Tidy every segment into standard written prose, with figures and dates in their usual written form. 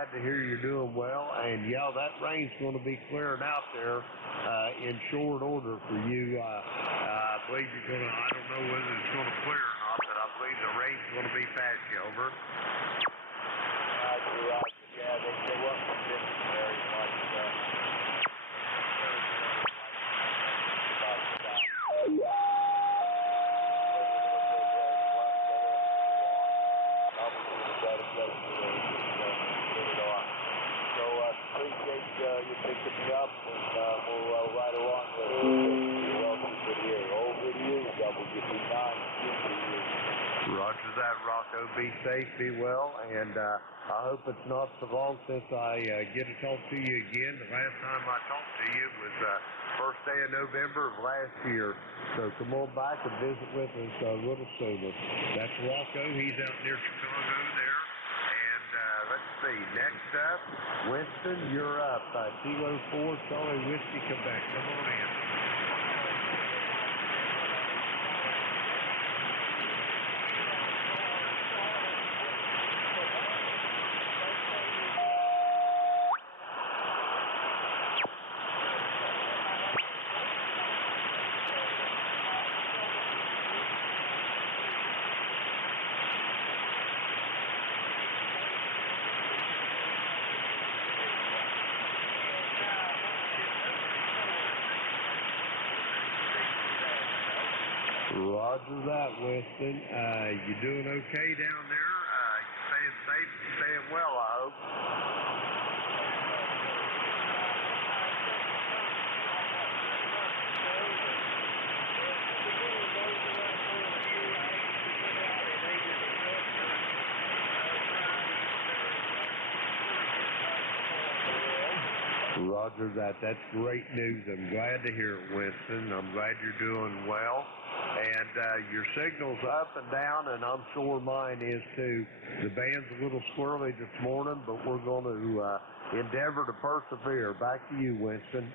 Glad to hear you're doing well. And yeah, that rain's going to be clearing out there in short order for you. I believe you're going to, I don't know whether it's going to clear or not, but I believe the rain's going to be patchy. Over. Roger. Yeah, they wasn't missing very much. Appreciate you picking me up, and we'll ride along with you. Welcome to the old video, WP9, Roger that, Rocco. Be safe, be well, and I hope it's not so long since I get to talk to you again. The last time I talked to you was first day of November of last year, so come on back and visit with us a little sooner. That's Rocco. He's out near Chicago there. Let's see, next up, Winston, you're up. Kilo 4, Charlie Whiskey, Quebec. Come on in. Roger that, Winston. You doing okay down there? You staying safe, staying well, I hope. Roger that. That's great news. I'm glad to hear it, Winston. I'm glad you're doing well. And your signal's up and down, and I'm sure mine is too. The band's a little squirrely this morning, but we're going to endeavor to persevere. Back to you, Winston.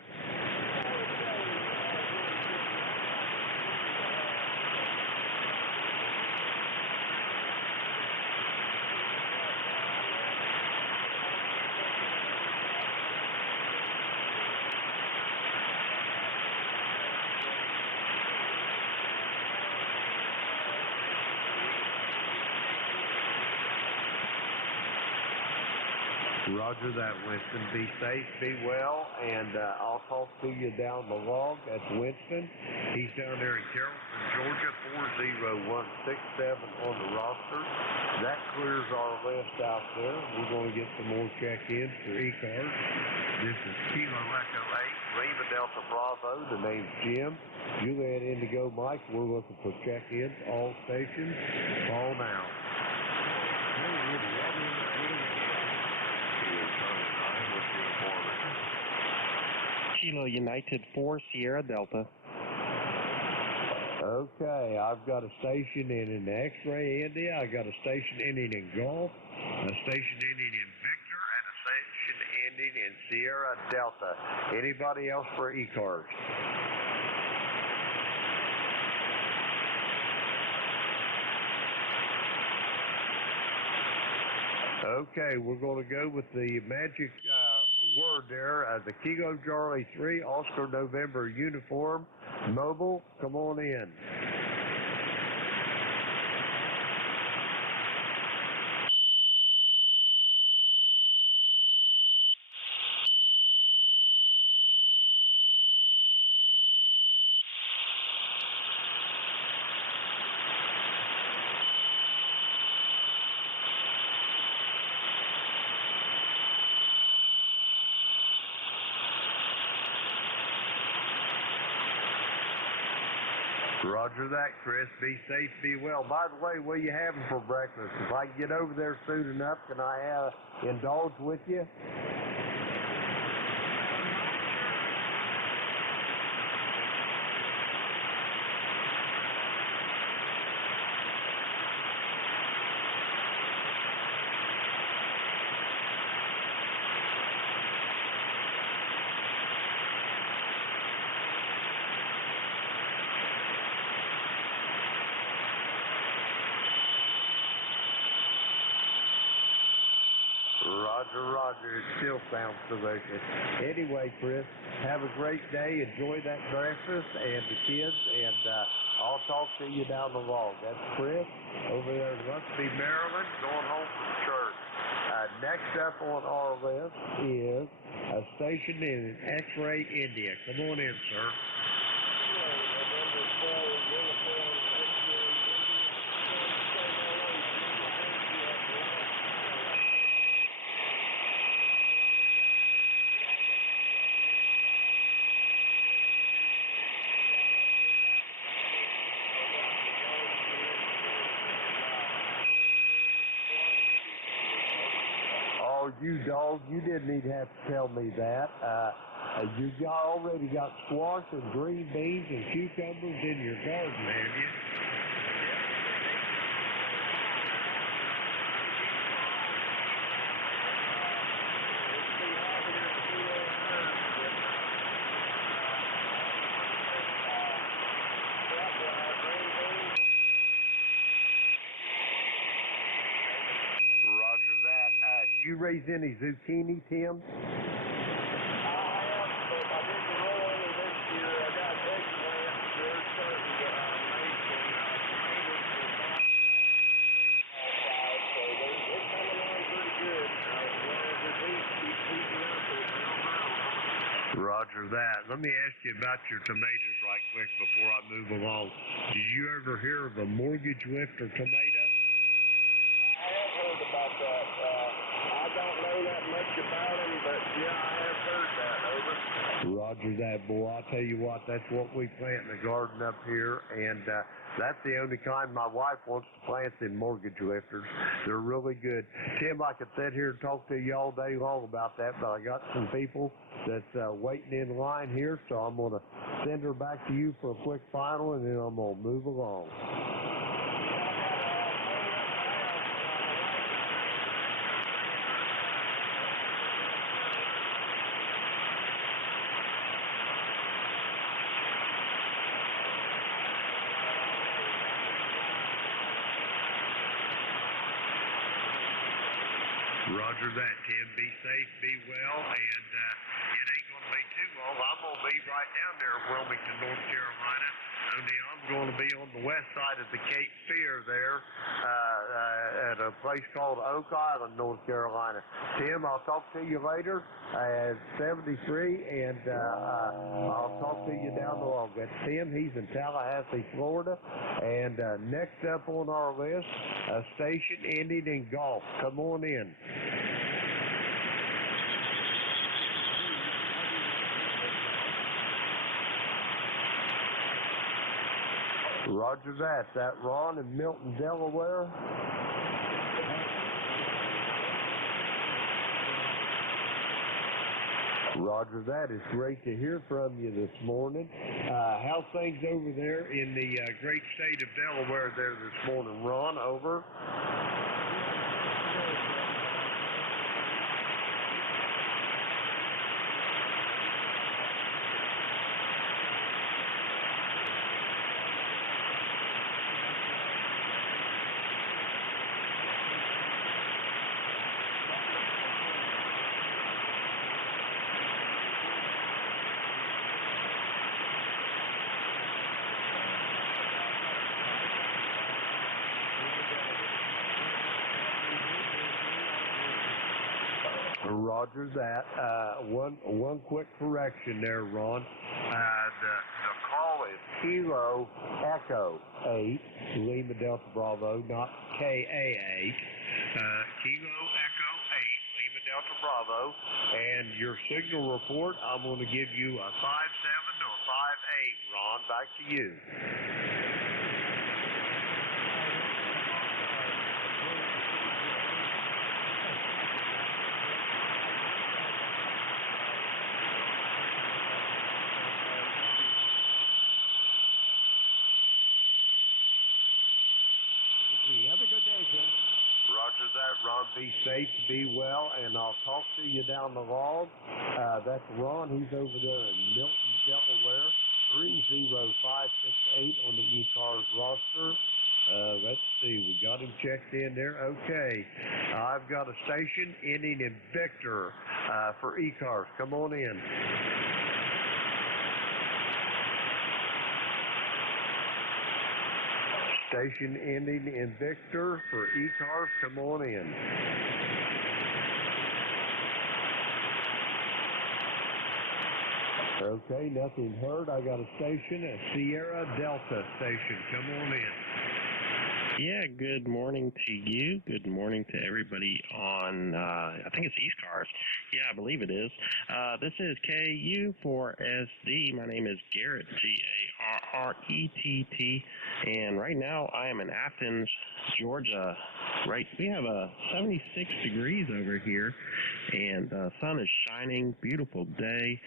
Roger that, Winston. Be safe, be well, and I'll talk to you down the log. That's Winston. He's down there in Carrollton, Georgia, 40167 on the roster. That clears our list out there. We're going to get some more check-ins for ECARS. This is Kilo Echo 8, Lima Delta Bravo. The name's Jim. Juliet Indigo Mike. We're looking for check-ins, all stations. Call now. Kilo United 4, Sierra Delta. Okay, I've got a station in X-Ray India. I got a station ending in Golf, a station ending in Victor, and a station ending in Sierra Delta. Anybody else for ECARS? Okay, we're going to go with the magic word there. The Kilo Charlie 3, Oscar November uniform, mobile. Come on in. Roger that, Chris. Be safe, be well. By the way, what are you having for breakfast? If I can get over there soon enough, can I indulge with you? Roger. It still sounds delicious. Anyway, Chris, have a great day. Enjoy that breakfast and the kids, and I'll talk to you down the log. That's Chris over there in Rugby, Maryland, going home from church. Next up on our list is a station in X-Ray, India. Come on in, sir. Oh, you dog, you didn't even have to tell me that. You already got squash and green beans and cucumbers in your garden, have you? Roger that. Do you raise any zucchini, Tim? I have, but I didn't grow any this year. I got eggplants. They're starting to make some tomatoes and outside, so they're coming along pretty good. The beans keep heating up. Roger that. Let me ask you about your tomatoes right quick before I move along. Did you ever hear of a mortgage lifter tomato? I have heard about that. I don't know that much about them, but yeah, I have heard that. Over. Roger that, boy. I'll tell you what, that's what we plant in the garden up here, and that's the only kind my wife wants to plant in mortgage lifters. They're really good. Tim, I could sit here and talk to you all day long about that, but I got some people that's waiting in line here, so I'm going to send her back to you for a quick final, and then I'm going to move along. Roger that, Tim. Be safe, be well, and it ain't going to be too long. I'm going to be right down there in Wilmington, North Carolina. Only I'm going to be on the west side of the Cape Fear there at a place called Oak Island, North Carolina. Tim, I'll talk to you later at 73, and I'll talk to you down the road. That's Tim. He's in Tallahassee, Florida. And next up on our list, a station ending in golf. Come on in. Roger that. That Ron in Milton, Delaware. Roger that. It's great to hear from you this morning. How's things over there in the great state of Delaware there this morning, Ron? Over. Roger that. One quick correction there, Ron. The call is Kilo Echo 8, Lima Delta Bravo, not KA8. Kilo Echo 8, Lima Delta Bravo. And your signal report, I'm going to give you a 5-7 or a 5-8, Ron. Back to you. Have a good day, Jim. Roger that, Ron. Be safe, be well, and I'll talk to you down the log. That's Ron. He's over there in Milton, Delaware. 30568 on the ECARS roster. Let's see, we got him checked in there. Okay, I've got a station ending in Victor for ECARS. Come on in. Station ending in Victor for ECARS. Come on in. Okay, nothing heard. I got a station, a Sierra Delta station. Come on in. Yeah, good morning to you. Good morning to everybody on, I think it's ECARS. Yeah, I believe it is. This is KU4SD. My name is Garrett, Garrett, and right now I am in Athens, Georgia. Right, we have 76 degrees over here, and the sun is shining. Beautiful day.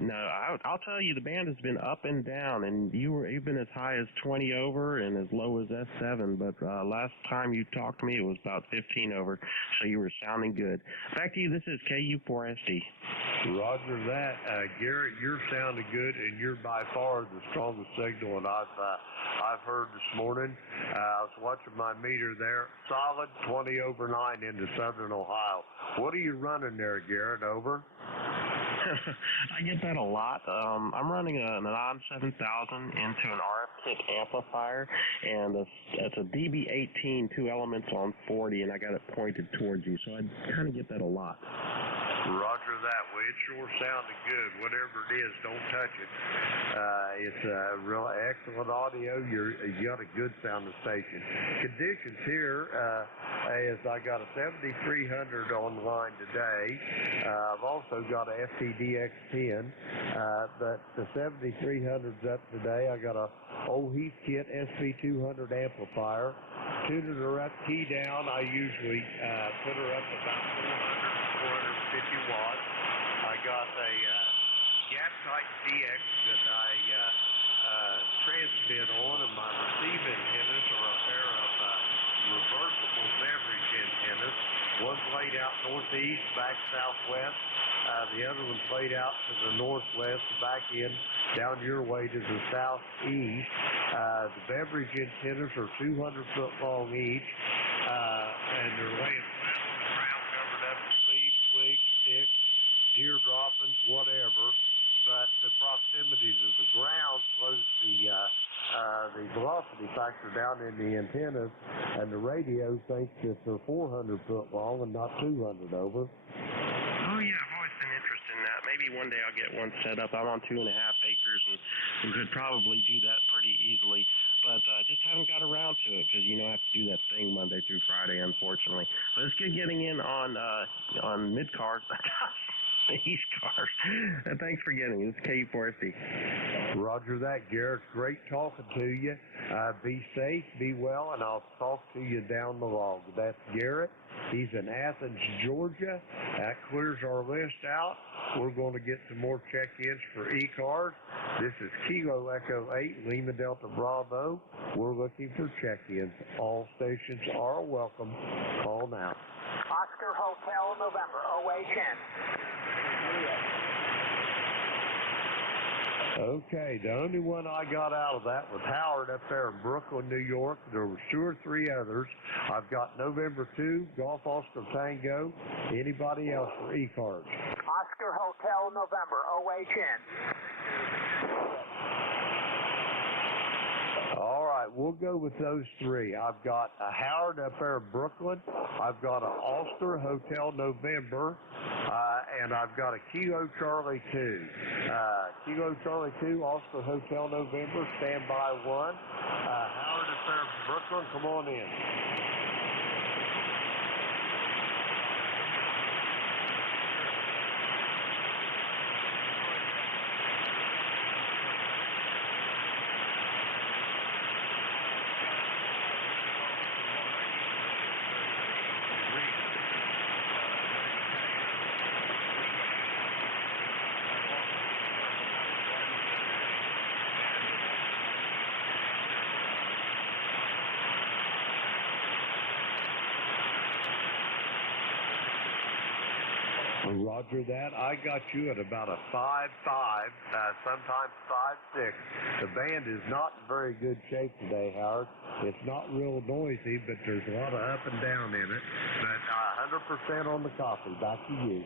Now, I'll tell you, the band has been up and down, and you've been as high as 20 over and as low as S7, but last time you talked to me, it was about 15 over, so you were sounding good. Back to you. This is KU4SD. Roger that. Garrett, you're sounding good, and you're by far the strongest signal that I've heard this morning. I was watching my meter there. Solid 20 over 9 into southern Ohio. What are you running there, Garrett? Over? I get that a lot. I'm running an ON 7000 into an RF kit amplifier, and it's a DB18, 2 elements on 40, and I got it pointed towards you, so I kind of get that a lot. Roger that. Well, it sure sounded good. Whatever it is, don't touch it. It's real excellent audio. You got a good sounding station. Conditions here is I got a 7300 online today. I've also got a FTDX10, but the 7300's up today. I got a old Heathkit SP200 amplifier. Tuning her up, key down. I usually put her up about 450 watts. I got a gap tight DX that I transmit on, and my receiving antennas are a pair of reversible beverage antennas. One's laid out northeast, back southwest. The other one's laid out to the northwest, back in, down your way to the southeast. The beverage antennas are 200 foot long each, and they're laying flat on the ground, covered up with leaves, twigs, sticks, deer droppings, whatever. But the proximity to the ground slows the velocity factor down in the antennas, and the radio thinks that they're 400 foot long and not 200 over. Oh yeah, I've always been interested in that. Maybe one day I'll get one set up. I'm on 2.5 acres and could probably do that pretty easily. But I just haven't got around to it because, I have to do that thing Monday through Friday, unfortunately. But it's good getting in on mid-cars. ECARS. And thanks for getting me. This is KU4SD. Roger that, Garrett. Great talking to you. Be safe, be well, and I'll talk to you down the log. That's Garrett. He's in Athens, Georgia. That clears our list out. We're going to get some more check-ins for ECARS. This is Kilo Echo 8, Lima Delta Bravo. We're looking for check-ins. All stations are welcome. Call now. Oscar Hotel, November, OA10. Okay, the only one I got out of that was Howard up there in Brooklyn, New York. There was 2 or 3 others. I've got November 2, Golf Oscar Tango. Anybody else for ECARS? Oscar Hotel, November, OA10. All right, we'll go with those 3. I've got a Howard up there in Brooklyn. I've got an Ulster Hotel November, and I've got a Kilo Charlie 2. Kilo Charlie 2, Ulster Hotel November, standby 1. Howard up there in Brooklyn, come on in. Roger that. I got you at about a 5.5, sometimes 5.6. The band is not in very good shape today, Howard. It's not real noisy, but there's a lot of up and down in it. But 100% on the copy. Back to you.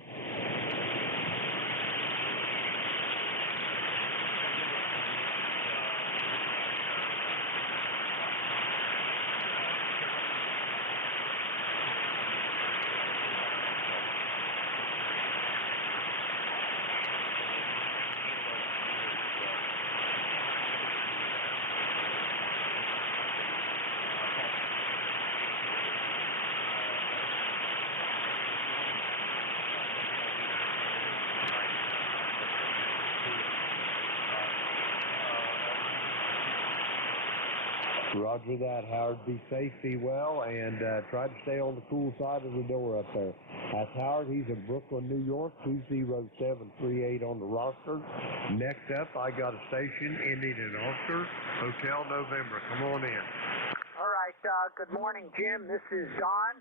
Roger that, Howard. Be safe, be well, and try to stay on the cool side of the door up there. That's Howard. He's in Brooklyn, New York, 20738 on the roster. Next up, I got a station ending in Oscar, Hotel November. Come on in. All right, good morning, Jim. This is Don.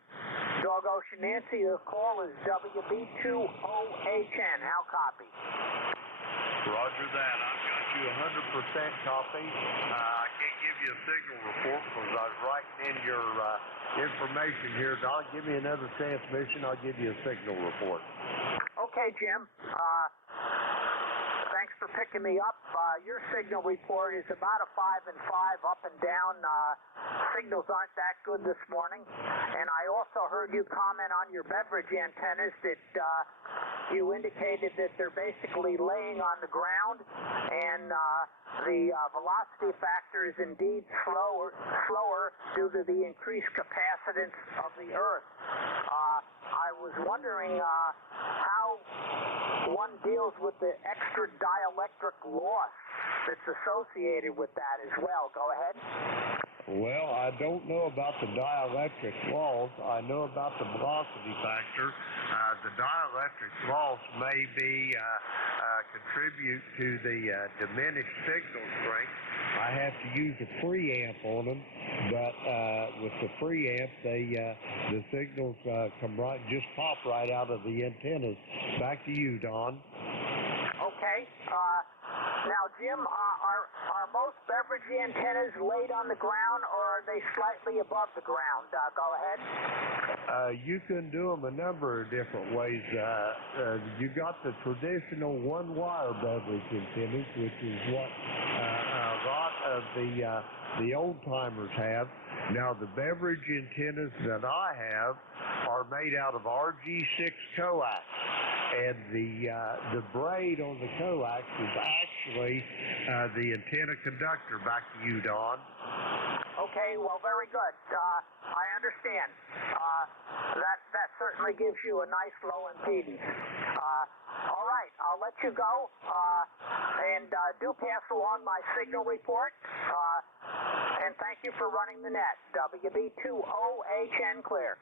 Dog Ocean Nancy. The call is WB2OHN. How copy? Roger that. I've got you 100% copy. I can't give you a signal report because I was writing in your information here. Don, give me another transmission. I'll give you a signal report. Okay, Jim. Thanks for picking me up. Your signal report is about a 5 and 5 up and down. Signals aren't that good this morning. And I also heard you comment on your beverage antennas that you indicated that they're basically laying on the ground, and the velocity factor is indeed slower due to the increased capacitance of the Earth. I was wondering how one deals with the extra dielectric loss that's associated with that as well. Go ahead. Well, I don't know about the dielectric loss. I know about the velocity factor. The dielectric loss may be contribute to the diminished signal strength. I have to use a preamp on them, but with the preamp, the signals just pop right out of the antennas. Back to you, Don. Okay. Now, Jim, are most beverage antennas laid on the ground, or are they slightly above the ground? Go ahead. You can do them a number of different ways. You got the traditional one-wire beverage antennas, which is what a lot of the old-timers have. Now, the beverage antennas that I have are made out of RG6 coax. And the braid on the coax is actually the antenna conductor. Back to you, Don. Okay, well, very good. I understand. That certainly gives you a nice low impedance. All right, I'll let you go. And do pass along my signal report. And thank you for running the net. WB2OHN clear.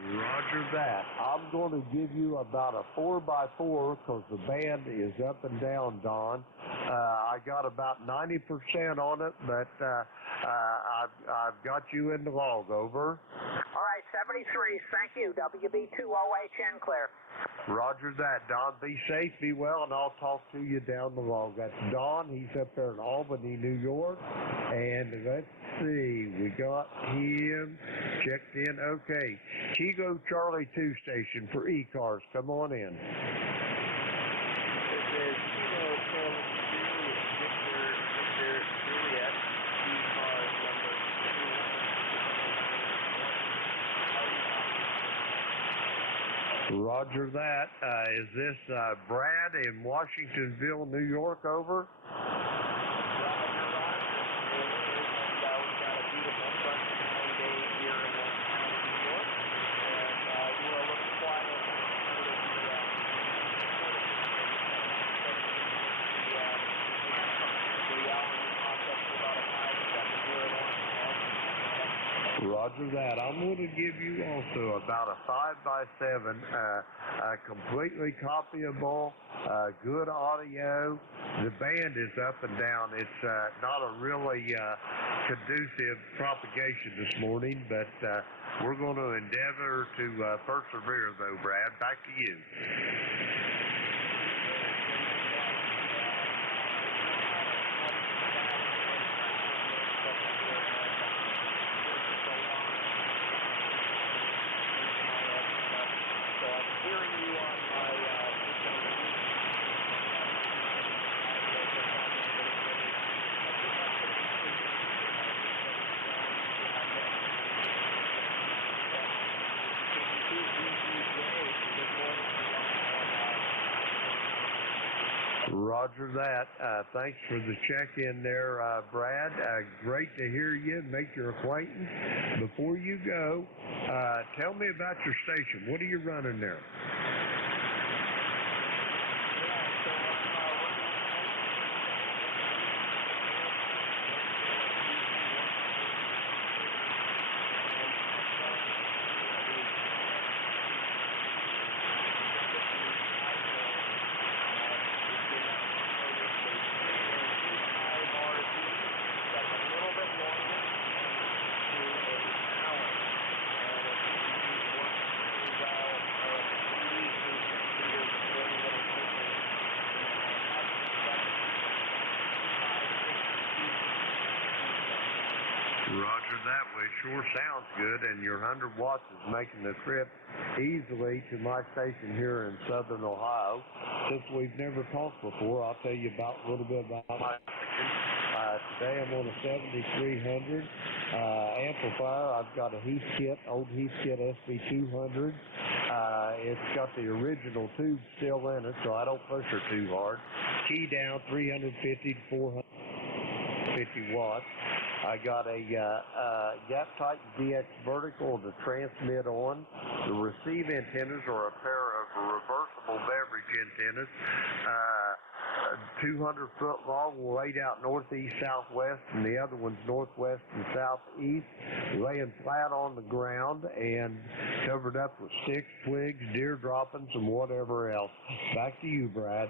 Roger that. I'm going to give you about a 4x4 because the band is up and down, Don. I got about 90% on it, but I've got you in the log. Over. All right, 73. Thank you. WB2OHN clear. Roger that, Don. Be safe, be well, and I'll talk to you down the log. That's Don. He's up there in Albany, New York. And let's see, we got him checked in. Okay, Chico Charlie 2 station for ECARS. Come on in. This is Kilo Charlie 2, Victor Juliet, ECARS number 2. Roger that. Is this Brad in Washingtonville, New York? Over. Roger that. I'm going to give you also about a 5x7, completely copyable, good audio. The band is up and down. It's not a really conducive propagation this morning, but we're going to endeavor to persevere, though, Brad. Back to you. Roger that. Thanks for the check-in there, Brad. Great to hear you, make your acquaintance. Before you go, tell me about your station. What are you running there? Roger that. Way sure sounds good, and your 100 watts is making the trip easily to my station here in Southern Ohio. Since we've never talked before, I'll tell you a little bit about my station. Today I'm on a 7300 amplifier. I've got a Heathkit, old Heathkit SB200. It's got the original tube still in it, so I don't push her too hard. Key down 350 to 450 watts. I got a Gap Titan DX vertical to transmit on. The receive antennas are a pair of reversible beverage antennas, 200 foot long, laid out northeast, southwest, and the other one's northwest and southeast, laying flat on the ground and covered up with sticks, twigs, deer droppings, and whatever else. Back to you, Brad.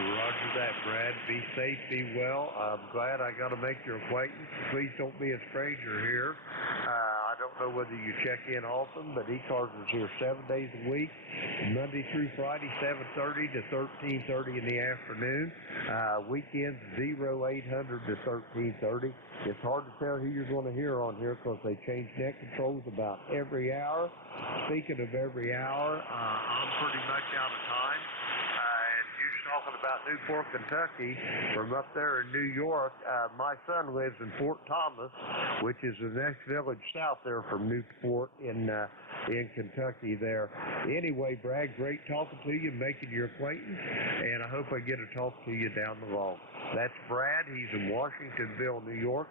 Roger that, Brad. Be safe, be well. I'm glad I got to make your acquaintance. Please don't be a stranger here. I don't know whether you check in often, but ECARS is here 7 days a week, Monday through Friday, 7:30 to 13:30 in the afternoon. Weekends 0800 to 13:30. It's hard to tell who you're going to hear on here because they change net controls about every hour. Speaking of every hour, I'm pretty much out of time. Talking about Newport, Kentucky, from up there in New York. My son lives in Fort Thomas, which is the next village south there from Newport in Kentucky there. Anyway, Brad, great talking to you, making your acquaintance, and I hope I get to talk to you down the road. That's Brad. He's in Washingtonville, New York,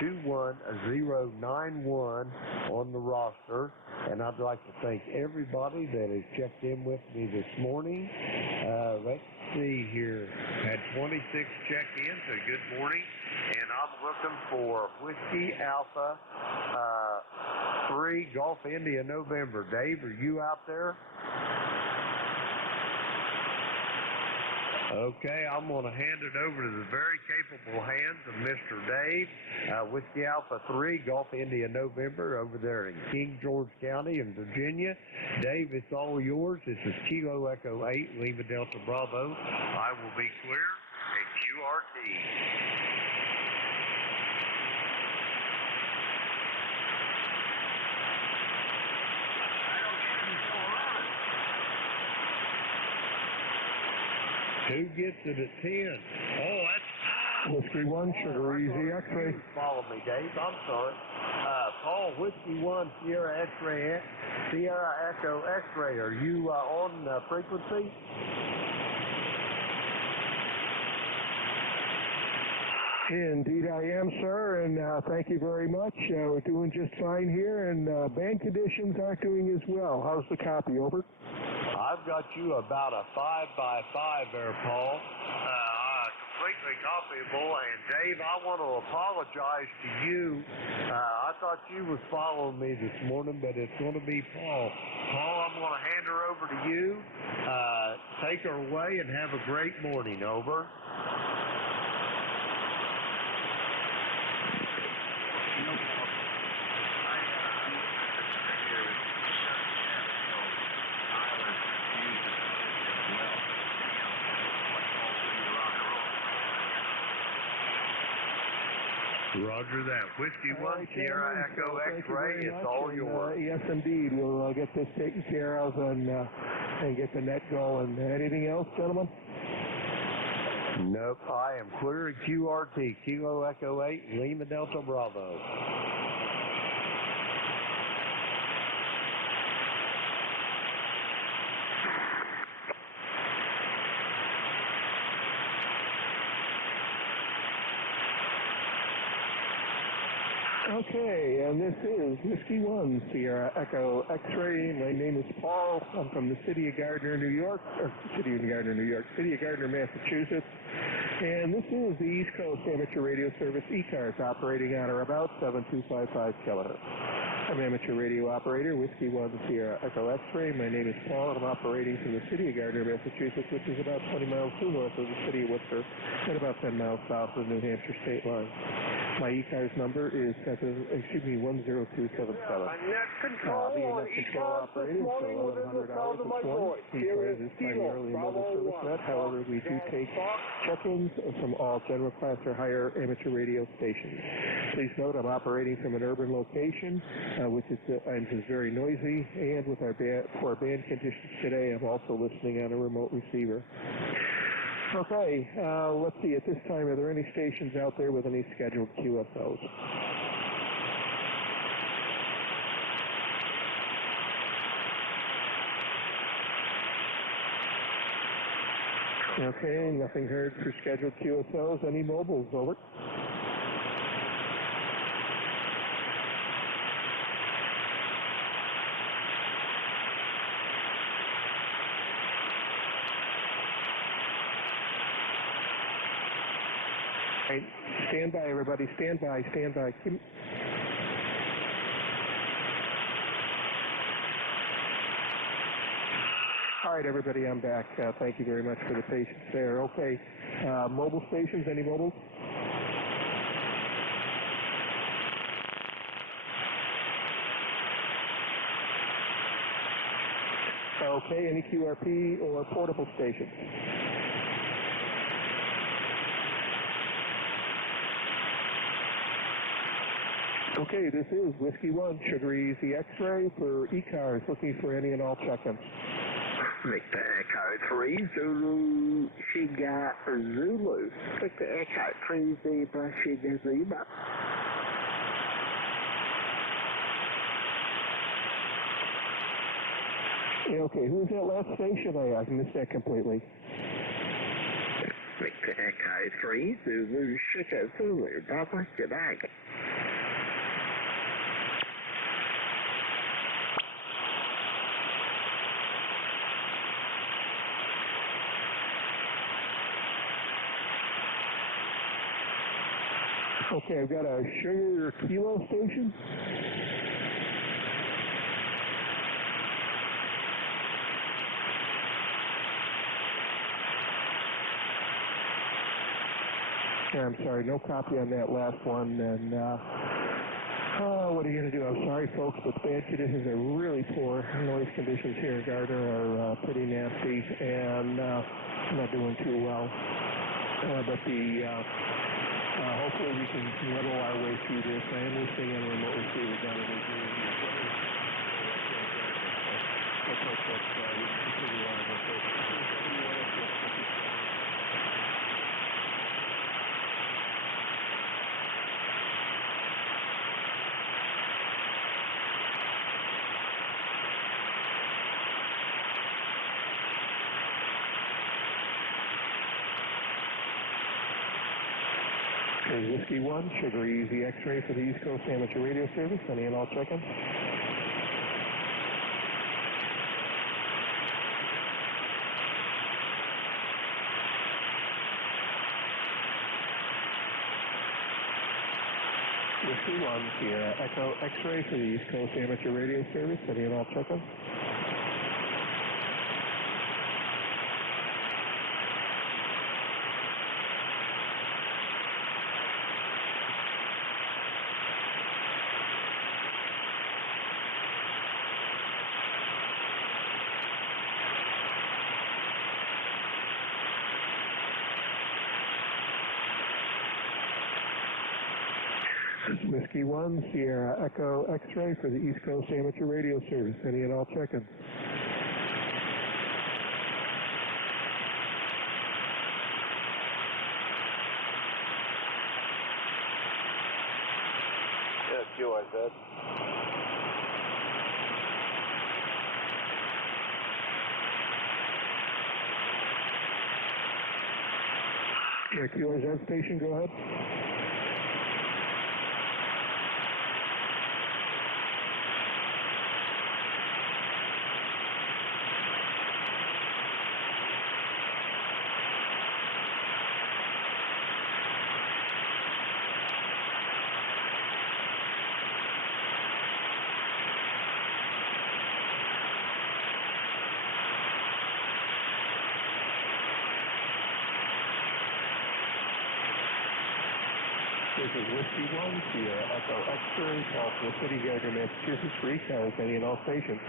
21091 on the roster. And I'd like to thank everybody that has checked in with me this morning. Let's see here. Had 26 check-ins. So good morning. And I'm looking for Whiskey Alpha 3 Golf India November. Dave, are you out there? Okay, I'm going to hand it over to the very capable hands of Mr. Dave, Whiskey Alpha 3, Golf India November, over there in King George County in Virginia. Dave, it's all yours. This is Kilo Echo 8, Lima Delta Bravo. I will be clear at QRT. Who gets it at 10? Oh, that's Whiskey 1, Sugar Easy X-Ray. Follow me, Dave. I'm sorry. Paul, Whiskey 1, Sierra X-Ray, Sierra Echo X-Ray. Are you on frequency? Indeed I am, sir, and thank you very much. We're doing just fine here, and band conditions aren't doing as well. How's the copy, over? I've got you about a 5x5 there, Paul. completely copyable. And Dave, I want to apologize to you. I thought you was following me this morning, but it's going to be Paul. Paul, I'm going to hand her over to you. Take her away and have a great morning. Over. Roger that. Whiskey 1, Sierra Echo X-Ray, it's all yours. Yes, indeed. We'll get this taken care of and get the net going. Anything else, gentlemen? Nope. I am clear at QRT, Kilo Echo 8, Lima Delta Bravo. Okay, and this is Whiskey 1, Sierra Echo X-Ray. My name is Paul. I'm from the City of Gardner, New York, City of Gardner, Massachusetts. And this is the East Coast Amateur Radio Service ECARS operating on or about 7255 kilohertz. I'm amateur radio operator, Whiskey 1, Sierra Echo X-Ray. My name is Paul, and I'm operating from the City of Gardner, Massachusetts, which is about 20 miles due north of the city of Worcester and about 10 miles south of the New Hampshire state line. My ECARS number is 10277. Net control on ECARS this morning within the sound of my voice. Here is Kilo Bravo 1. However, we do take check-ins from all general class or higher amateur radio stations. Please note I'm operating from an urban location, which is very noisy, and with our for band conditions today, I'm also listening on a remote receiver. Okay, let's see. At this time, are there any stations out there with any scheduled QSOs? Okay, nothing heard for scheduled QSOs. Any mobiles, over? Right. Stand by, everybody. Stand by. Stand by. All right, everybody, I'm back. Thank you very much for the patience there. Okay. Mobile stations, any mobiles? Okay, any QRP or portable stations? Okay, this is Whiskey 1, Sugar Easy X-Ray for ECARS, looking for any and all check-ins. Victor Echo 3, Zulu, Shiga, Zulu. Victor Echo 3, Zebra, Shiga, Zebra. Okay, who's that last station? I missed that completely. Victor Echo 3, Zulu, Shiga, Zulu. Bye-bye, good night. Okay, I've got a Sugar Kilo station. I'm sorry, no copy on that last one. And what are you going to do? I'm sorry, folks, but band conditions are really poor. Noise conditions here in Gardner are pretty nasty, and I'm not doing too well. But hopefully we can muddle our way through this. I am listening on a remote receiver down in New Zealand. Let's hope that we can continue on with this. Whiskey 1, Sugar Easy X-Ray for the East Coast Amateur Radio Service. Any and all check-in? Whiskey 1, Sierra Echo X-ray for the East Coast Amateur Radio Service. Any and all check-in? Whiskey 1, Sierra Echo X-ray for the East Coast Amateur Radio Service. Any and all check-in. Yeah, QIZ. Yeah, QIZ station, go ahead. This is Whiskey 1, Sierra Echo X-ray, call from the City Gardner, Massachusetts for ECARS. Any and all stations.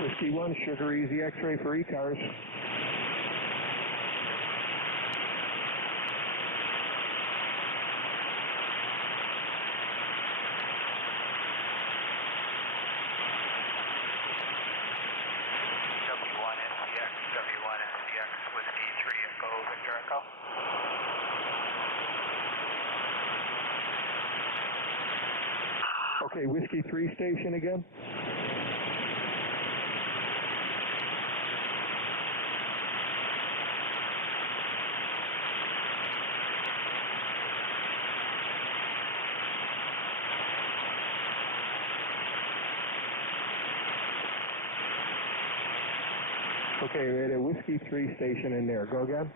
Whiskey 1, Sugar Easy X-ray for ECARS. W1SDX, Whiskey 3 Echo, Victor Echo. Okay, Whiskey 3 station again. Okay, we had a Whiskey 3 station in there. Go again.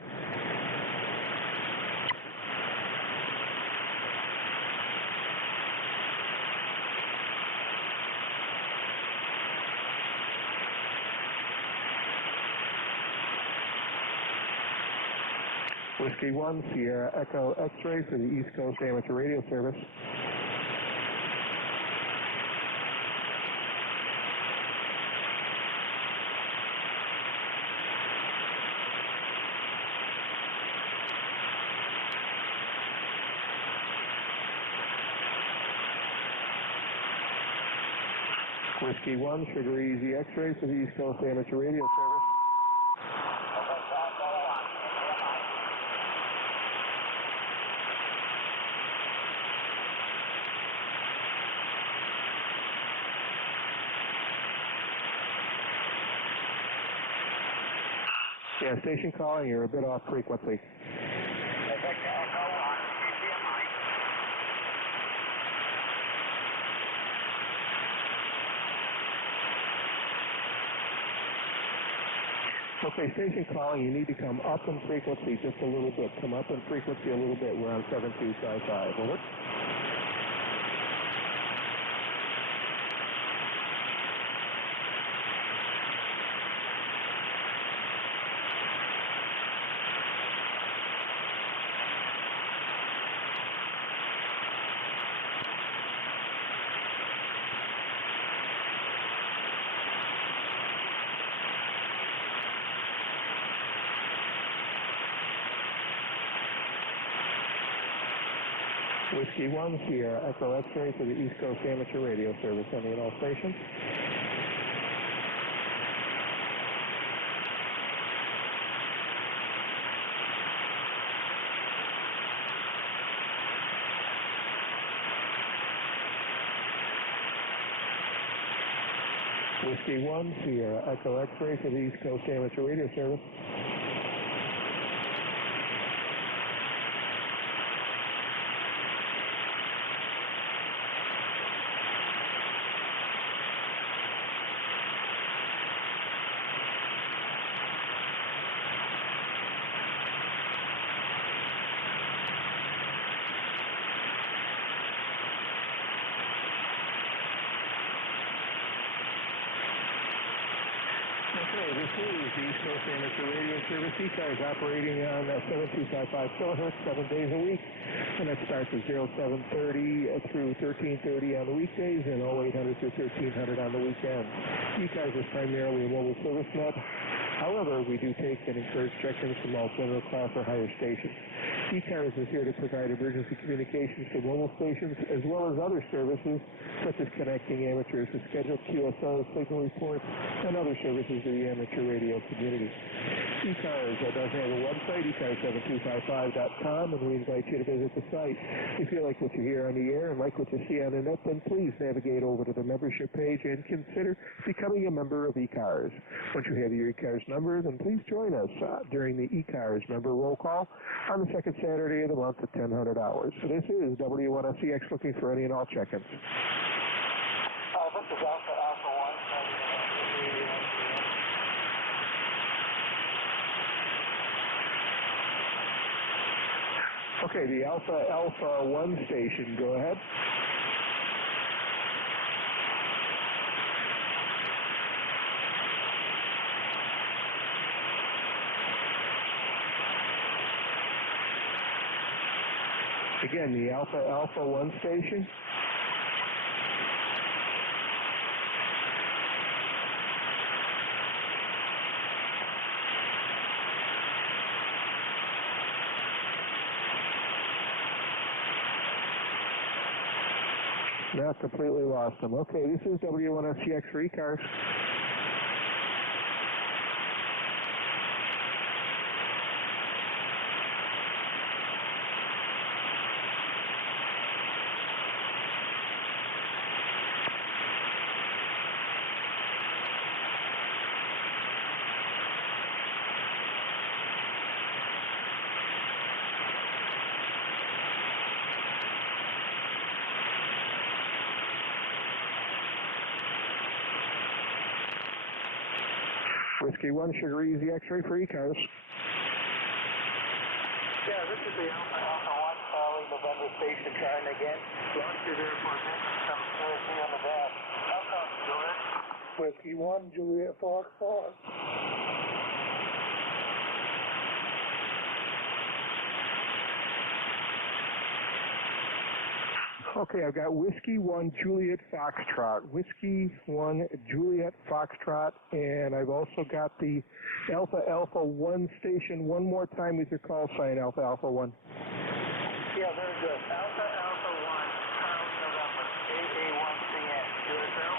Whiskey 1, Sierra Echo X-ray for the East Coast Amateur Radio Service. Whiskey 1, Sugar Easy X-ray for the East Coast Amateur Radio Service. Yeah, station calling, you're a bit off frequency. Okay, station calling, you need to come up in frequency just a little bit. Come up in frequency a little bit. We're on 7255. Over. Whiskey 1, Sierra Echo X-ray for the East Coast Amateur Radio Service. Any and all stations. Whiskey 1, Sierra Echo X-ray for the East Coast Amateur Radio Service. Okay, this is the East Coast Amateur Radio Service. ECARS operating on 7255 kilohertz 7 days a week. And that starts at 0730 through 1330 on the weekdays and 0800 through 1300 on the weekends. ECARS is primarily a mobile service net. However, we do take and encourage check-ins from all general class or higher stations. ECARS is here to provide emergency communications to mobile stations as well as other services such as connecting amateurs to scheduled QSOs, signal reports, and other services to the amateur radio community. ECARS does have a website, ECARS7255.com, and we invite you to visit the site. If you like what you hear on the air and like what you see on the net, then please navigate over to the membership page and consider becoming a member of ECARS. Once you have your ECARS number, then please join us during the ECARS member roll call on the second Saturday of the month at 1000 hours. So this is W1SCX looking for any and all check-ins. This is Alpha 1. Okay, the Alpha 1 station, go ahead. Again, the Alpha 1 station. Now completely lost them. Okay, this is W1SCX for ECARS. Whiskey 1, Sugar Easy X-ray for ECARS. Yeah, this is the Alpha 1 Charlie November station trying again. Lost you there for a bit and some clarity on the dash. How come, Juliet? Whiskey 1, Juliet Fox 4. Okay, I've got Whiskey 1 Juliet Foxtrot, Whiskey 1 Juliet Foxtrot, and I've also got the Alpha 1 station. One more time with your call sign, Alpha 1. Yeah, very good. Alpha 1, Charlie November, AA1CN. USL?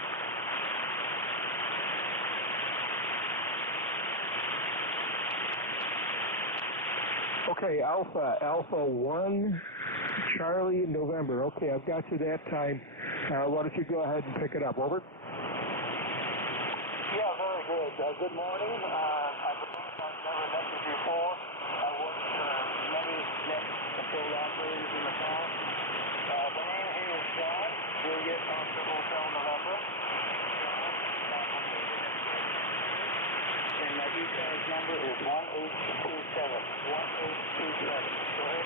Okay, Alpha 1, Charlie November. Okay, I've got you that time. Why don't you go ahead and pick it up? Over. Yeah, very good. Good morning. I suppose I've never met you before. I worked many net control operators in the past. The name here is John, Juliet Oscar Hotel November. And my ECARS number is 1827. 1827. Go ahead.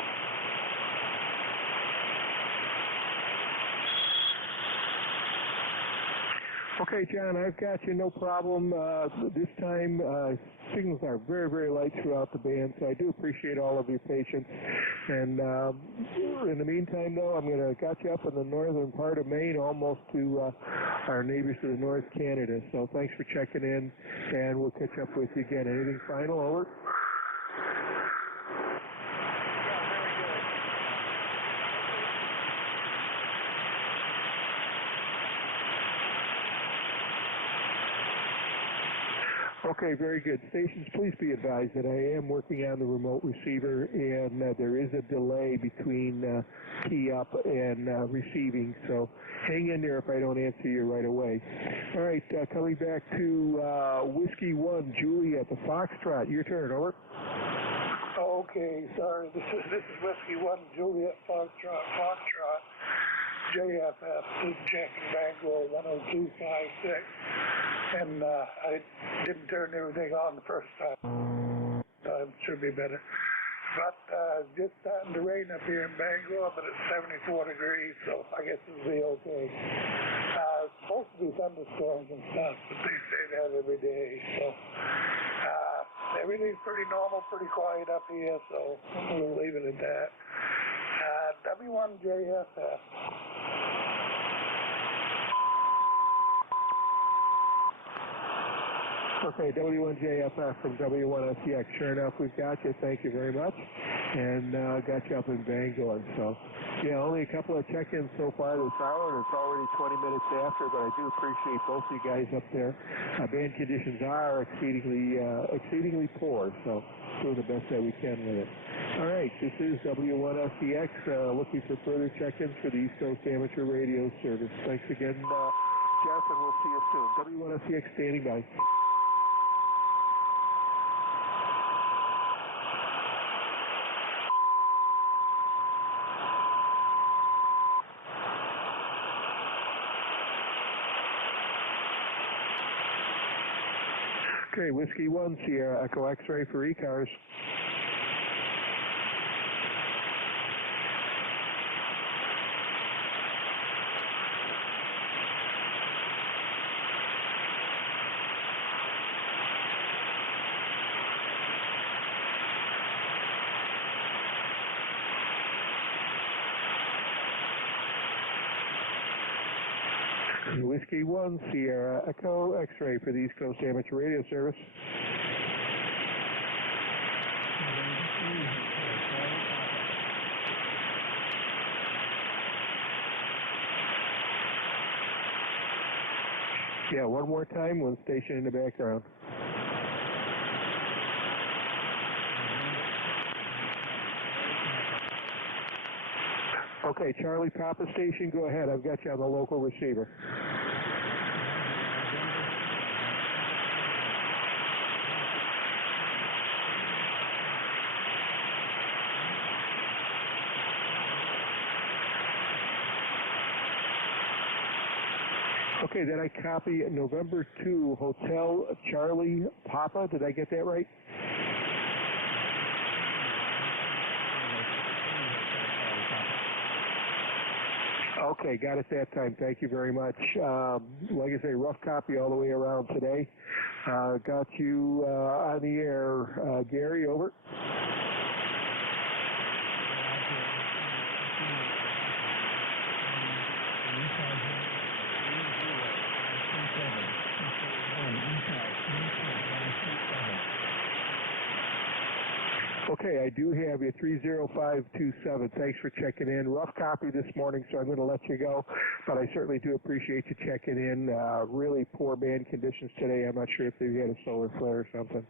Okay, John, I've got you, no problem. This time, signals are very, very light throughout the band, so I do appreciate all of your patience. And in the meantime, though, I'm going to got you up in the northern part of Maine, almost to our neighbors to the north, Canada. So thanks for checking in, and we'll catch up with you again. Anything final? Over. Okay, very good. Stations, please be advised that I am working on the remote receiver, and there is a delay between key up and receiving, so hang in there if I don't answer you right away. All right, coming back to Whiskey 1, Juliet, the Foxtrot. Your turn, over. Okay, sorry. This is Whiskey 1, Juliet, Foxtrot, JFF, this is Jack in Bangor, 10256. And I didn't turn everything on the first time. It should be better. But just starting to rain up here in Bangor, but it's 74 degrees, so I guess it'll be okay. It's supposed to be thunderstorms and stuff, but they say that every day. So everything's pretty normal, pretty quiet up here, so we'll leave it at that. W1JFF. Okay, W1JFF from W1SCX. Sure enough, we've got you. Thank you very much. And got you up in Bangor. So, yeah, only a couple of check-ins so far this hour, and it's already 20 minutes after, but I do appreciate both of you guys up there. Band conditions are exceedingly poor, so doing the best that we can with it. All right, this is W1SCX, looking for further check-ins for the East Coast Amateur Radio Service. Thanks again, Jeff, and we'll see you soon. W1SCX standing by. Okay, Whiskey 1, Sierra Echo X-ray for ECARS. Whiskey 1, Sierra Echo X-ray for the East Coast Amateur Radio Service. Yeah, one more time, one station in the background. Okay, Charlie Papa Station, go ahead. I've got you on the local receiver. Okay, then I copy November 2, Hotel Charlie Papa. Did I get that right? Okay, got it that time. Thank you very much. Like I say, rough copy all the way around today. Got you on the air. Gary, over. Okay, I do have you 30527. Thanks for checking in. Rough copy this morning, so I'm going to let you go, but I certainly do appreciate you checking in. Really poor band conditions today. I'm not sure if they had a solar flare or something,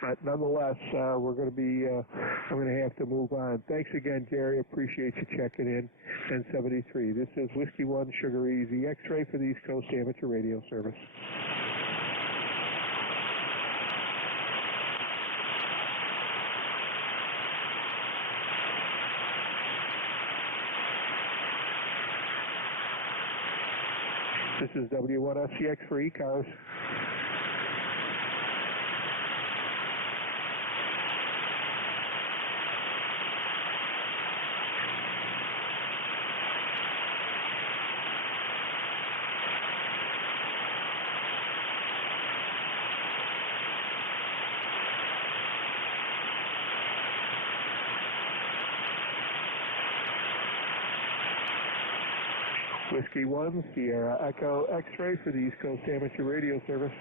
but nonetheless, we're going to be. I'm going to have to move on. Thanks again, Gary. Appreciate you checking in. 1073. This is Whiskey 1 Sugar Easy X-ray for the East Coast Amateur Radio Service. This is W1SCX for ECARS. Whiskey 1, Sierra Echo X-ray for the East Coast Amateur Radio Service.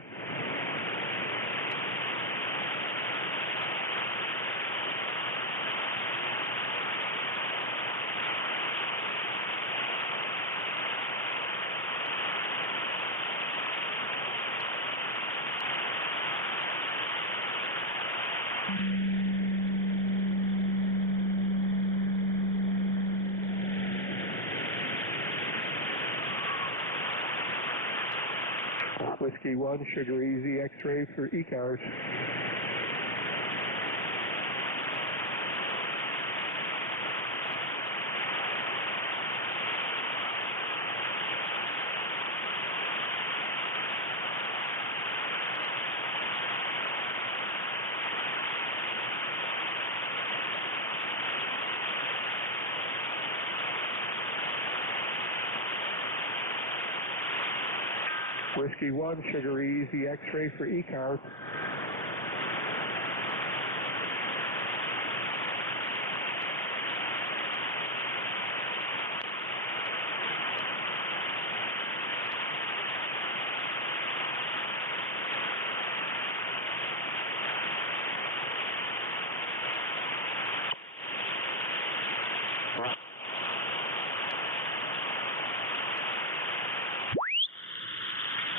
Whiskey 1, Sugar Easy, X-ray for ECARS. Whiskey 1, Sugar Easy, X-ray for ECARS.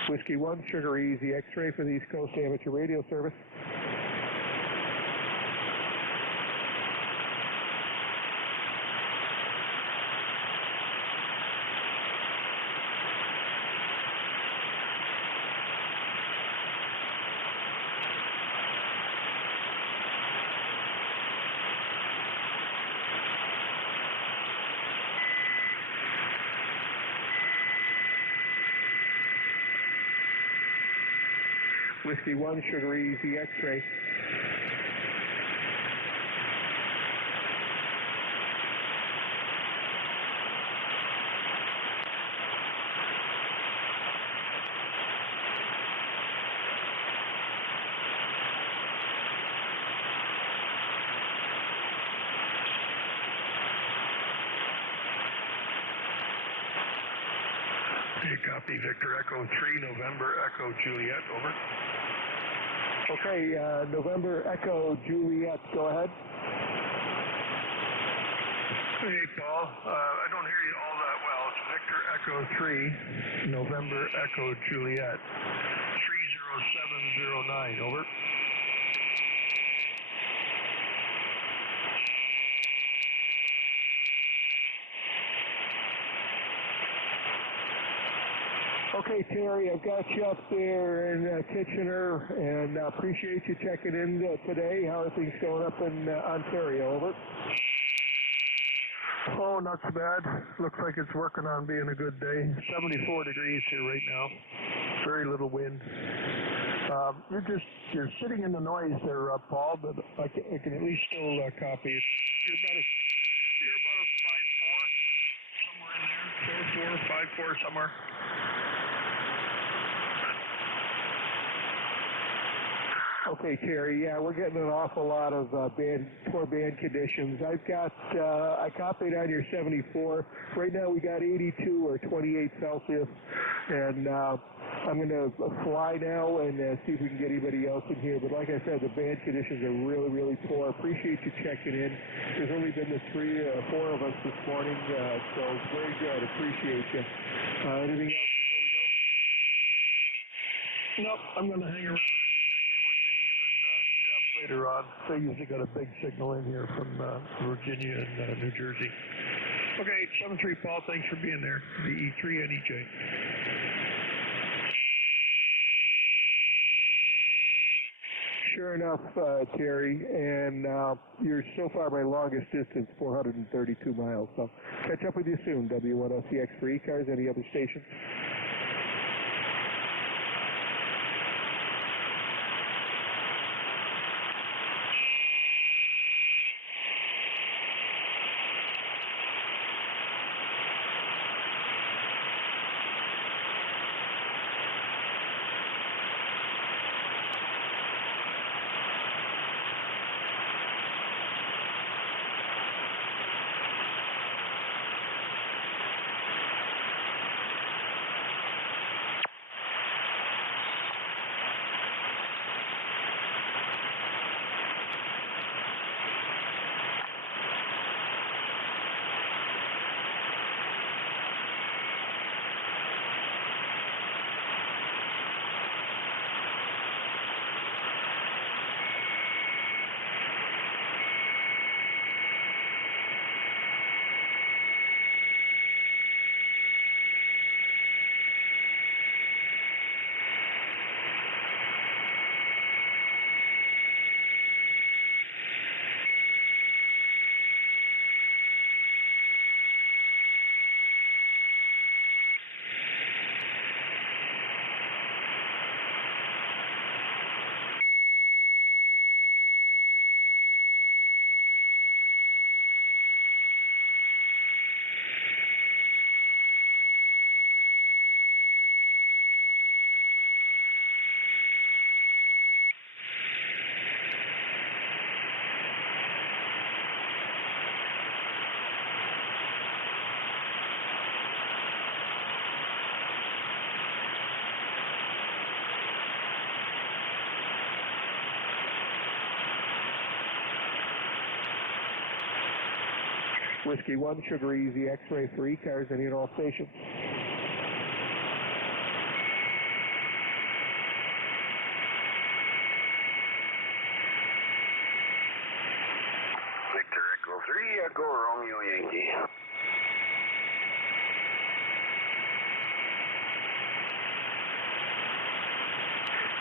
Whiskey 1, Sugar Easy, X-ray for the East Coast Amateur Radio Service. Whiskey 1, Sugar Easy, X-ray. Copy, Victor Echo 3, November Echo Juliet, over. Okay, November Echo Juliet, go ahead. Hey, Paul. I don't hear you all that well. It's Victor Echo 3, November Echo Juliet, 30709, over. Okay, Terry, I've got you up there in Kitchener, and appreciate you checking in today. How are things going up in Ontario, over? Oh, not so bad. Looks like it's working on being a good day. 74 degrees here right now. Very little wind. You're sitting in the noise there, Paul, but I can at least still copy it. You're about a 5'4", somewhere in there. 4'4", 5'4", somewhere. Okay, Terry. Yeah, we're getting an awful lot of poor band conditions. I copied on your 74. Right now we got 82 or 28 Celsius, and I'm going to fly now and see if we can get anybody else in here. But like I said, the band conditions are really, really poor. Appreciate you checking in. There's only been the 3 or 4 of us this morning, so very good. Appreciate you. Anything else before we go? Nope. I'm going to hang around later on. They usually got a big signal in here from Virginia and New Jersey. Okay, 73 Paul, thanks for being there. The E3 and EJ. Sure enough, Terry, and you're so far my longest distance, 432 miles. So catch up with you soon, W1LCX for ECARS, any other stations? Whiskey 1, Sugar Easy X-ray for ECARS, any and all stations. Victor Echo 3, Echo Romeo Yankee.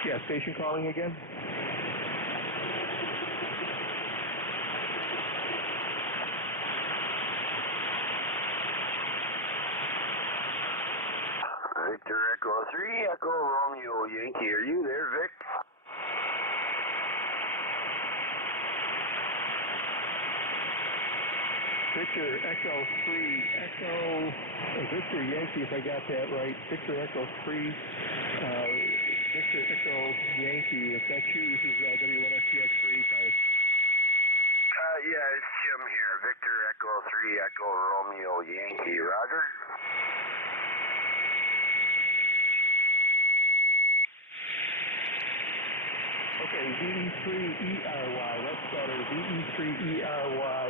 Yeah, station calling again. Victor Echo 3, Echo Romeo Yankee. Are you there, Vic? Victor Echo 3, Echo Victor Yankee, if I got that right. Victor Echo 3, Victor Echo Yankee. If that's you, this is W1SCX for ECARS. Yeah, it's Jim here. Victor Echo 3, Echo Romeo Yankee. Roger. Okay, VE3ERY, that's better, VE3ERY,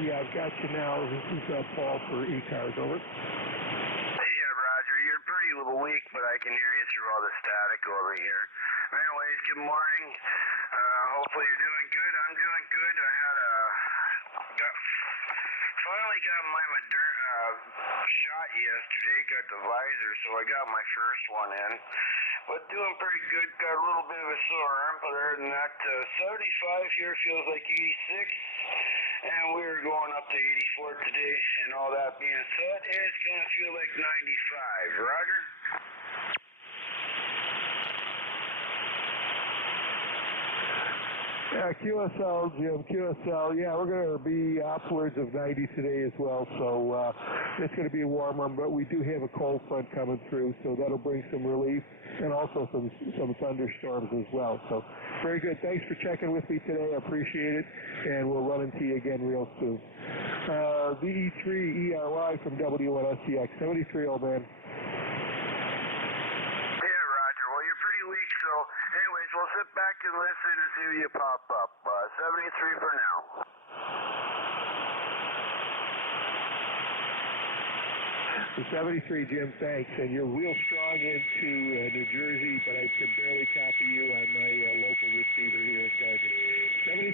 yeah, I've got you now. This is Paul for ECARS, over. Yeah, Roger, you're pretty weak, but I can hear you through all the static over here. Anyways, good morning. Hopefully you're doing good. I'm doing good. I had finally got my Moderna shot yesterday, got the visor, so I got my first one in. But doing pretty good, got a little bit of a sore arm, but other than that, 75 here feels like 86, and we're going up to 84 today, and all that being said, it's going to feel like 95. Roger? Yeah, QSL, Jim, QSL, yeah, we're going to be upwards of 90 today as well, so it's going to be warmer, but we do have a cold front coming through, so that'll bring some relief, and also some thunderstorms as well. So very good. Thanks for checking with me today. I appreciate it, and we'll run into you again real soon. VE3ERY from W1SCX, 73, old man. So, anyways, we'll sit back and listen and see you pop up. 73 for now. The 73, Jim, thanks. And you're real strong into New Jersey, but I can barely copy you on my local receiver here in Gardner.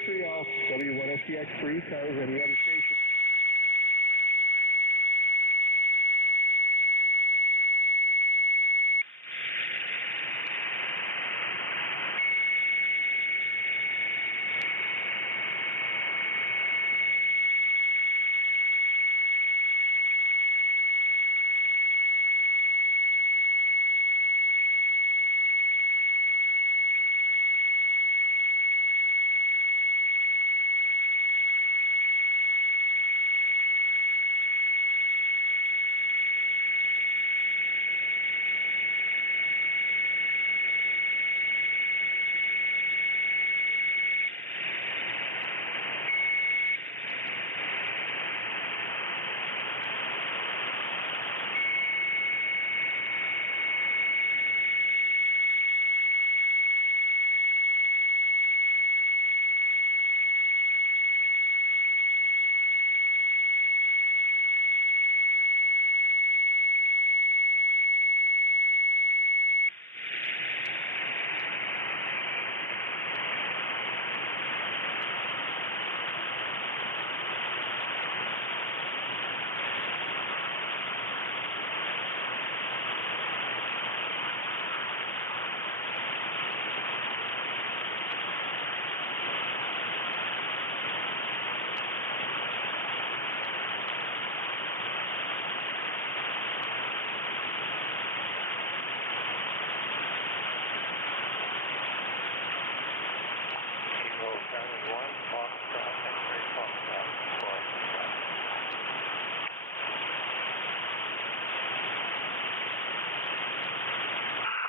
73 off, W1SCX for ECARS, any other station.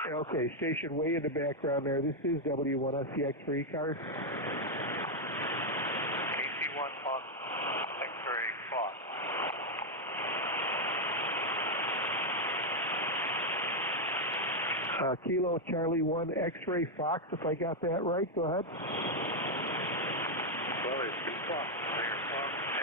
Okay, station way in the background there. This is W1SCX for ECARS. KC1 Fox, X-ray Fox. Kilo Charlie 1 X-ray Fox, if I got that right. Go ahead. Well, it's Fox. There, Fox.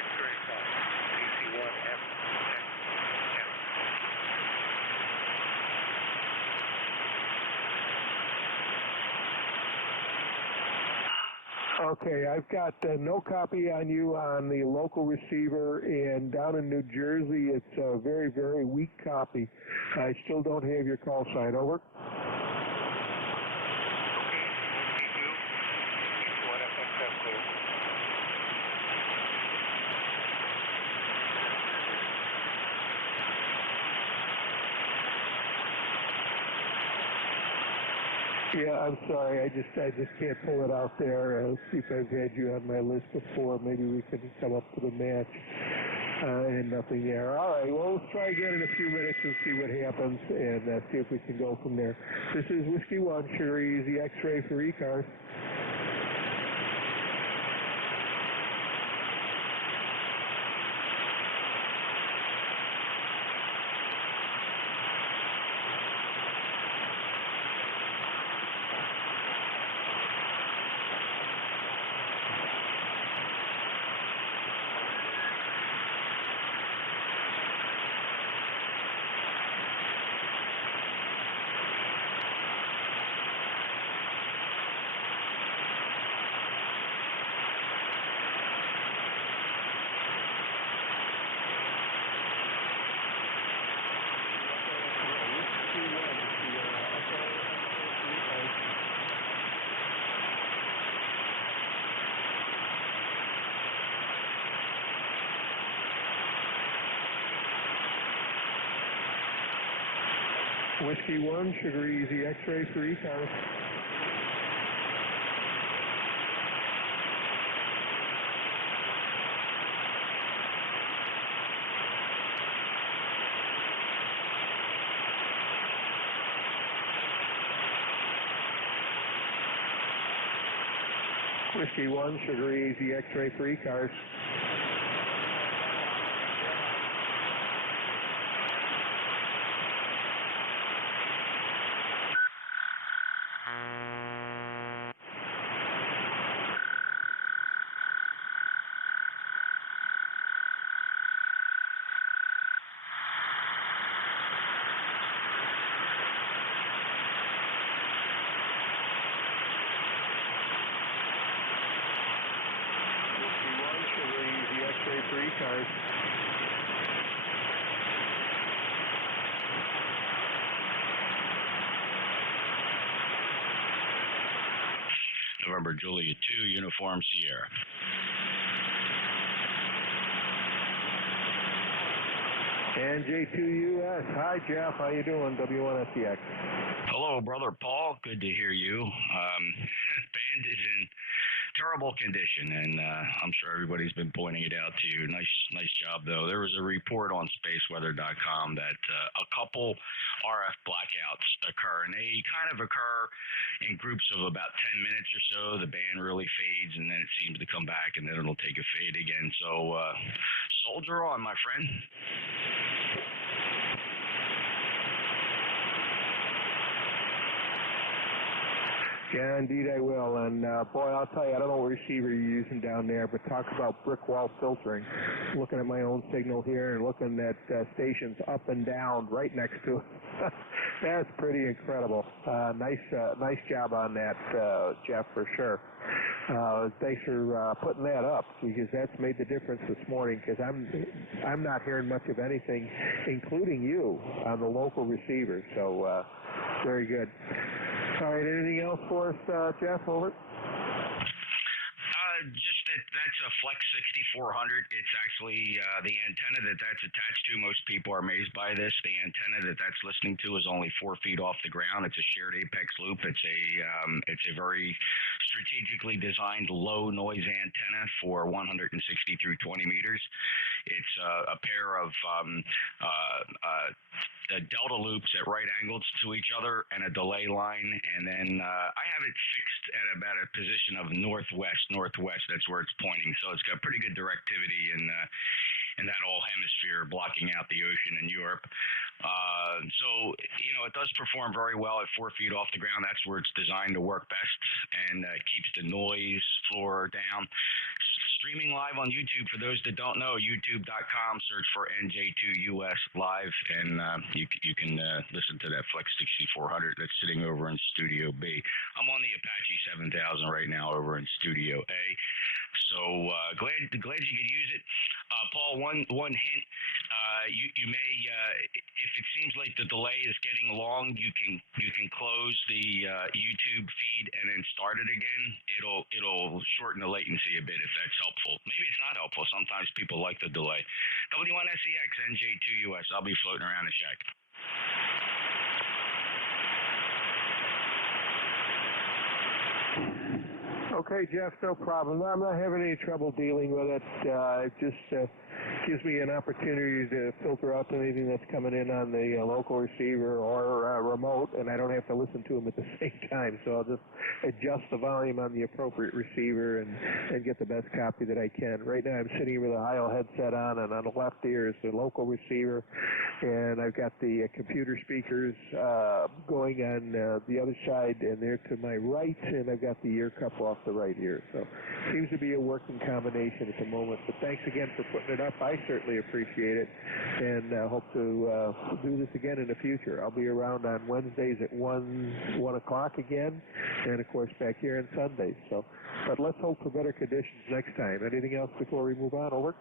Okay, I've got no copy on you on the local receiver, and down in New Jersey, it's a very, very weak copy. I still don't have your call sign. Over. Yeah, I'm sorry. I just can't pull it out there. Let's see if I've had you on my list before. Maybe we can come up with a match. And nothing there. All right. Well, let's try again in a few minutes and see what happens, and see if we can go from there. This is Whiskey 1, Sugar Easy X-ray for ECARS. Whiskey 1, Sugar Easy X-ray for ECARS. Whiskey 1, Sugar Easy X-ray for ECARS. X-ray for ECARS. November Juliet 2, Uniform Sierra. NJ2US. Hi, Jeff. How you doing? W1SEX. Hello, Brother Paul. Good to hear you. Band is in terrible condition, and I'm sure everybody's been pointing it out to you. Nice job, though. There was a report on spaceweather.com that a couple RF blackouts occur, and they kind of occur in groups of about 10 minutes or so. The band really fades, and then it seems to come back, and then it'll take a fade again. So soldier on, my friend. Yeah, indeed I will. And boy, I'll tell you, I don't know what receiver you're using down there, but talk about brick wall filtering. Looking at my own signal here and looking at stations up and down right next to it. That's pretty incredible. Nice job on that, Jeff, for sure. Thanks for putting that up, because that's made the difference this morning, because I'm not hearing much of anything, including you, on the local receiver. So very good. All right, anything else for us, Jeff? Over. Just that's a Flex 6400. It's actually the antenna that's attached to. Most people are amazed by this. The antenna that's listening to is only 4 feet off the ground. It's a shared apex loop. It's a very strategically designed low noise antenna for 160 through 20 meters. It's a pair of delta loops at right angles to each other and a delay line, and then I have it fixed at about a position of northwest. That's where it's pointing, so it's got pretty good directivity in that whole hemisphere, blocking out the ocean in Europe. So it does perform very well at 4 feet off the ground. That's where it's designed to work best, and keeps the noise floor down. streaming live on YouTube. For those that don't know, youtube.com, search for NJ2US Live, and you can listen to that Flex 6400 that's sitting over in Studio B. I'm on the Apache 7000 right now over in Studio A. So glad you could use it. Paul, one hint, you may, if it seems like the delay is getting long, you can close the YouTube feed and then start it again. It'll shorten the latency a bit if that's helpful. Maybe it's not helpful. Sometimes people like the delay. W1SEX NJ2US. I'll be floating around the shack. Okay, Jeff, no problem. I'm not having any trouble dealing with it. It just gives me an opportunity to filter out anything that's coming in on the local receiver or remote, and I don't have to listen to them at the same time. So I'll just adjust the volume on the appropriate receiver and get the best copy that I can. Right now I'm sitting with a Heil headset on, and on the left ear is the local receiver, and I've got the computer speakers going on the other side, and they're to my right, and I've got the ear cup off the right ear. So seems to be a working combination at the moment. But thanks again for putting it up. I certainly appreciate it, and hope to do this again in the future. I'll be around on Wednesdays at 1 o'clock again, and of course back here on Sundays. So, but let's hope for better conditions next time. Anything else before we move on? Over.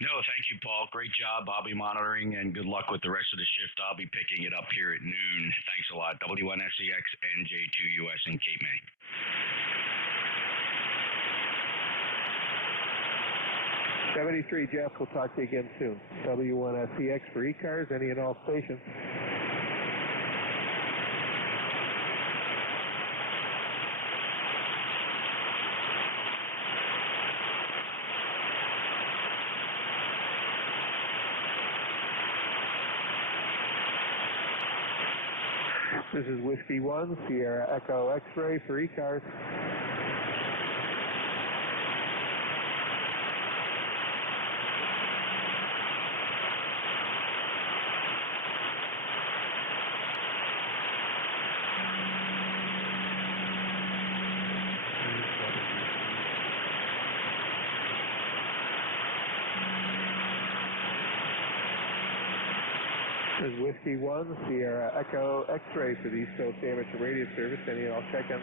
No, thank you, Paul. Great job. I'll be monitoring, and good luck with the rest of the shift. I'll be picking it up here at noon. Thanks a lot. W1SEX NJ2US in Cape May. 73, Jeff. We'll talk to you again soon. W1SEX for ECARS, any and all stations. This is Whiskey 1, Sierra Echo X-Ray for ECARS. This is Whiskey 1, Sierra Echo X-Ray for the East Coast Amateur Radio Service. Any and all check-in.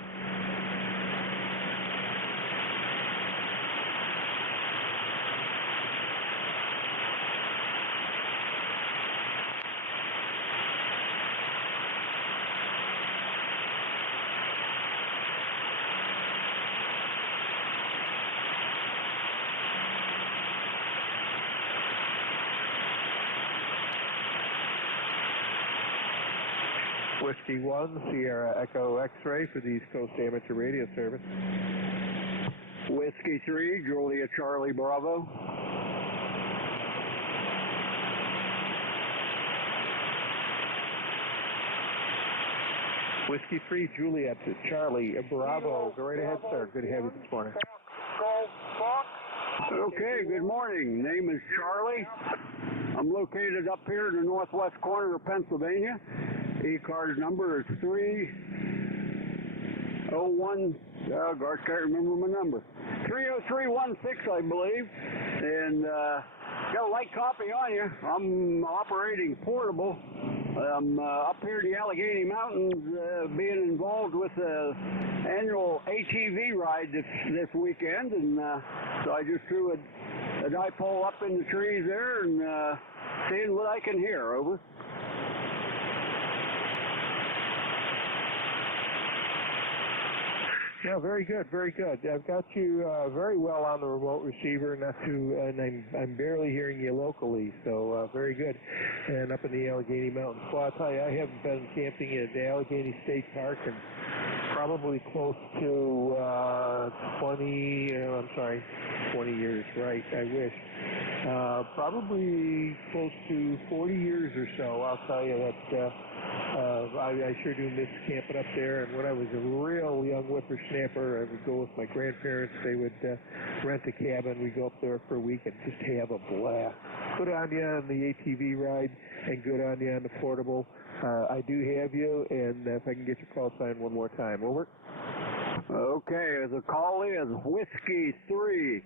Whiskey 1, Sierra Echo X-Ray for the East Coast Amateur Radio Service. Whiskey 3, Julia Charlie Bravo. Whiskey 3, Juliet Charlie Bravo. Go right ahead, sir. Good to have you this morning. Okay, good morning. Name is Charlie. I'm located up here in the northwest corner of Pennsylvania. ECARS number is 301, gosh, can't remember my number. 30316, I believe. And got a light copy on you. I'm operating portable. I'm up here in the Allegheny Mountains being involved with the annual ATV ride this weekend. And so I just threw a dipole up in the trees there and seeing what I can hear. Over. Yeah, very good, very good. I've got you very well on the remote receiver, and I'm barely hearing you locally, so very good. And up in the Allegheny Mountains. Well, I'll tell you, I haven't been camping at the Allegheny State Park in probably close to 20 years, right, I wish. Probably close to 40 years or so. I'll tell you that I sure do miss camping up there. And when I was a real young whippersnapper, I would go with my grandparents. They would rent a cabin. We'd go up there for a week and just have a blast. Good on you on the ATV ride, and good on you on the portable. I do have you, and if I can get your call sign one more time. Over. Okay, the call is Whiskey 3,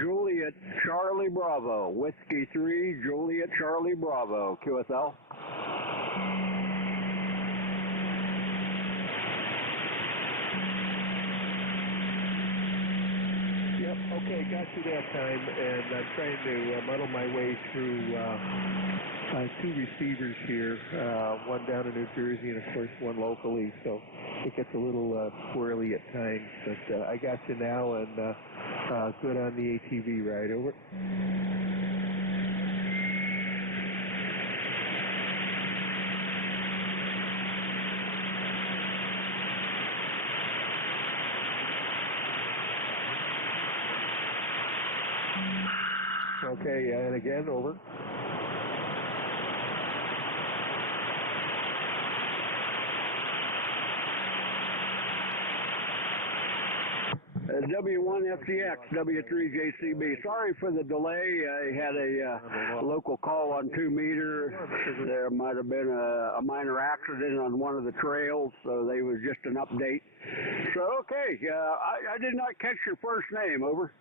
Juliet Charlie Bravo. Whiskey 3, Juliet Charlie Bravo. QSL. Yep, okay, got you that time, and I'm trying to muddle my way through two receivers here, one down in New Jersey and, of course, one locally, so it gets a little squirrely at times, but I got you now, and good on the ATV ride. Over. Okay, and again, over. W1FTX, W3JCB. Sorry for the delay. I had a local call on 2 meter. There might have been a minor accident on one of the trails, so they was just an update. So, okay, I did not catch your first name. Over.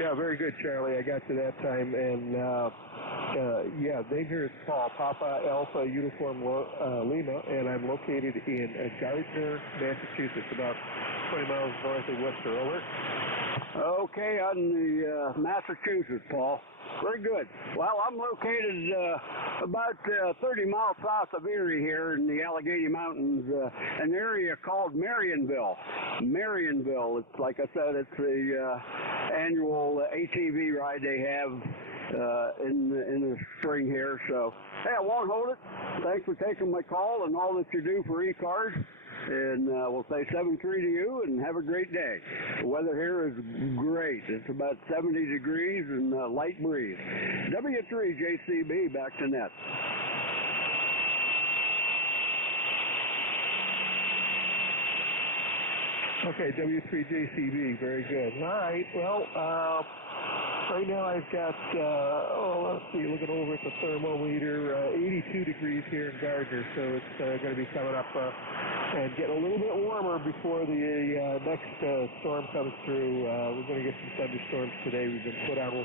Yeah, very good, Charlie. I got you that time, and yeah, dangerous Paul, Papa Alpha Uniform Lima, and I'm located in Gardner, Massachusetts, about 20 miles north of Worcester. Over. Okay, on the Massachusetts, Paul. Very good. Well, I'm located about 30 miles south of Erie here in the Allegheny Mountains, an area called Marionville. Marionville, it's like I said, it's the annual ATV ride they have in the spring here. So, hey, I won't hold it. Thanks for taking my call and all that you do for ECARS. And we'll say 7-3 to you, and have a great day. The weather here is great. It's about 70 degrees and light breeze. W3JCB, back to net. Okay, W3JCB, very good. All right, well, right now I've got, let's see, looking over at the thermometer, 82 degrees here in Gardner, so it's going to be coming up and getting a little bit warmer before the next storm comes through. We're going to get some thunderstorms today. We've been put on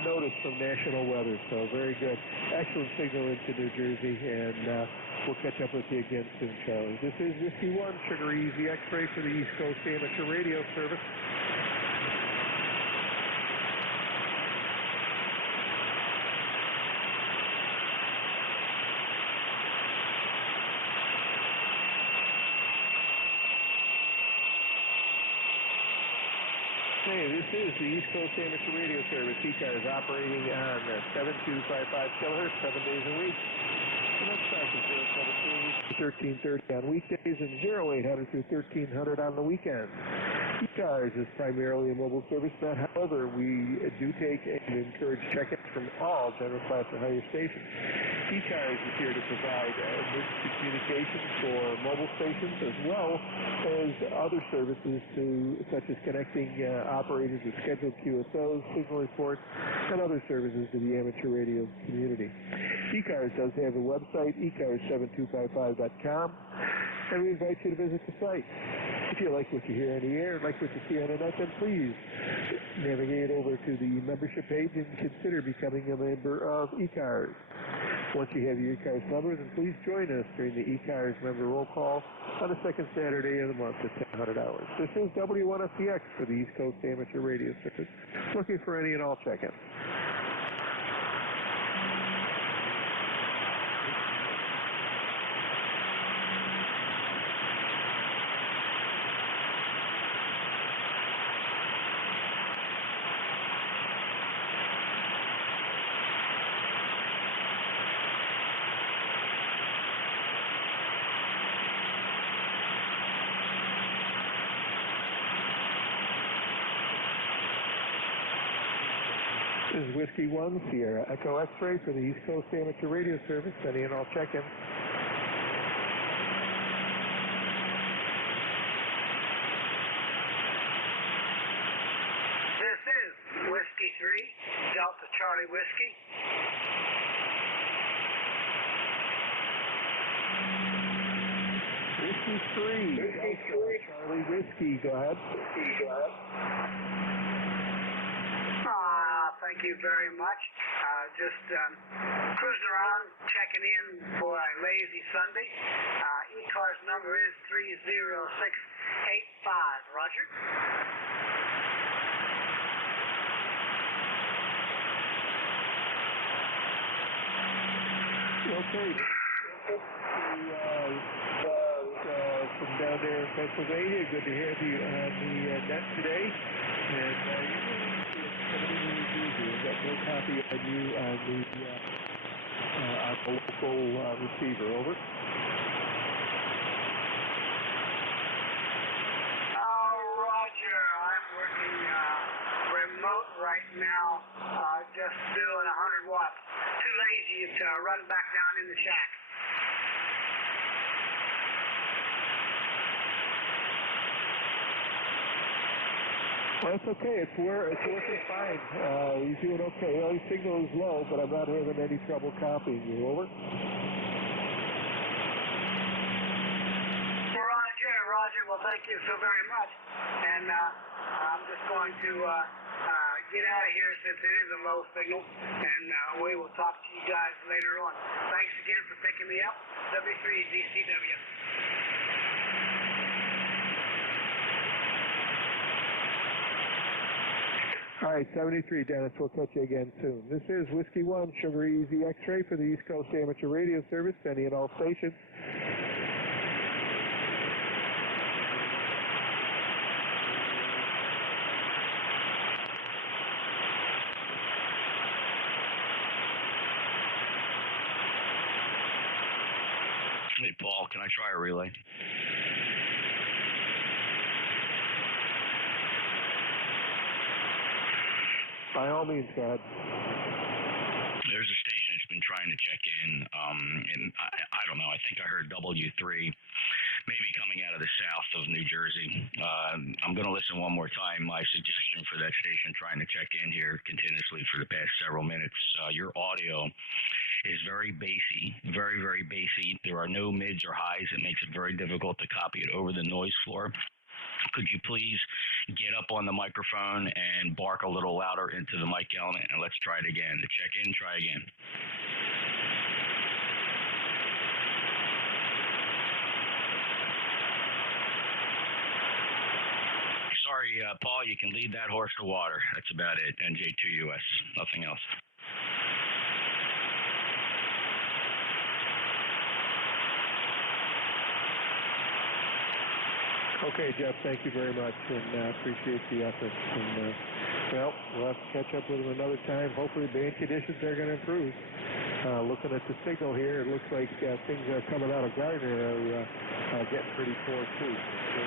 notice from national weather, so very good. Excellent signal into New Jersey, and we'll catch up with you again soon, Charlie. This is Whiskey 1, Sugar Easy X-Ray for the East Coast Amateur Radio Service. Hey, this is the East Coast Amateur Radio Service. ECARS operating on 7255 kilohertz 7 days a week. The next time is 072 1330 on weekdays and 0800 through 1300 on the weekends. ECARS is primarily a mobile service net. However, we do take and encourage check-ins from all general class or higher stations. ECARS is here to provide emergency communications for mobile stations as well as other services such as connecting operators with scheduled QSOs, signal reports, and other services to the amateur radio community. ECARS does have a website, ECARS7255.com, and we invite you to visit the site. If you like what you hear on the air and like what you see on the net, then please navigate over to the membership page and consider becoming a member of ECARS. Once you have your ECARS number, then please join us during the ECARS member roll call on the second Saturday of the month at 1000 hours. This is W1FTX for the East Coast Amateur Radio Service, looking for any and all check-ins. This is Whiskey 1, Sierra Echo X-Ray for the East Coast Amateur Radio Service. Any and all check-in. This is Whiskey 3, Delta Charlie Whiskey. Whiskey 3. Charlie Whiskey, go ahead. Thank you very much. Just cruising around, checking in for a lazy Sunday. ECARS number is 30685. Roger. Okay. From down there in Pennsylvania, good to have you on the net today. And we've got no copy of you on the local receiver. Over. Roger. I'm working remote right now, just doing 100 watts. Too lazy to run back down in the shack. Well, that's okay. It's working fine. You're doing okay. Well, your signal is low, but I'm not having any trouble copying you. Over. Roger. Well, thank you so very much. And I'm just going to get out of here since it is a low signal, and we will talk to you guys later on. Thanks again for picking me up. W3DCW. All right, 73, Dennis. We'll catch you again soon. This is Whiskey 1, Sugar Easy X-Ray for the East Coast Amateur Radio Service, any and all stations. Hey, Paul, can I try a relay? By all means, go ahead. There's a station that's been trying to check in, and I don't know, I think I heard W3, maybe coming out of the south of New Jersey. I'm going to listen one more time. My suggestion for that station trying to check in here continuously for the past several minutes, your audio is very bassy, very, very bassy. There are no mids or highs. It makes it very difficult to copy it over the noise floor. Could you please get up on the microphone and bark a little louder into the mic element, and let's try it again. To check in, try again. Sorry, Paul, you can lead that horse to water. That's about it. NJ2US, nothing else. Okay, Jeff, thank you very much, and appreciate the effort. And, well, we'll have to catch up with him another time. Hopefully band conditions are going to improve. Looking at the signal here, it looks like things are coming out of Gardner are getting pretty poor, too. So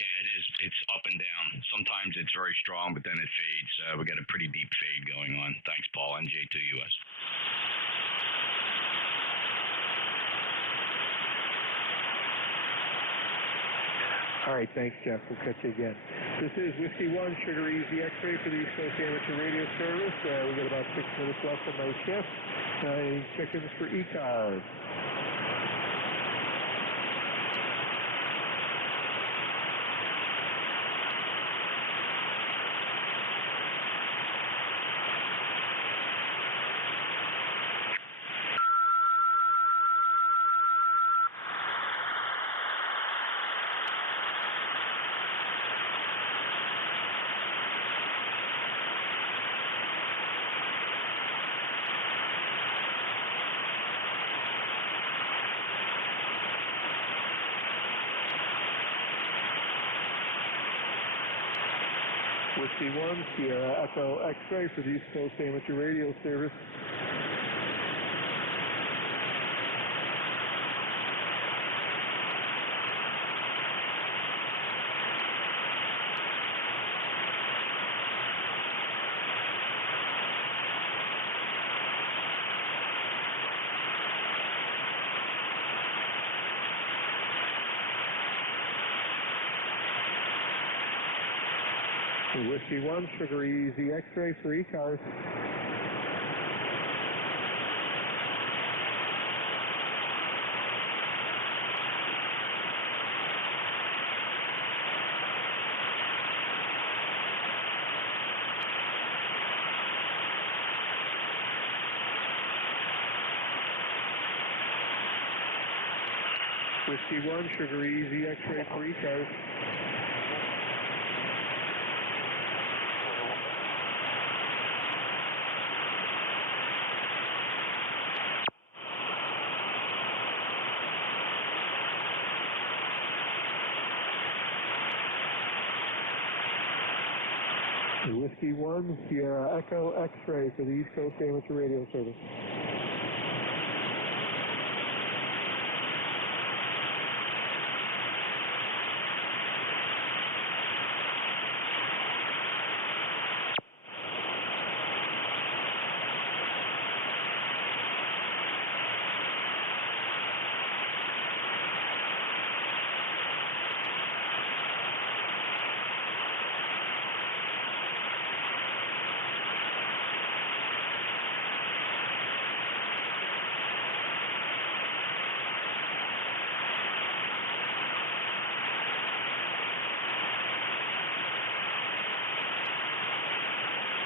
yeah, it is. It's up and down. Sometimes it's very strong, but then it fades. We got a pretty deep fade going on. Thanks, Paul. NJ2US. All right, thanks, Jeff. We'll catch you again. This is Whiskey 1, Sugar Easy X-Ray for the East Coast Amateur Radio Service. We got about 6 minutes left on my shift. Check-ins for ECARS. Whiskey 1, Sierra Echo X-Ray for the East Coast Amateur Radio Service. Whiskey 1, Sugar Easy X-Ray for ECARS. Whiskey 1, Sugar Easy, X-ray for ECARS. Whiskey 1, Sierra Echo X-ray for the East Coast Amateur Radio Service.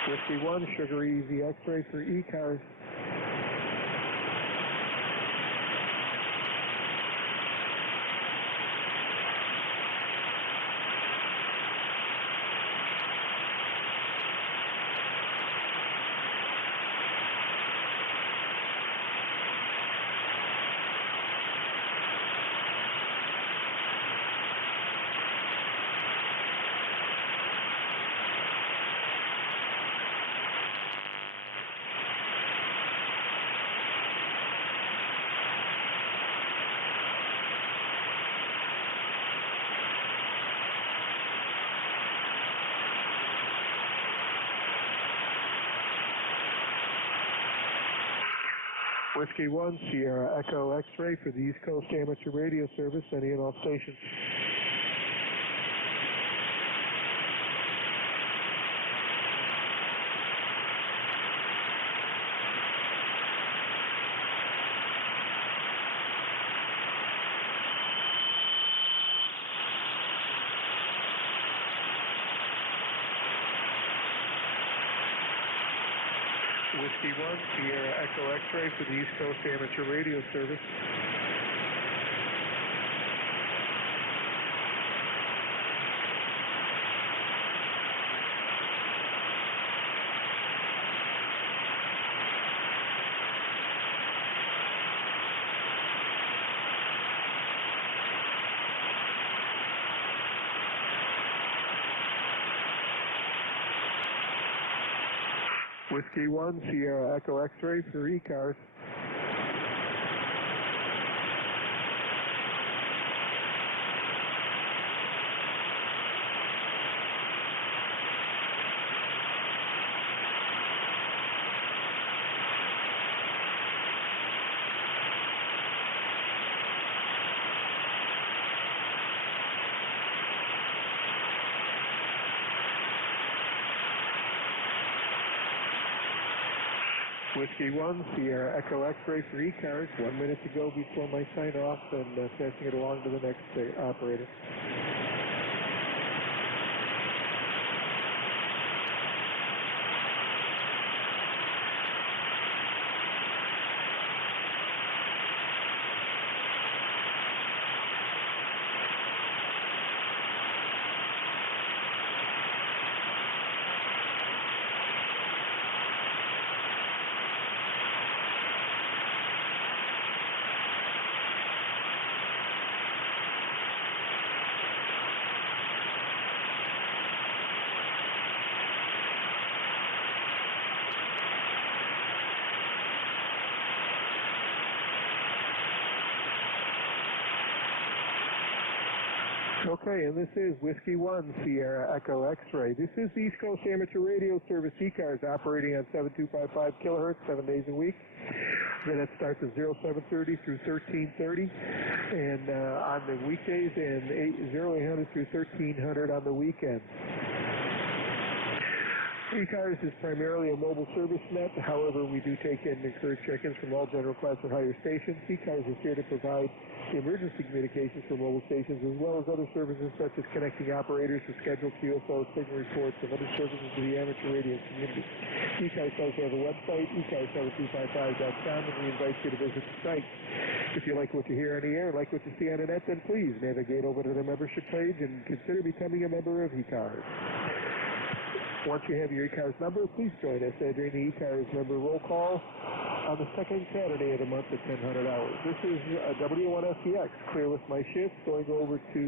Whiskey 1, Sugar Easy, X-ray for ECARS. Whiskey 1, Sierra Echo X-ray for the East Coast Amateur Radio Service, any and all stations. Whiskey 1, Sierra Echo X-ray for the East Coast Amateur Radio Service. Whiskey 1, Sierra Echo X-ray for ECARS. Whiskey 1, Sierra Echo X-ray for ECARS. 1 minute to go before my sign off, and passing it along to the next operator. Okay, and this is Whiskey 1, Sierra Echo X-ray. This is the East Coast Amateur Radio Service, ECARS, operating on 7255 kilohertz, 7 days a week. Then it starts at 0730 through 1330, and on the weekdays, and 0800 through 1300 on the weekends. ECARS is primarily a mobile service net. However, we do take and encourage check-ins from all general class or higher stations. ECARS is here to provide emergency communications for mobile stations as well as other services such as connecting operators to scheduled QSO signal reports and other services to the amateur radio community. ECARS does have a website, ECARS7255.com, and we invite you to visit the site. If you like what you hear on the air, like what you see on the net, then please navigate over to the membership page and consider becoming a member of ECARS. Once you have your ECARS number, please join us during the ECARS member roll call on the second Saturday of the month at 1000 hours. This is W1SCX, clear with my shift, going over to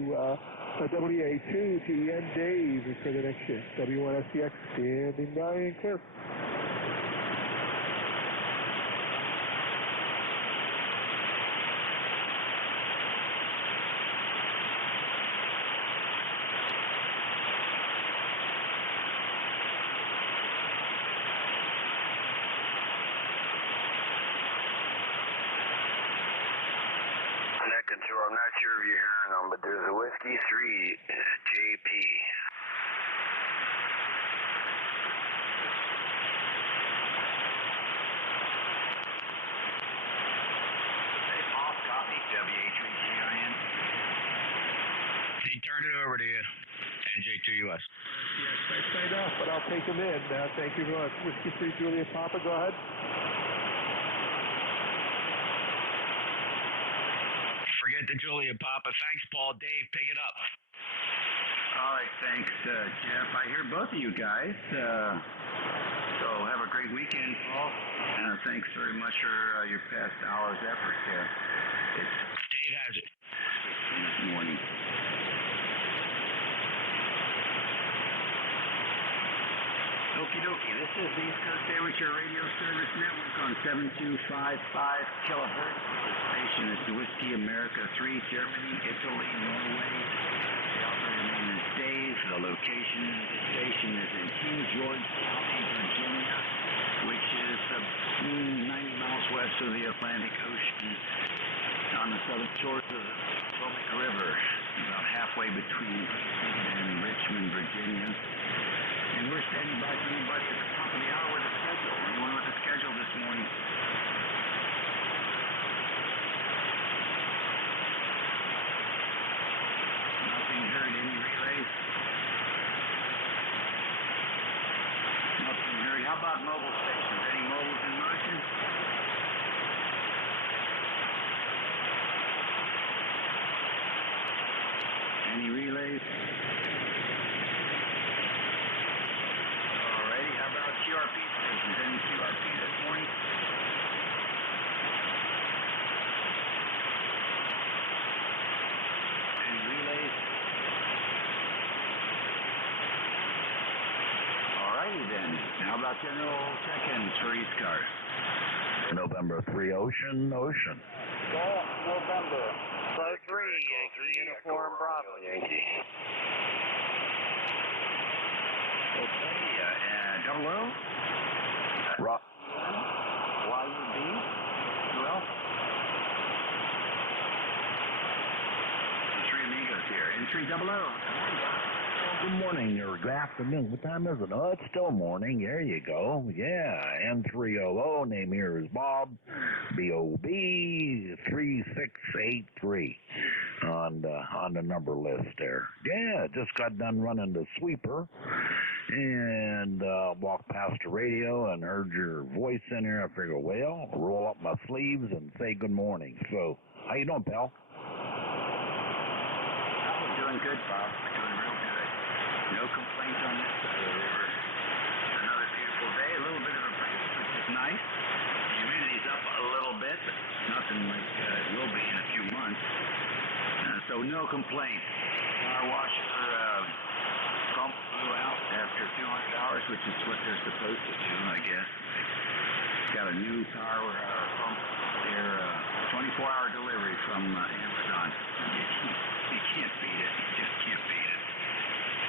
WA2 to Dave for the next shift. W1SCX, standing by and clear. Control, I'm not sure if you're hearing them, but there's a Whiskey 3 JP. Hey, Paul, copy, WA3GIN. He turned it over to you, NJ2US. Yes, I signed off, but I'll take them in. Thank you very much. Whiskey 3 Juliet Papa, go ahead. Forget the Julia Papa. Thanks, Paul. Dave, pick it up. All right, thanks, Jeff. I hear both of you guys. So have a great weekend, Paul. Thanks very much for your past hour's effort. Dave has it. This morning. Okie dokie. This is the East Coast Amateur Radio Service Network on 7255 kilohertz. The station is the Whiskey America 3, Germany, Italy, Norway. The operator name is Dave. The location of the station is in King George County, Virginia, which is 90 miles west of the Atlantic Ocean on the southern shores of the Potomac River, about halfway between Houston and Richmond, Virginia. And we're standing by for anybody at the top of the hour with a schedule. Anyone with a schedule this morning? Nothing heard. Any relays? Nothing heard. How about mobile stations? Any mobiles in motion? Any relays? QRP stations. Any QRP this morning? Any relays? Alrighty then. How about general check-ins for ECARS? November 3 Ocean. Golf November. Pro 3 Yankee Uniform Bravo. Yankee. Okay, double O? Rock. YUB? Who else? Three amigos here. N300. Good morning or good afternoon. What time is it? Oh, it's still morning. There you go. Yeah, N300. Name here is Bob. BOB 3683 on the number list there. Yeah, just got done running the sweeper and walked past the radio and heard your voice in there. I figured, well, I'll roll up my sleeves and say good morning. So, how you doing, pal? I'm doing good, Bob. Doing real good. No complaints on this side of the river. Another beautiful day. A little bit of a breeze, which is nice. Humidity's up a little bit, but nothing like it will be in a few months. So no complaints. Power washer pump blew out after 200 hours, which is what they're supposed to do, I guess. Got a new power pump there, 24-hour delivery from Amazon. You can't beat it. You just can't beat it.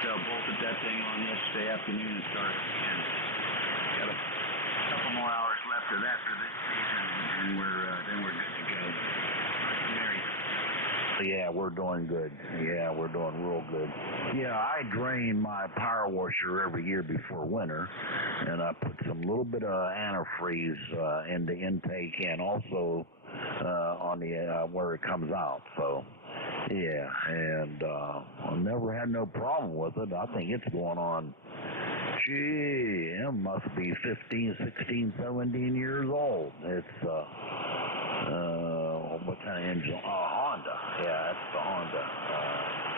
So bolted that thing on yesterday afternoon and started again. Got a couple more hours left of that for this season, and we're good to go. Merry. Yeah, we're doing good. Yeah, we're doing real good. Yeah, I drain my power washer every year before winter, and I put some little bit of antifreeze in the intake and also on the where it comes out. So, yeah, and I never had no problem with it. I think it's going on. Gee, it must be 15, 16, 17 years old. It's what kind of engine? Honda. Yeah, that's the Honda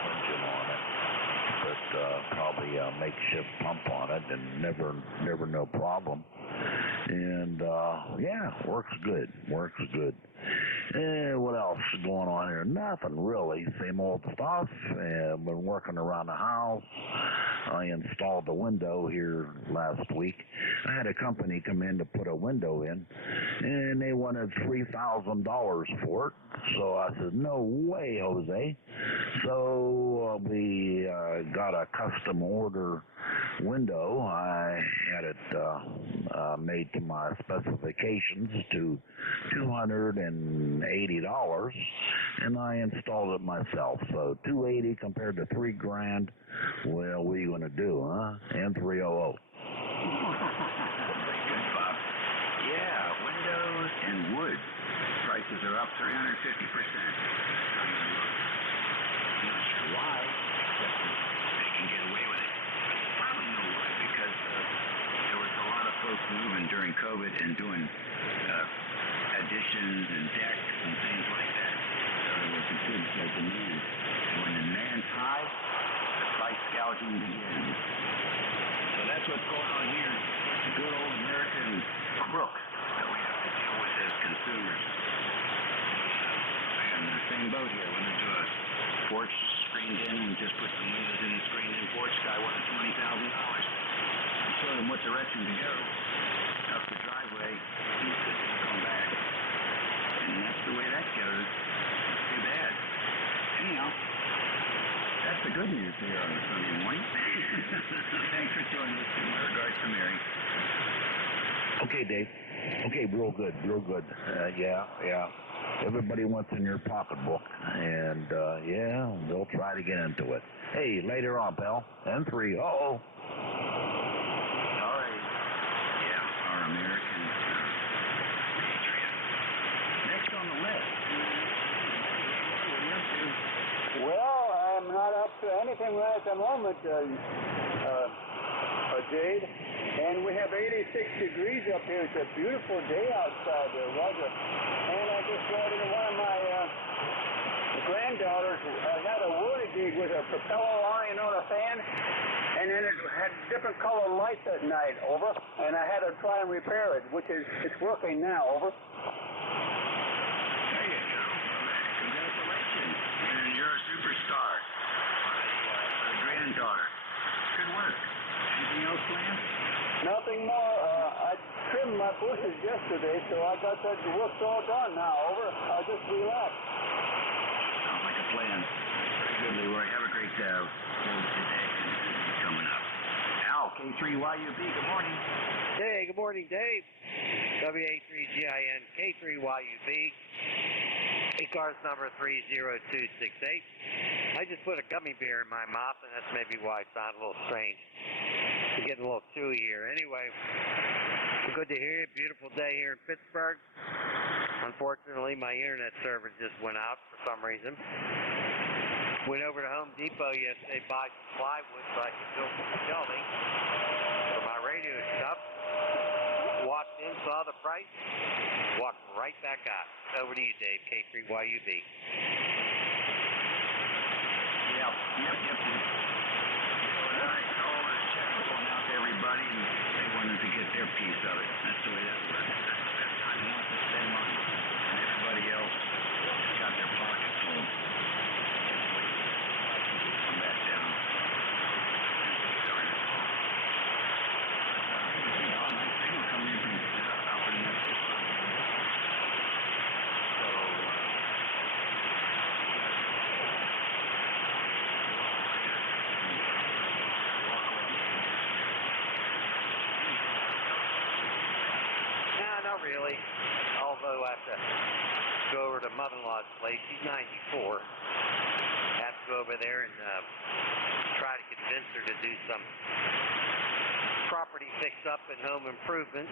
engine on it. But probably a makeshift pump on it, and never no problem. And yeah, works good. What else is going on here? Nothing really. Same old stuff. Been working around the house. I installed the window here last week. I had a company come in to put a window in, and they wanted $3,000 for it. So I said, no way, Jose. So we got a custom order window. I had it made to my specifications to $280, and I installed it myself. So $280 compared to $3,000. Well, what are you going to do, huh? And 300. Pretty good, Bob. Yeah, windows and wood prices are up 350%. I'm not sure why, except that they can get away with it. Probably know why, because there was a lot of folks moving during COVID and doing additions and decks and things like that. So there was a good demand. And when the demand's high, the price gouging begins. So that's what's going on here. The good old American crooks that we have to deal with as consumers. Man, the same boat here. When they do a porch screened in and just put some windows in the screened in porch, guy wanted $20,000. I showed him what direction to go up the driveway, and he said, come back. And that's the way that goes. It's too bad. Anyhow, that's the good news here on the Sunday morning. Thanks for joining us. My regards to Mary. Okay, Dave. Okay, real good. Yeah. Everybody wants in your pocketbook, and yeah, they'll try to get into it. Hey, later on, pal. N3. Uh-oh. All right. Yeah, our American patriot. Next on the list. What are you up to? Well, I'm not up to anything right at the moment, Jade. And we have 86 degrees up here. It's a beautiful day outside, Roger. And I just got into one of my granddaughters had a whirligig with a propeller lying on a fan, and then it had different color lights at night, over. And I had to try and repair it, which is, it's working now, over. There you go. Congratulations. You're a superstar for the granddaughter. Good work. Anything else planned? Nothing more. I trimmed my bushes yesterday, so I got that work all done now, over. I'll just relax. Sounds like a plan. Very good, Leroy. Have a great day coming up. Al, K3YUB, good morning. Hey, good morning, Dave. WA3GIN K3YUB. ECARS number 30268. I just put a gummy bear in my mouth, and that's maybe why it sounds a little strange. It's getting a little chewy here. Anyway, good to hear you. Beautiful day here in Pittsburgh. Unfortunately, my internet server just went out for some reason. Went over to Home Depot yesterday, buy some plywood so I could build some shelving for my radio stuff. Walked in, saw the price, walked right back out. Over to you, Dave, K3YUB. Yep. All right. All the checks going out to everybody, and they wanted to get their piece of it. That's the way that works. That's the best time not to spend money. And everybody else has got their pockets full. Just wait till prices come back down. Nice signal coming in from Alfred and Metro. So, Not really. Although I have to go over to mother-in-law's place. She's 94. Have to go over there and try to convince her to do some property fix-up and home improvement.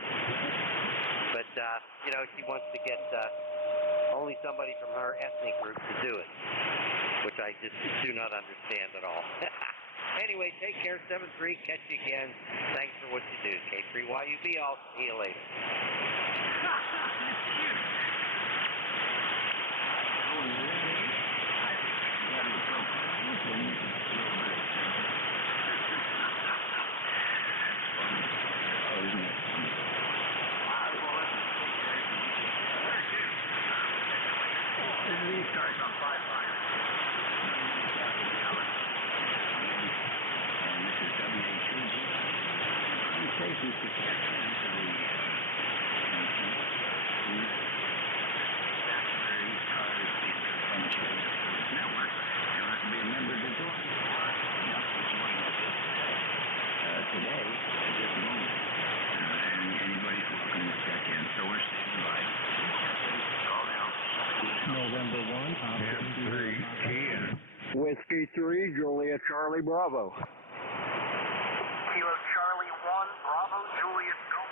But, you know, she wants to get only somebody from her ethnic group to do it, which I just do not understand at all. Anyway, take care, 7-3, catch you again. Thanks for what you do, K3YUB. I'll see you later. This is ECARS on 5.5. And this is WA3G. I'm safely to catch into the statutory ECARS Intervention Service Network. You don't have to be a member to join. Join us today at this moment. And anybody's welcome to check in. So we're standing by. Call now. November 1, N3, Whiskey 3, Juliet Charlie Bravo. Kilo Charlie 1, Bravo, Juliet, go.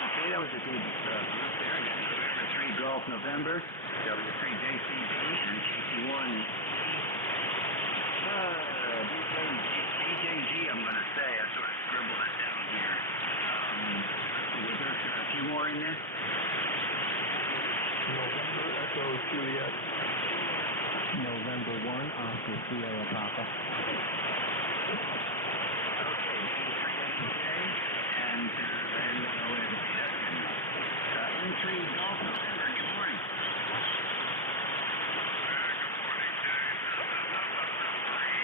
Okay, that was a good group there. I got November 3 Golf November, W3 JCB, and KC1 DJG, I'm going to say. I sort of scribbled it down here. Was there a few more in there? November Echo Juliet. November 1, Oscar Sierra Papa. Okay, and N3 Golf November, good morning. Good morning, Jay. This is November 3,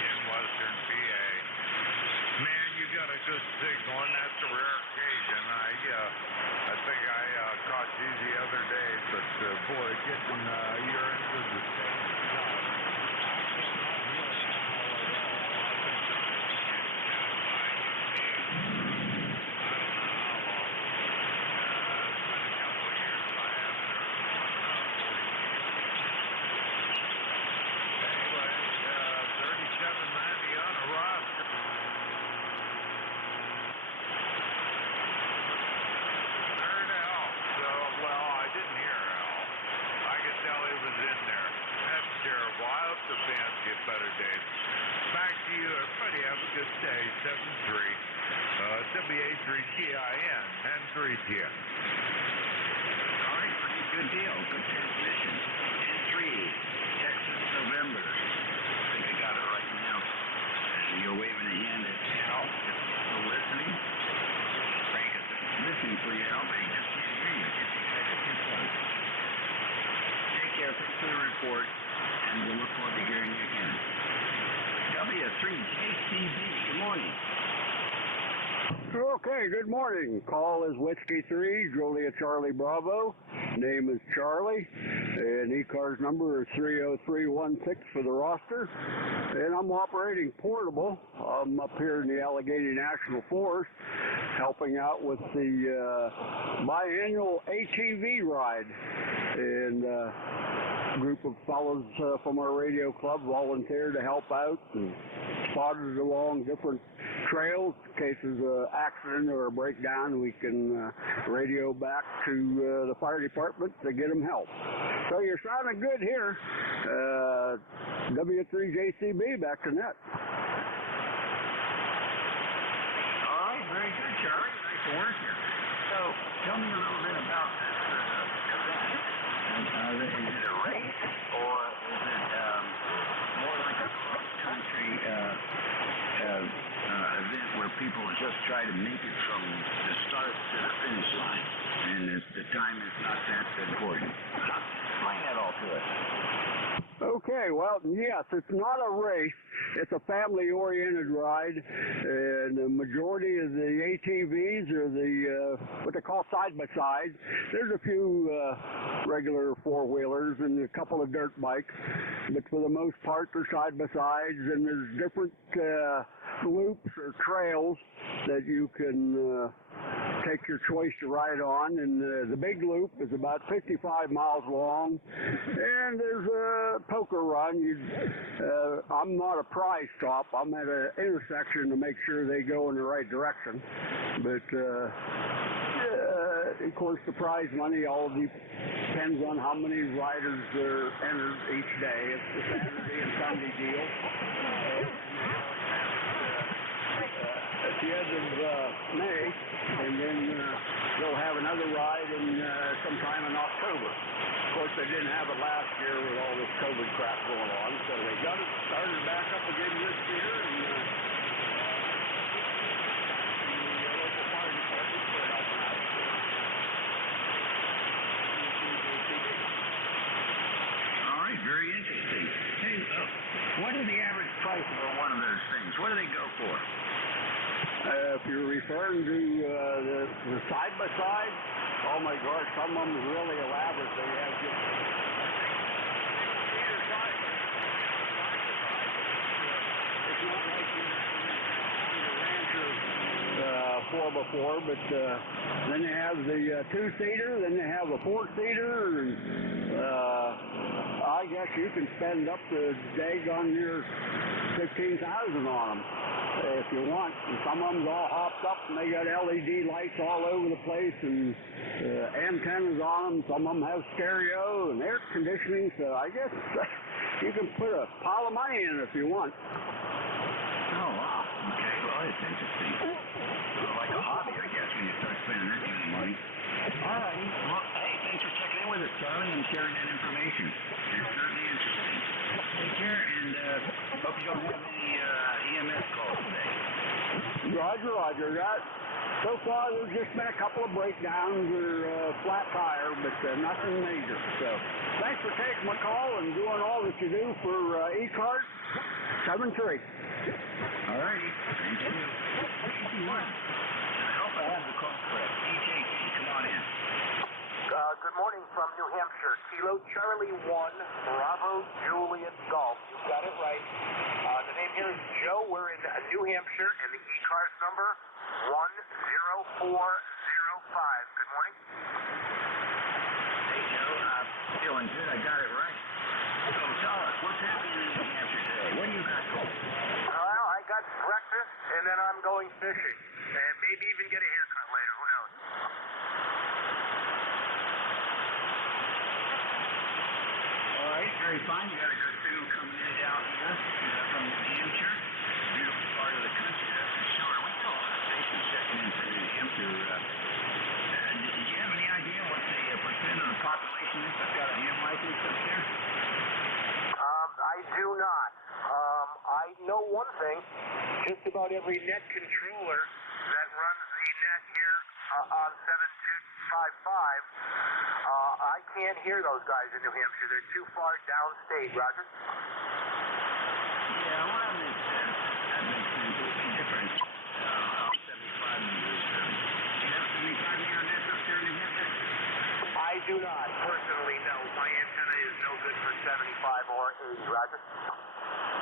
in Western PA. Man, you got a good signal, and that's a rare occasion. I think I caught you the other day, but boy, getting you're into the same spot. The fans get better days. Back to you, everybody. Have a good day. 7-3. WA3TIN and 3TN. All right, pretty good deal. Good transmission. N3, Texas, November. I think I got it right now. And you're waving a hand at Al, if you're still listening. Frank is listening for you, Al, but he just can't hear you. Take care. Thanks for the report. And we'll look forward to hearing you again. W3JCB, good morning. Okay, good morning. Call is Whiskey 3, Juliet Charlie Bravo. Name is Charlie. And ECARS number is 30316 for the roster. And I'm operating portable. I'm up here in the Allegheny National Forest helping out with the biannual ATV ride. And group of fellows from our radio club volunteered to help out and spotted along different trails. In case there's an accident or a breakdown, we can radio back to the fire department to get them help. So you're sounding good here. W3JCB, back to net. All right, very good, Charlie. Nice to work here. So tell me a little bit about this event. Is it a race, or is it more like a cross-country event where people just try to make it from the start to the finish line, and the time is not that important? Explain that all to us. Okay, well, yes, it's not a race. It's a family-oriented ride, and the majority of the ATVs are the what they call side-by-sides. There's a few regular four-wheelers and a couple of dirt bikes, but for the most part, they're side-by-sides, and there's different loops or trails that you can take your choice to ride on, and the big loop is about 55 miles long, and there's a poker run. I'm not a prize stop. I'm at an intersection to make sure they go in the right direction, but of course the prize money all depends on how many riders are entered each day. It's the Saturday and Sunday deal. At the end of May, and then they'll have another ride sometime in October. Of course, they didn't have it last year with all this COVID crap going on, so they got it started back up again this year, and the local fire department for helping out. All right, very interesting. Hey, what is the average price for one of those things? What do they go for? If you're referring to the side-by-side, oh my gosh, some of them are really elaborate. They have just either side. It's not like the Rancher 4x4, but then they have the two-seater, then they have a four-seater, and I guess you can spend up to daggone near $15,000 on them. If you want. And some of them's all hopped up and they got LED lights all over the place and antennas on them. Some of them have stereo and air conditioning, so I guess you can put a pile of money in it if you want. Oh, wow. Okay, well, it's interesting. Sort of like a hobby, I guess, when you start spending that kind of money. All right. Well, hey, thanks for checking in with us, Charlie, and sharing that information. It's certainly interesting. Take care, and hope you don't have any EMS calls today. Roger. So far, there's just been a couple of breakdowns or flat tire, but nothing major. So, thanks for taking my call and doing all that you do for ECARS 73. All righty. Thank you. Easy one. I hope I have the call correct. EJT, come on in. Good morning from New Hampshire. Kilo Charlie 1, Bravo Juliet Golf. You got it right. The name here is Joe. We're in New Hampshire, and the ECARS number 10405. Good morning. Hey, Joe. Feeling good. I got it right. So tell us, what's happening in New Hampshire today? What do you got going? Well, I got breakfast, and then I'm going fishing. And maybe even get a haircut later. Who knows? All right, very fine. You got a good signal coming in down here from New Hampshire. Beautiful part of the country, that's for sure. We got a lot of stations checking in from New Hampshire. Do you have any idea what the percent of the population is that's got a ham license up there? I do not. I know one thing. Just about every net controller that runs the net here on 7255, I can't hear those guys in New Hampshire. They're too far downstate, Roger. Yeah, well, that makes sense. It would be different. 75 meters. Do you have 75 meter nets up there in New Hampshire? I do not. Personally, no. My antenna is no good for 75 or 80, Roger.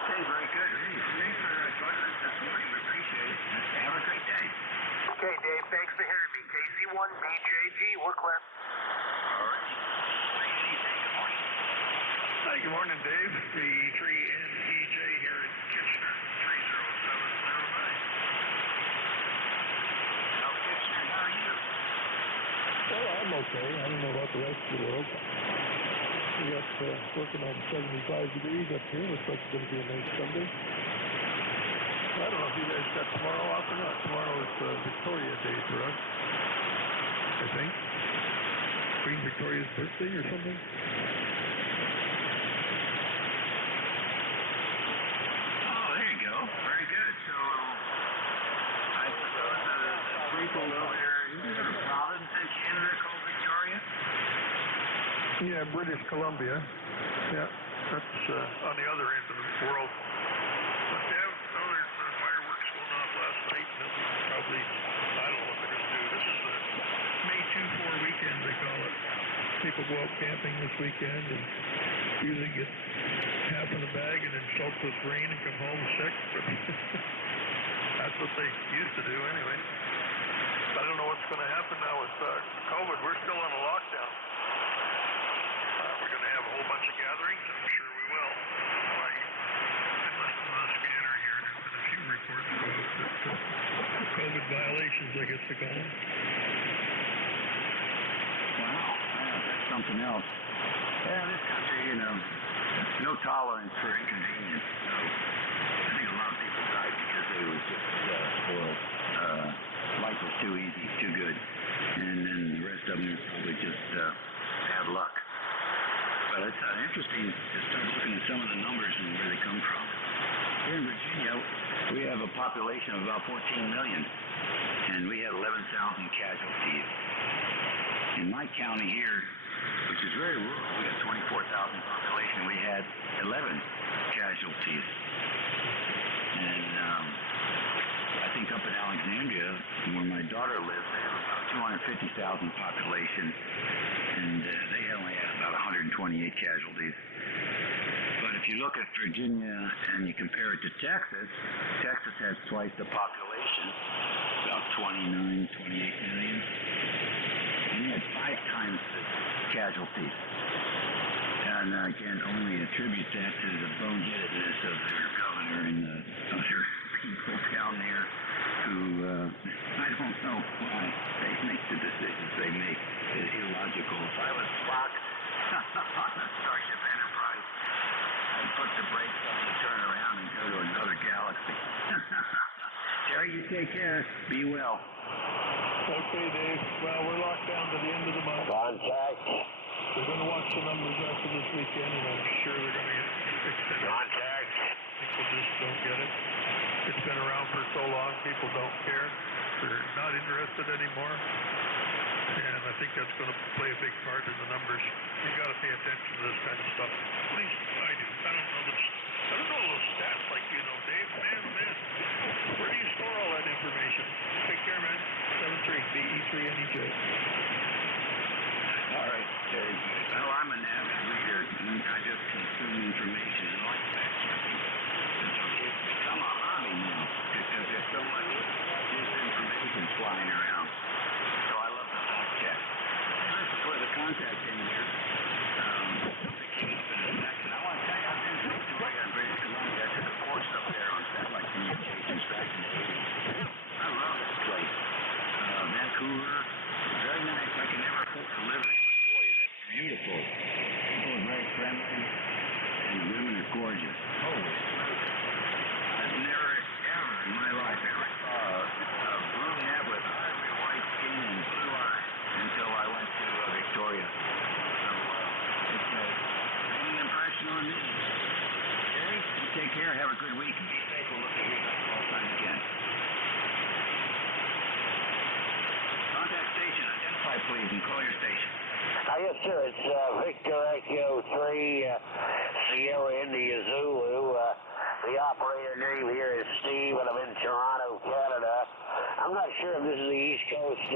Okay, very good. Hey, thanks for joining us this morning. We appreciate it. Have a great day. Okay, Dave. Thanks for hearing me. KC1 BJG. We're clear. All right. Good morning. Hi, good morning, Dave. The 3NEJ here in Kitchener, 30709. Now, Kitchener, how are you? Well, I'm okay. I don't know about the rest of the world. We got working on 75 degrees up here. Looks like it's going to be a nice Sunday. I don't know if you guys got tomorrow off or not. Tomorrow is Victoria Day for us, I think. Queen Victoria's birthday or something. Oh, there you go. Very good. So, I suppose the sprinkle over there, isn't there a province in Canada called Victoria? Yeah, British Columbia. Yeah, that's on the other end of the world. But yeah, no, there's fireworks going off last night. And probably, I don't know what they're going to do. This is the May 2-4 weekend, they call it. People go out camping this weekend and usually get half in the bag and then soak with rain and come home sick. But That's what they used to do anyway. I don't know what's going to happen now with COVID. We're still on a lockdown. We're going to have a whole bunch of gatherings. I'm sure we will. I've been listening to the scanner here. There's been a few reports about COVID violations, I guess they call them. Wow, that's something else. Yeah, this country, no tolerance for inconvenience. So I think a lot of people died because they were just spoiled. Life was too easy, too good. And then the rest of them was probably just bad luck. But it's interesting to start looking at some of the numbers and where they come from. Here in Virginia, we have a population of about 14 million, and we had 11,000 casualties. In my county here, which is very rural, we got 24,000 population, we had 11 casualties. And I think up in Alexandria, where my daughter lives, they have about 250,000 population, and they only had about 128 casualties. But if you look at Virginia and you compare it to Texas, Texas has twice the population, about 29, 28 million. And they had 5 times the casualties. And again, only attribute that to the boneheadedness of their governor and the other people down there who, I don't know why they make the decisions they make. It's illogical. If I was Spock on the Starship Enterprise, I'd put the brakes on and turn around and go to another galaxy. Terry, you take care. Be well. Okay, Dave. Well, we're locked down to the end of the month. Contact. We're going to watch the numbers after this weekend, and I'm sure they're going to get extended. Contact. People just don't get it. It's been around for so long, people don't care. They're not interested anymore. And I think that's going to play a big part in the numbers. You got to pay attention to this kind of stuff. At least I do. I don't know those stats like you know, Dave. Man. Where do you store all that information? Take care, man. 73BE3NEJ. All right, very good. Well, I'm an avid reader. I just consume information and like fact checking. It's become a hobby now because there's so much disinformation flying around. So I love the fact check. Hey, listen, there was a contact in here. Picking up in a second. I want to tell you I've been to Victoria and British Columbia to the ports up there on satellite communications back in the 80s. I love this place. Vancouver, very nice. I can never afford to live there, but boy, that's beautiful. People are very friendly, and the women are gorgeous. Holy smokes. I've never, ever in my life ever saw a brunette with ivory white skin and blue eyes until I went to Victoria. So it's a big impression on me. Okay, you take care. Have a good week. Be safe. We'll look at your call sign again. Contact station. Identify, please, and call your station. Yes, sir. It's Victor Echo 3, Sierra India Zulu. The operator name here is Steve, and I'm in Toronto, Canada. I'm not sure if this is the East Coast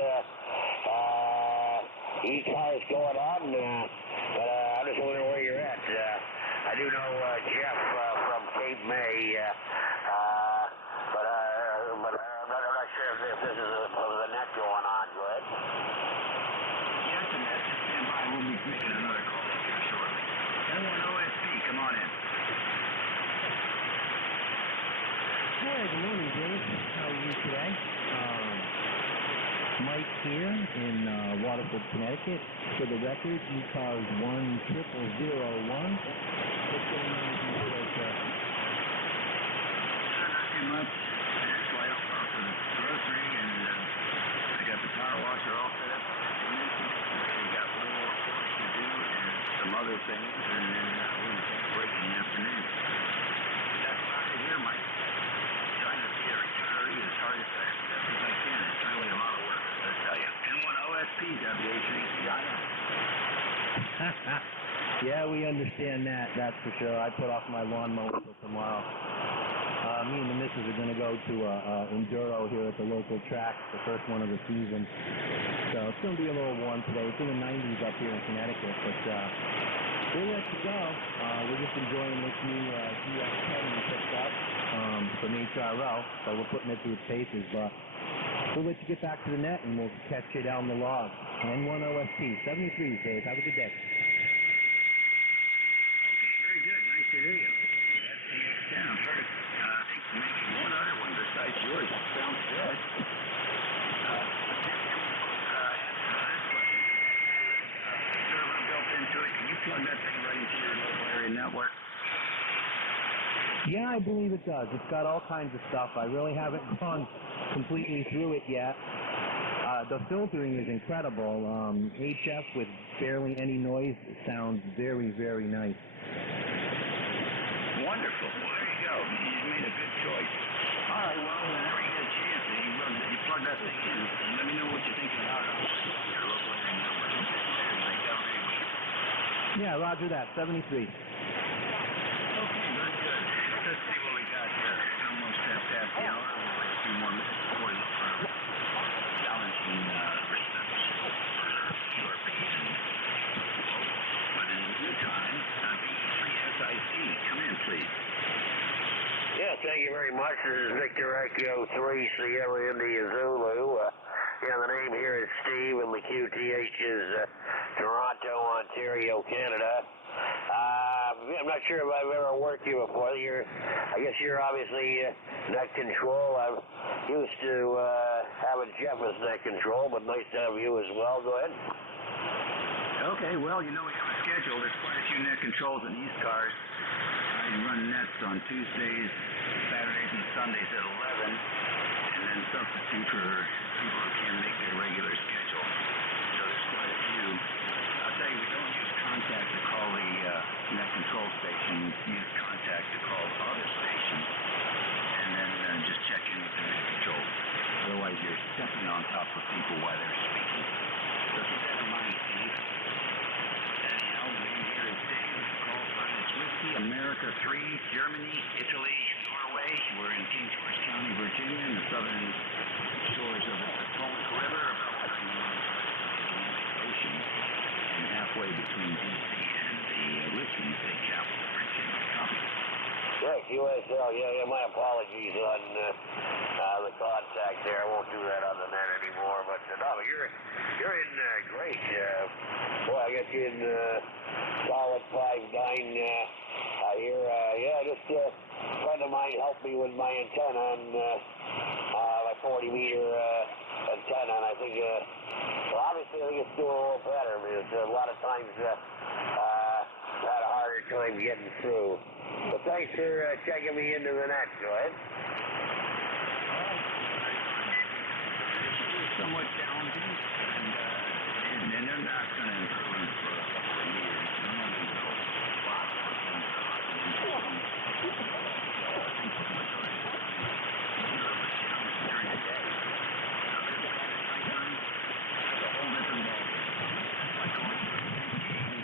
ECARS going on, but I'm just wondering where you're at. I do know Jeff from Cape May, but I'm not sure if this is the net going on. Go ahead. Yes, and that's just stand by. We'll be making another call up here shortly. N1OSP, come on in. Hi, good morning, Dave. How are you today? Mike here in Waterford, Connecticut. For the record, ECARS 10001. What's going on with you today, sir? Not too much. I just light up for the grocery, and I got the power washer all set up. We got a little more work to do and some other things, and then we're going to take a break in the afternoon. That's about it here, Mike. Trying to be a retiree as hard as I can. It's really a lot of work, I gotta tell you. N1OSP, WA3CIN. Yeah, we understand that, that's for sure. I put off my lawnmower for tomorrow. Me and the missus are going to go to Enduro here at the local track, the first one of the season. So it's going to be a little warm today. It's in the 90s up here in Connecticut, but we'll let you go. We're just enjoying this new GS10 we picked up from HRL, so we're putting it through its paces, but we'll let you get back to the net and we'll catch you down the log. N1OST, 73, Dave. Have a good day. Okay, very good. Nice to hear you. That's the X10. I've heard, I think maybe one other one besides yours. Sounds good. Server built into it. Can you plug that thing right into your local area network? Yeah, I believe it does. It's got all kinds of stuff. I really haven't gone completely through it yet. The filtering is incredible. HF with barely any noise sounds very, very nice. Wonderful. Well, there you go. You made a good choice. All right, well, whenever you get a chance, you plug that thing in, and let me know what you think about it. Your local area network. Like, have a great week. Yeah, roger that. 73. Okay, very good. Let's see what we got here. Almost past the hour. We'll wait a few more minutes before we look for challenging races for European locals. But in the meantime, VE3SIC, come in, please. Yeah, thank you very much. This is Victor Echo 3 Sierra India Zulu. Yeah, the name here is Steve, and the QTH is Toronto, Ontario, Canada. I'm not sure if I've ever worked here before. I guess you're obviously net control. I used to have a Jeff as net control, but nice to have you as well. Go ahead. Okay, well, you know we have a schedule. There's quite a few net controls in ECARS. I run nets on Tuesdays, Saturdays, and Sundays at 11, and then substitute for people who can't make their regular schedule. So there's quite a few. I'll tell you, we don't use contact to call the net control station. We use contact to call other stations, and then just check in with the net control. Otherwise, you're stepping on top of people while they're speaking. So keep that in mind, Steve. Anyhow, the name here is Dave. Call sign is Whiskey America 3, Germany, Italy, Norway. We're in King George County, Virginia, in the southern shores of the Potomac River, about 90 miles west of the Atlantic Ocean, and halfway between D.C. and the Lisbon state capital, Virginia. Copy. Right, USL. Yeah, my apologies on the contact there. I won't do that on the net anymore. But no, you're in great. Boy, I guess you're in solid 5.9 here. Just a friend of mine helped me with my antenna and my 40-meter antenna, and I think, obviously I think it's doing a little better because a lot of times had a harder time getting through. But thanks for checking me into the net, go ahead. It's somewhat challenging, and they're not going to improve for a couple of years. They're not going to go a lot of things I think the majority of the things are really challenging during the day. Because nighttime, it's a whole different ballgame. It's like going to a big game,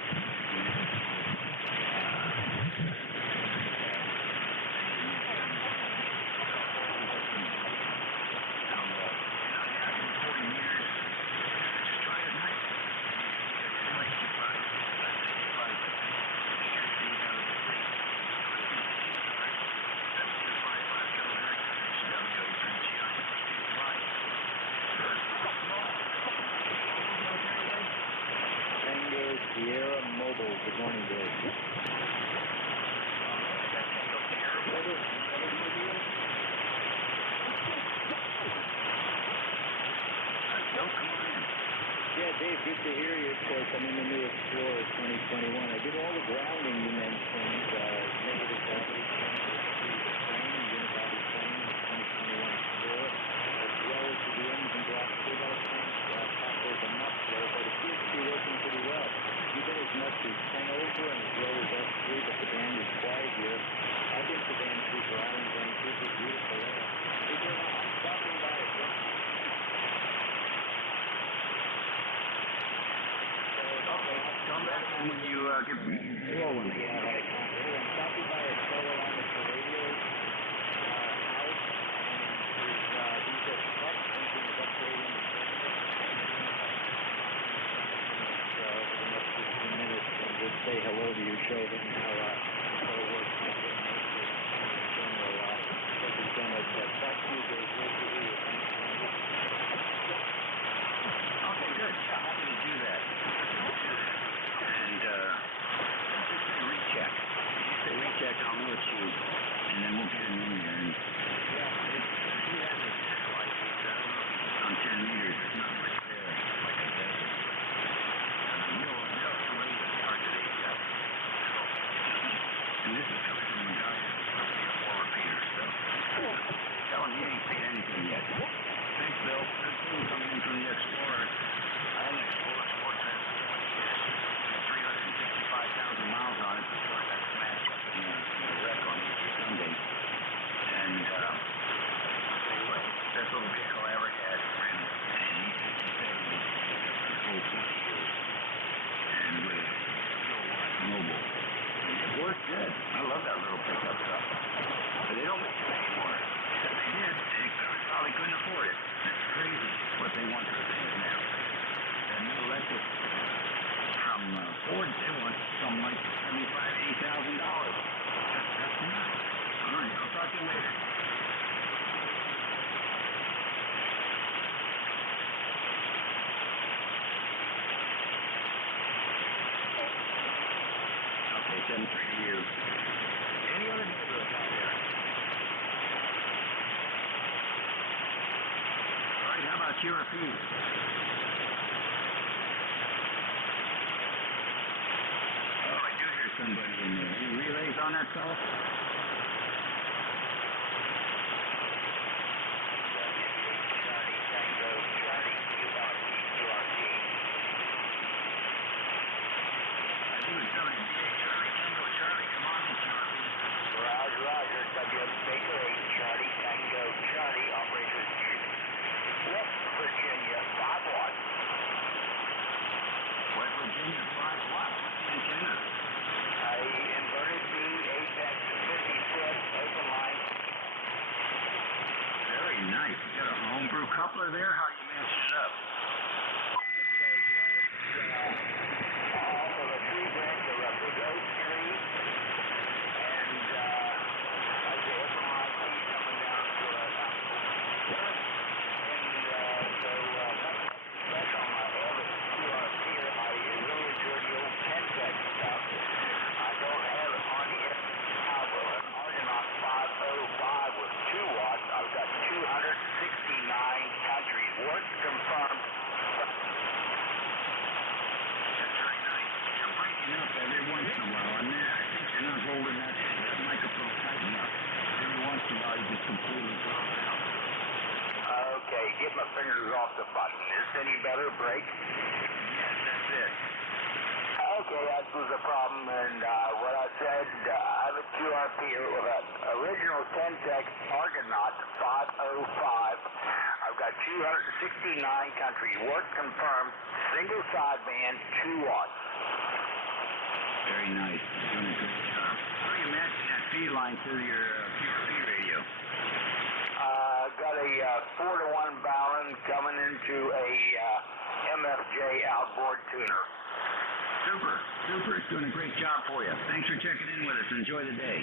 Sierra Mobile, good morning, Dave. Yeah, Dave, good to hear you. Of course, I'm in the new Explorer 2021. I did all the grounding you mentioned, negative gravity frame, unibody frame, 2021 Explorer, as well as the engine block. Still got a crank pop those enough slow, but it seems to be working pretty well. Even as much as 10 over and as low as S3, but the band is quiet here. I've been to Vancouver Island, Vancouver, beautiful air. I'm stopping by it. Come back when you get rolling. Yeah, right. I'm stopping by a fellow on the radio house, and he's a truck thinking of upgrading the over the next 15 minutes, and we'll say hello to you. there's not much there, like a desert. They'll parade the cars at each other. And this is coming from a guy who's probably a war repeater, so tell him he ain't seen anything yet. Thanks, Bill. Good thing coming in from the Explorer. I had an Explorer Sports at 365,000 miles on it before it got smashed up in a wreck on Easter Sunday. And I'll tell you what, best little vehicle I ever had. Ran an E57 for the full 20 years. And with a kilowatt mobile. It worked good. I love that little pickup truck. But they don't make them anymore. If they did, they probably couldn't afford it. It's crazy what they want for things now. And new electric from Ford, they want something like $75,000, $80,000. That's nuts. All right, I'll talk to you later. Okay, 7-3 to you. Any other neighborhoods out there? All right, how about QRP? Oh, I do hear somebody in there. Any relays on that fella? Roger, Roger. WS Baker 8, Charlie, Tango, Charlie, operator West Virginia, 5 watts. West Virginia, 5 watts. Antenna. I inverted B, Apex, 50-foot, open line. Very nice. You got a homebrew coupler there? How do you match it up? Off of a tree branch of a big oak tree. And like the open line feed coming down to a and so that's on my Elvis QRP here. I really enjoyed the old 10-tech stuff. I don't have it on here now, but an Argonaut 505 with 2 watts. I've got 269 countries. Work confirmed. That's very nice. You're breaking up every once in a while on that. I think you're not holding that microphone tight enough. Every once in a while you just completely drop out. Okay, get my fingers off the button. Is this any better? Break? Yes, that's it. Okay, that was the problem, and what I said, I have a QRP here with an original 10-tech Argonaut 505. I've got 269 countries. Work confirmed. Single sideband, 2 watts. Very nice. Doing a good job. How are you matching that feed line to your QRP radio? Got a 4-to-1 balance coming into a MFJ outboard tuner. Super, super. It's doing a great job for you. Thanks for checking in with us. Enjoy the day.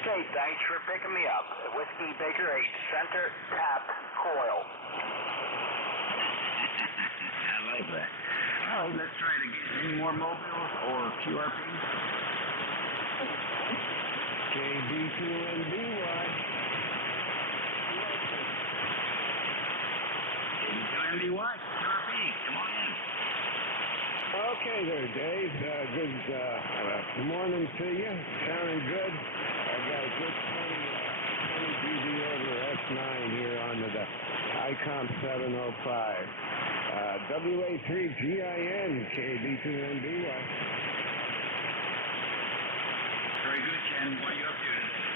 Okay, thanks for picking me up. Whiskey Baker 8, center tap coil. I like that. Oh, let's try it again. Any more mobiles or QRPs? KB2NBY. KB2NBY, QRP, come on in. Okay there, Dave. Good morning to you. Sounding good. I got a good 20 dB over S9 here onto the ICOM 705. WA3GIN, KB2NBY. Very good, Ken. What are you up to today?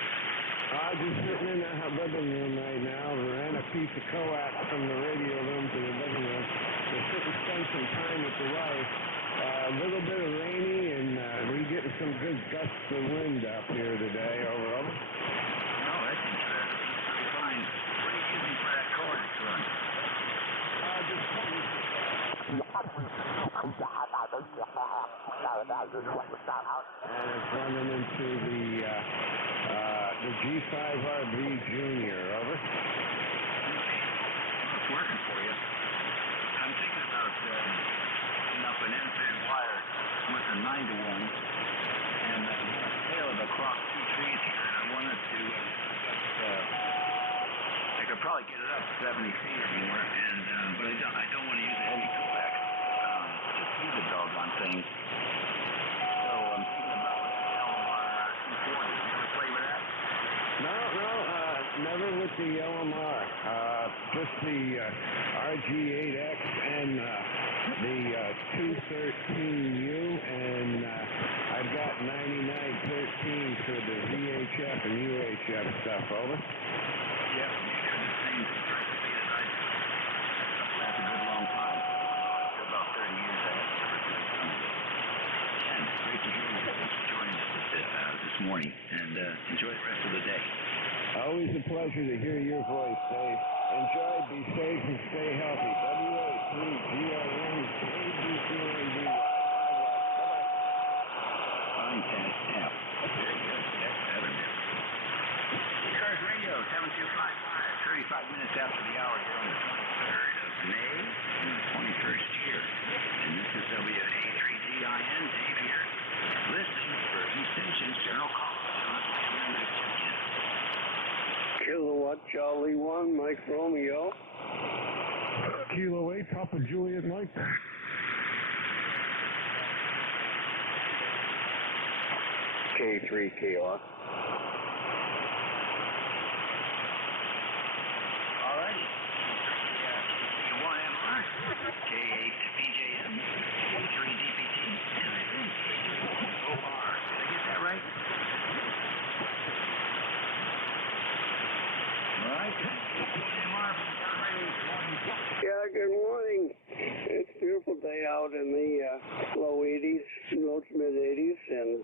I'm just sitting in the living room right now. Ran a piece of coax from the radio room to the living room. We're sitting and spend some time with the wife. A little bit of rainy, and we're getting some good gusts of wind up here today. Over. Oh, that's interesting. Pretty fine. What are you using for that coax run? And it's running into the G5RB Junior. Over. It's working for you. I'm thinking about putting up an end-fed wire with a 9-to-1 and a tail of a crop 2 trees here, and I wanted to I could probably get it up 70 feet or more, and but I I don't want to use a heavy coax to feed the doggone thing. So I'm thinking about the LMR 240. You ever play with that? No, never with the LMR. Just the RG8X and the 213U, and I've got 9913 for the VHF and UHF stuff. Over. Yeah, you're the same strike speed as I do. That's a good long time. After about 30 years, I have to replace some of those. And great to hear you. Thanks for joining us this morning, and enjoy the rest of the day. Always a pleasure to hear your voice, Dave. Enjoy, be safe, and stay healthy. WA3GR1 ABCND. Fine, Ted. Yeah. Very good. That's better now. ECARS Radio, 7255, 35 minutes after the hour here on the 23rd of May in the 21st year. And this is WA3GIN. Dave here, listening for extensions, general call. Remember to check in. Kilowatt Charlie 1, Mike Romeo. Kilo 8, Papa Juliet Mike. K3KR. Alrighty. K1MR, K8PJM, K3DPT, and I think OR. Did I get that right? Alright. K1MR, Yeah, good morning. It's a beautiful day out in the low 80s, low to mid 80s, and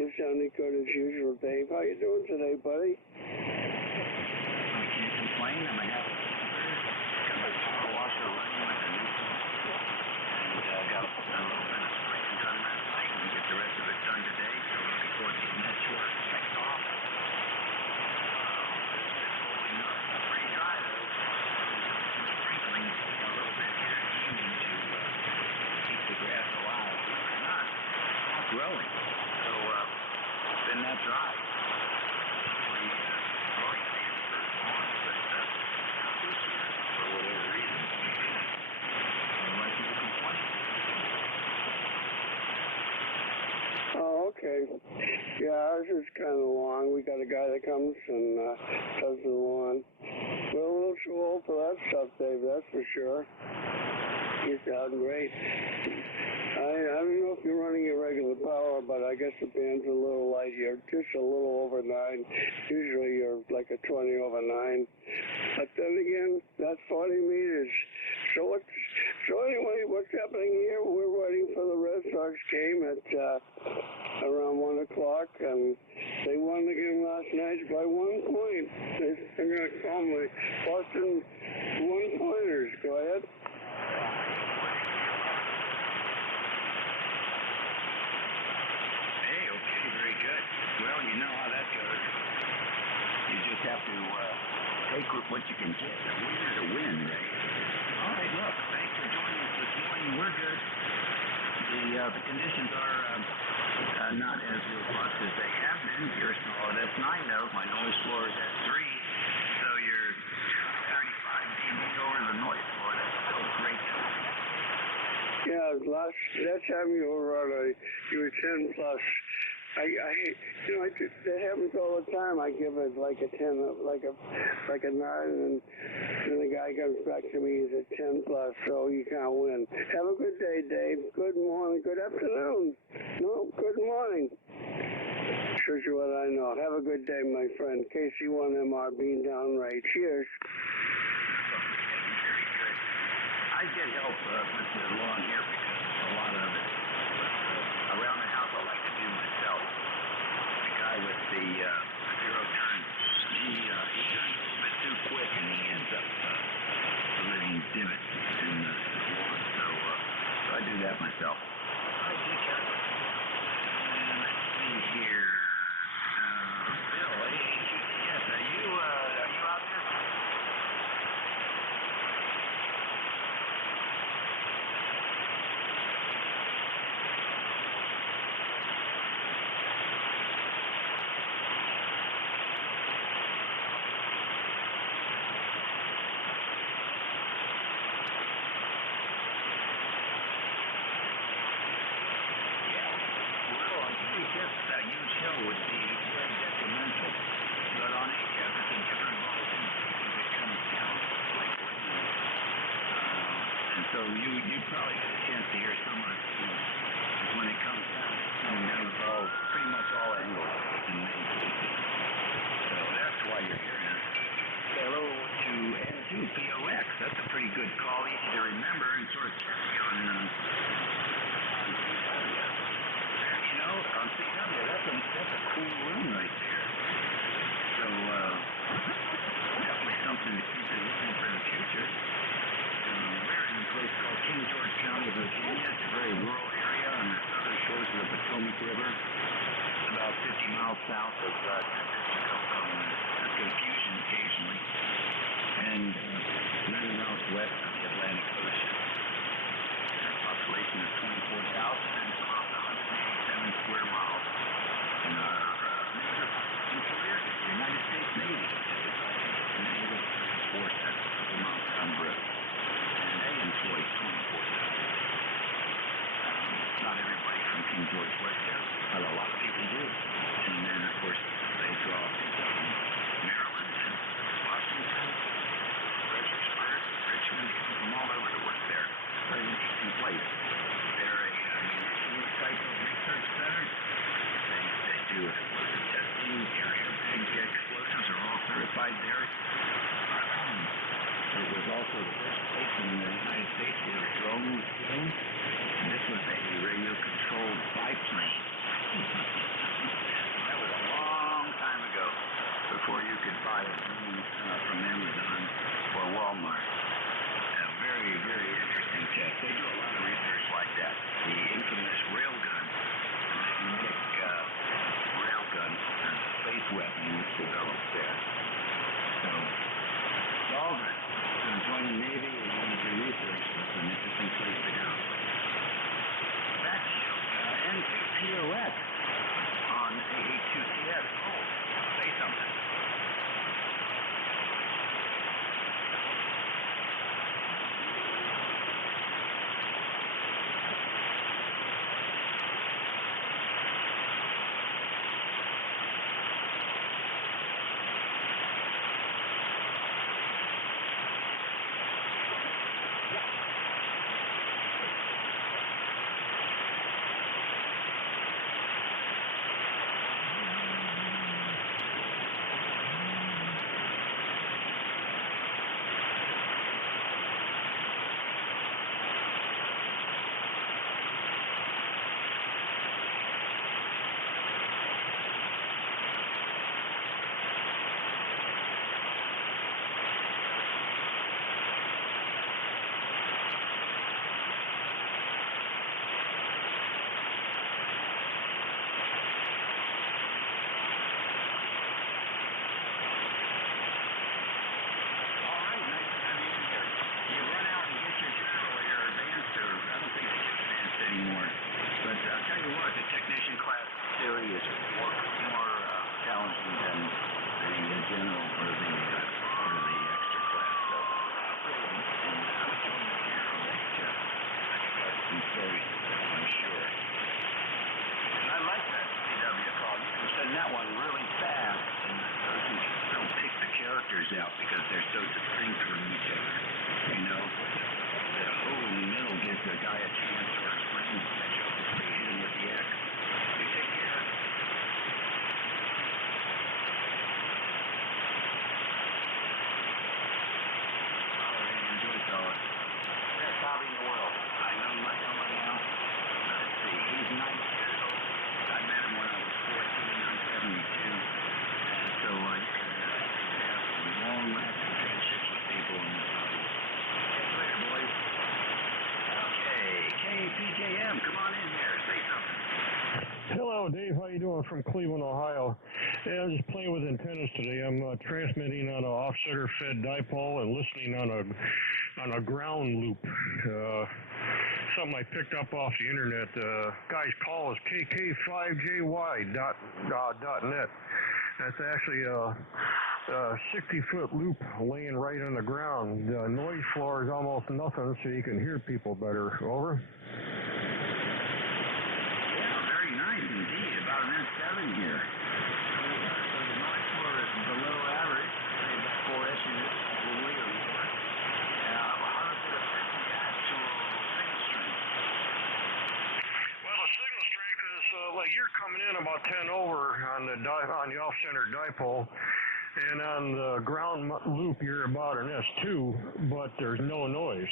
you're sounding good as usual, Dave. How you doing today, buddy? I can't complain. I'm a happy camper. Got my power washer running with a new pump. And got a little bit of spraying done last night and get the rest of it done today. So looking forward to getting that chore checked off. Holding up. Pretty dry though. Sprinkling a little bit here in the evening to keep the grass alive. Believe it or not, it's not growing. So it's been that dry. Hopefully, growing season for lawns, but not this year for whatever reason. Otherwise, no complaints. Oh, okay. Yeah, ours is kind of long. We got a guy that comes and does the lawn. We're a little too old for that stuff, Dave, that's for sure. You sound great. I don't know if you're running your regular power, but I guess the band's a little light here, just a little over 9. Usually you're like a 20 over 9. But then again, that's 40 meters. So anyway, what's happening here? We're waiting for the Red Sox game at around 1 o'clock, and they won the game last night by 1 point. They're going to call me Boston 1-pointers. Go ahead. Well, you know how that goes. You just have to take what you can get. A win is a win, right? All right, look, thanks for joining us this morning. We're good. The conditions are not as robust as they have been. You're solid S9 though. My noise floor is at 3, so you're 35 dB over the noise floor. That's still great. Yeah, that time you were on you were 10 plus. That happens all the time. I give it like a 10, like a 9, and then the guy comes back to me, he's at 10 plus, so you can't win. Have a good day, Dave. Good morning. Good afternoon. No, good morning. Shows you what I know. Have a good day, my friend. KC1MR being down right. Cheers. Very good. I get help with the lawn here because a lot of it. Around the house, I like to do myself. The guy with the zero turn, he turns a little bit too quick, and he ends up leaving divots in the lawn. So I do that myself. All right, take care. And let's see here. Bill, AHUTS, are you out there? So you probably get a chance to hear some of the signals. When it comes down, it's coming down with pretty much all angles in many cases. So that's why you're hearing it. Say hello to N2POX. That's a pretty good call, easy to remember, and sort of catchy on CW. You know, on CW, that's a cool room right there. So definitely something to keep in mind for the future. We're in a place called King George County, Virginia. It's a very rural area on the southern shores of the Potomac River. It's about 50 miles south of San Francisco from Confusion occasionally, and 90 miles west of the Atlantic Ocean. Our population is 24,000 and about 187 square miles. And our major employer is the United States Navy, which is the Naval Force at Mount Cumbria. And they employ 24,000. Not everybody from King George works there, but a lot of people do. And then, of course, they draw people from Maryland and Washington, Fredericksburg, Richmond, from all over to work there. Very interesting place. They're a munitions type of research center. They do explosive testing, carrier big explosives are all certified there. It was also the first place in the United States to have drones flown. This was a radio-controlled biplane. That was a long time ago, before you could buy a drone from Amazon or Walmart. Very, very interesting test. They do a lot of research like that. The infamous railgun, the magnetic railgun, space weapon was developed there. So, Dahlgren is going to join the Navy and want to do research. It's an interesting place to go. Back to you, N2POX on A2TS. Oh, say something. Out because they're so distinct from each other. You know, the O in the middle gives the guy a chance or his brain to catch up before you hit him with the X. You take care. All right, enjoy, fellas. Best hobby in the world. I know Michael now. Let's see, he's 9 years old. I met him when I was 14. I'm 72. And so long-lasting friendships with people in this hobby. Catch you later, boys. Okay, KPJM, come on in here. Say something. Hello, Dave. How you doing? From Cleveland, Ohio. Yeah, I'm just playing with antennas today. I'm transmitting on an offsetter-fed dipole and listening on a ground loop. Something I picked up off the internet. Guy's call is KK5JY.net. That's actually a 60-foot loop laying right on the ground. The noise floor is almost nothing, so you can hear people better. Over. Yeah, very nice indeed. About an N7 here. So the noise floor is below average, say about 4 inches probably or more. How does it affect the actual like you're coming in about 10 over on the off-center dipole, and on the ground loop you're about an S2, but there's no noise.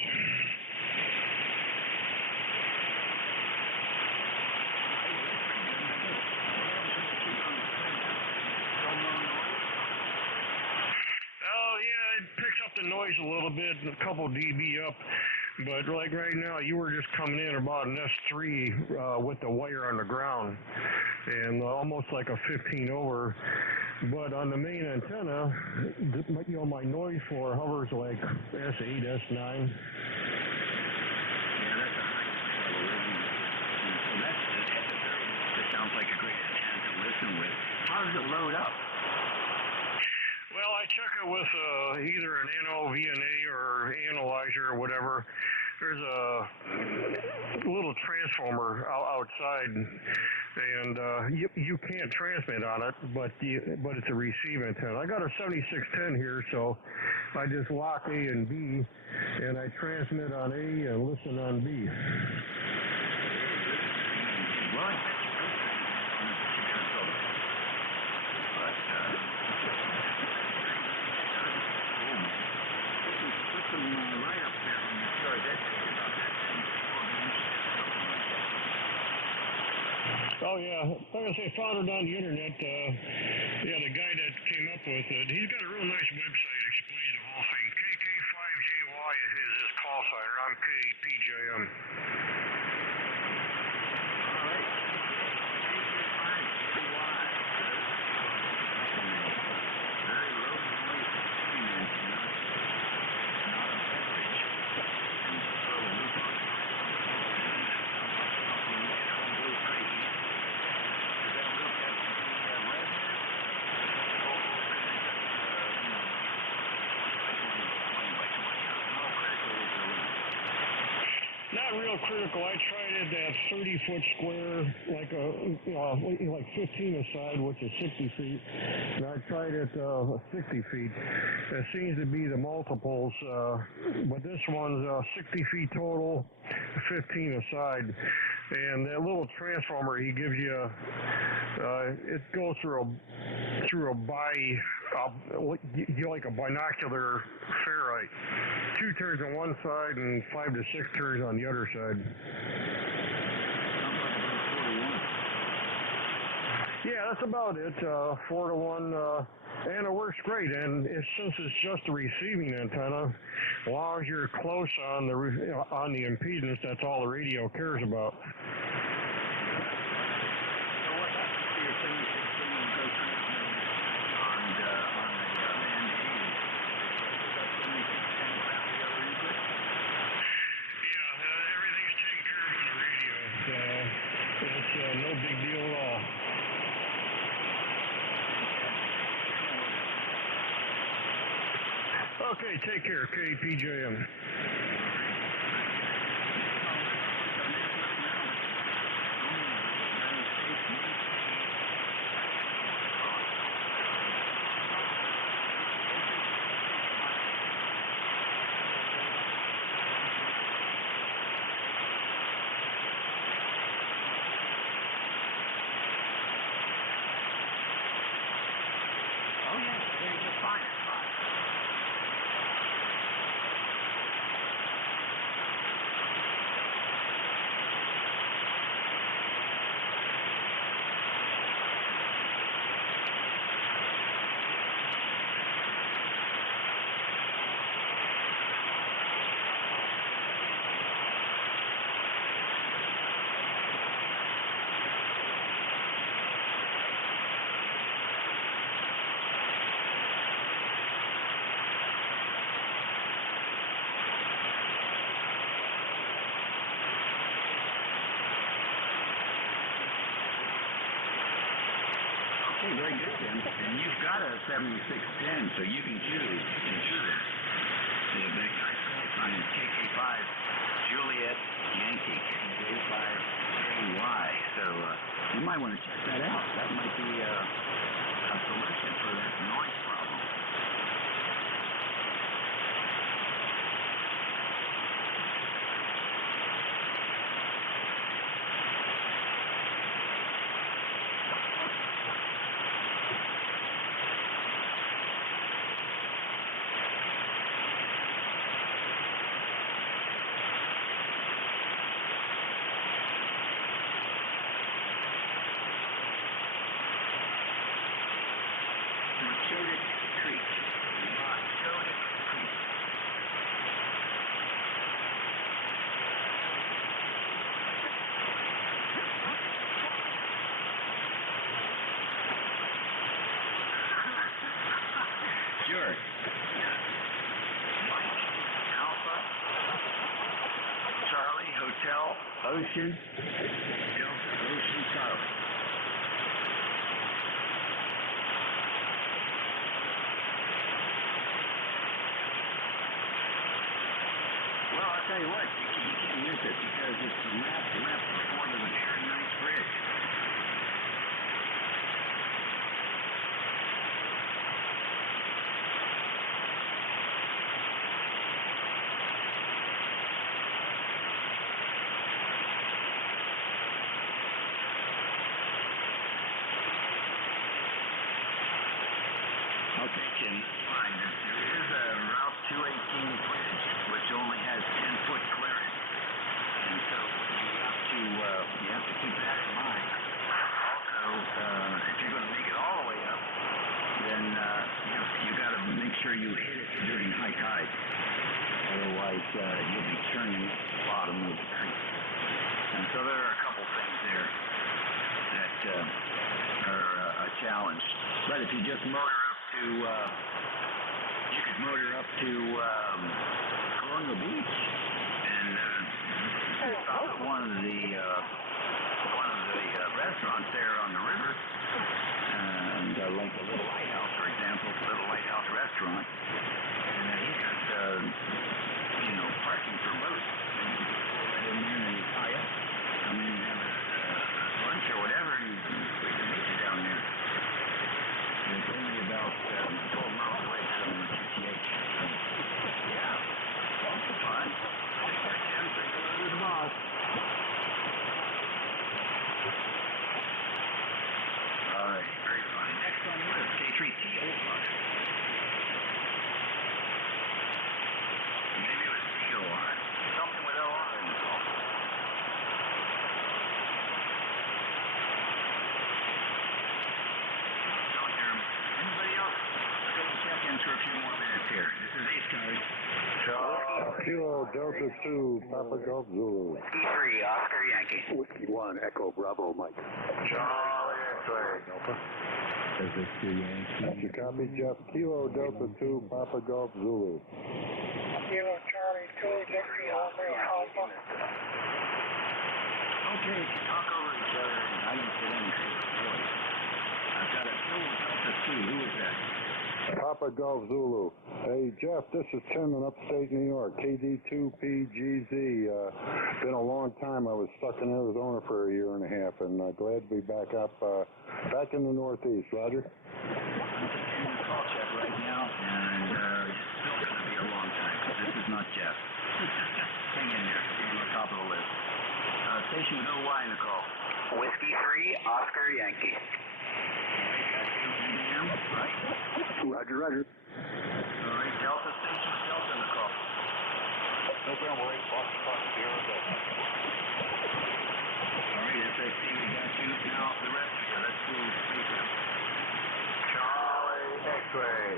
Oh yeah, it picks up the noise a little bit, a couple dB up. But like right now, you were just coming in about an S3 with the wire on the ground, and almost like a 15 over. But on the main antenna, my noise floor hovers like S8, S9. Yeah, that's a high level, isn't it? And so that sounds like a great antenna to listen with. How does it load up? Well, I check it with either an NO-VNA or analyzer or whatever. There's a little transformer outside, and you can't transmit on it, but it's a receive antenna. I got a 7610 here, so I just lock A and B, and I transmit on A and listen on B. Well, that's a good thing. But put some write-up there on your chart. That's about that 4 Oh yeah, like I say, found it on the internet. The guy that came up with it, he's got a real nice website, explains the whole thing. KK5JY is his call sign, or I'm KPJM. All right. KK5JY. Very low noise receiving antenna. Not a beverage. And so we talked about blue crazy. We're going to look at the resonance. Not real critical. I tried it at 30-foot square, like 15 aside, which is 60 feet. And I tried it 60 feet. It seems to be the multiples, but this one's 60 feet total, 15 aside. And that little transformer he gives you, it goes through like a binocular ferrite. 2 turns on one side and 5 to 6 turns on the other side. Yeah, that's about it. 4 to 1, and it works great. And since it's just a receiving antenna, as long as you're close on the impedance, that's all the radio cares about. So what happens to your 7610 when you go transmitting on the band 80? Is that 7610 without the other input? Yeah, everything's taken care of on the radio. It's no big deal at all. Okay, take care, KPJM. Oh, yeah, there's a fine spot. Okay, very good, Tim. And you've got a 7610, so you can choose. You can do that. The guy's call sign is KK5 Juliet Yankee J5JY. So you might want to check that out. That might be a solution for that noise problem. Hotel, Ocean, Delta, Ocean, Charlie. Well, I'll tell you what, you can't miss it because it's the left before the very nice bridge. Okay, Jim, that's fine. There is a Route 218 bridge, which only has 10-foot clearance. And so you have to keep that in mind. Also, if you're going to make it all the way up, then you got to make sure you hit it during high tide. Otherwise, you'll be churning up the bottom of the creek. And so there are a couple things there that are a challenge. But if you just motor up to, you could motor up to Colonial Beach and stop at one of the restaurants there on the river, and like the Little Lighthouse, for example, Little Lighthouse Restaurant, and he has parking for boats. And you can just pull right in there and you tie up, come in and have a lunch or whatever, and we can meet you down there. It's only about 12 miles away from the GTA. Yeah, lots of fun. Take care, Jim. Say hello to the boss. All right, very fun. Next on the list, K3T O'Clock. Maybe it was Teal, huh? Something with OR in the call. Anybody else? Let's go to check-ins for a few more minutes here. This is ECARS. Kilo Delta 2, Papa Golf Zulu. Whiskey 3, Oscar Yankee. Whiskey 1, Echo Bravo Mike. Charlie X-ray. Delta. Is this the Yankee? Copy, Jeff. Kilo Delta 2, Papa Golf Zulu. Kilo Charlie 2, Dixie Romeo Alpha. Okay, if you talk over each other, I don't get any voice. I've got a Kilo Delta 2. Who is that? Papa Golf Zulu. Hey, Jeff, this is Tim in upstate New York, KD2PGZ. Been a long time. I was stuck in Arizona for a year and a half, and glad to be back in the Northeast. Roger? I'm just in the call check right now, and it's still going to be a long time, because this is not Jeff. Hang in there. You're on the top of the list. Station with OY in the call. Whiskey 3, Oscar Yankee. All right, got you, EDM, right? Roger, Roger. All right, Delta Station with Delta in the call. November 8, Foxtrot Sierra Delta. All right, SSC, we got you. Now, the rest of you, let's do Spaceship. Charlie X-ray.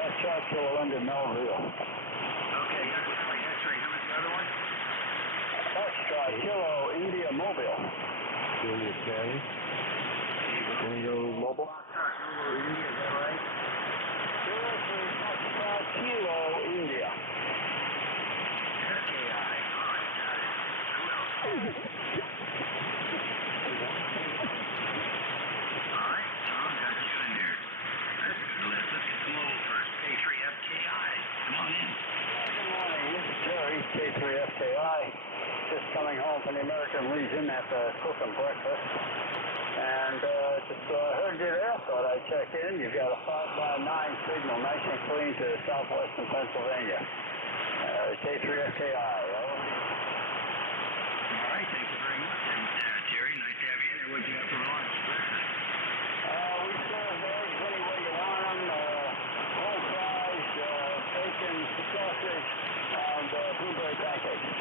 That's Charlie Kilo London Melville. Okay, got Charlie X-ray. Who was the other one? That's Kilo India Mobile. Julius County. Tango Mobile. Kilo India, is that right? That's Kilo India. FKI. All right, got it. Who else? All right, Tom, got you in there. That's a good list. Let's get the mobile first. K3FKI. Come on in. Good morning. This is Jerry, K3FKI. Just coming home from the American Legion after cooking breakfast. And just heard you there. Thought I'd check in. You've got a 5x9 signal, nice and clean to southwestern Pennsylvania. K3FKI. All right, thank you very much. And Jerry, nice to have you in there. What'd you have for lunch? Breakfast? We serve eggs any way you want them. Home fries, bacon, sausage, and blueberry pancakes.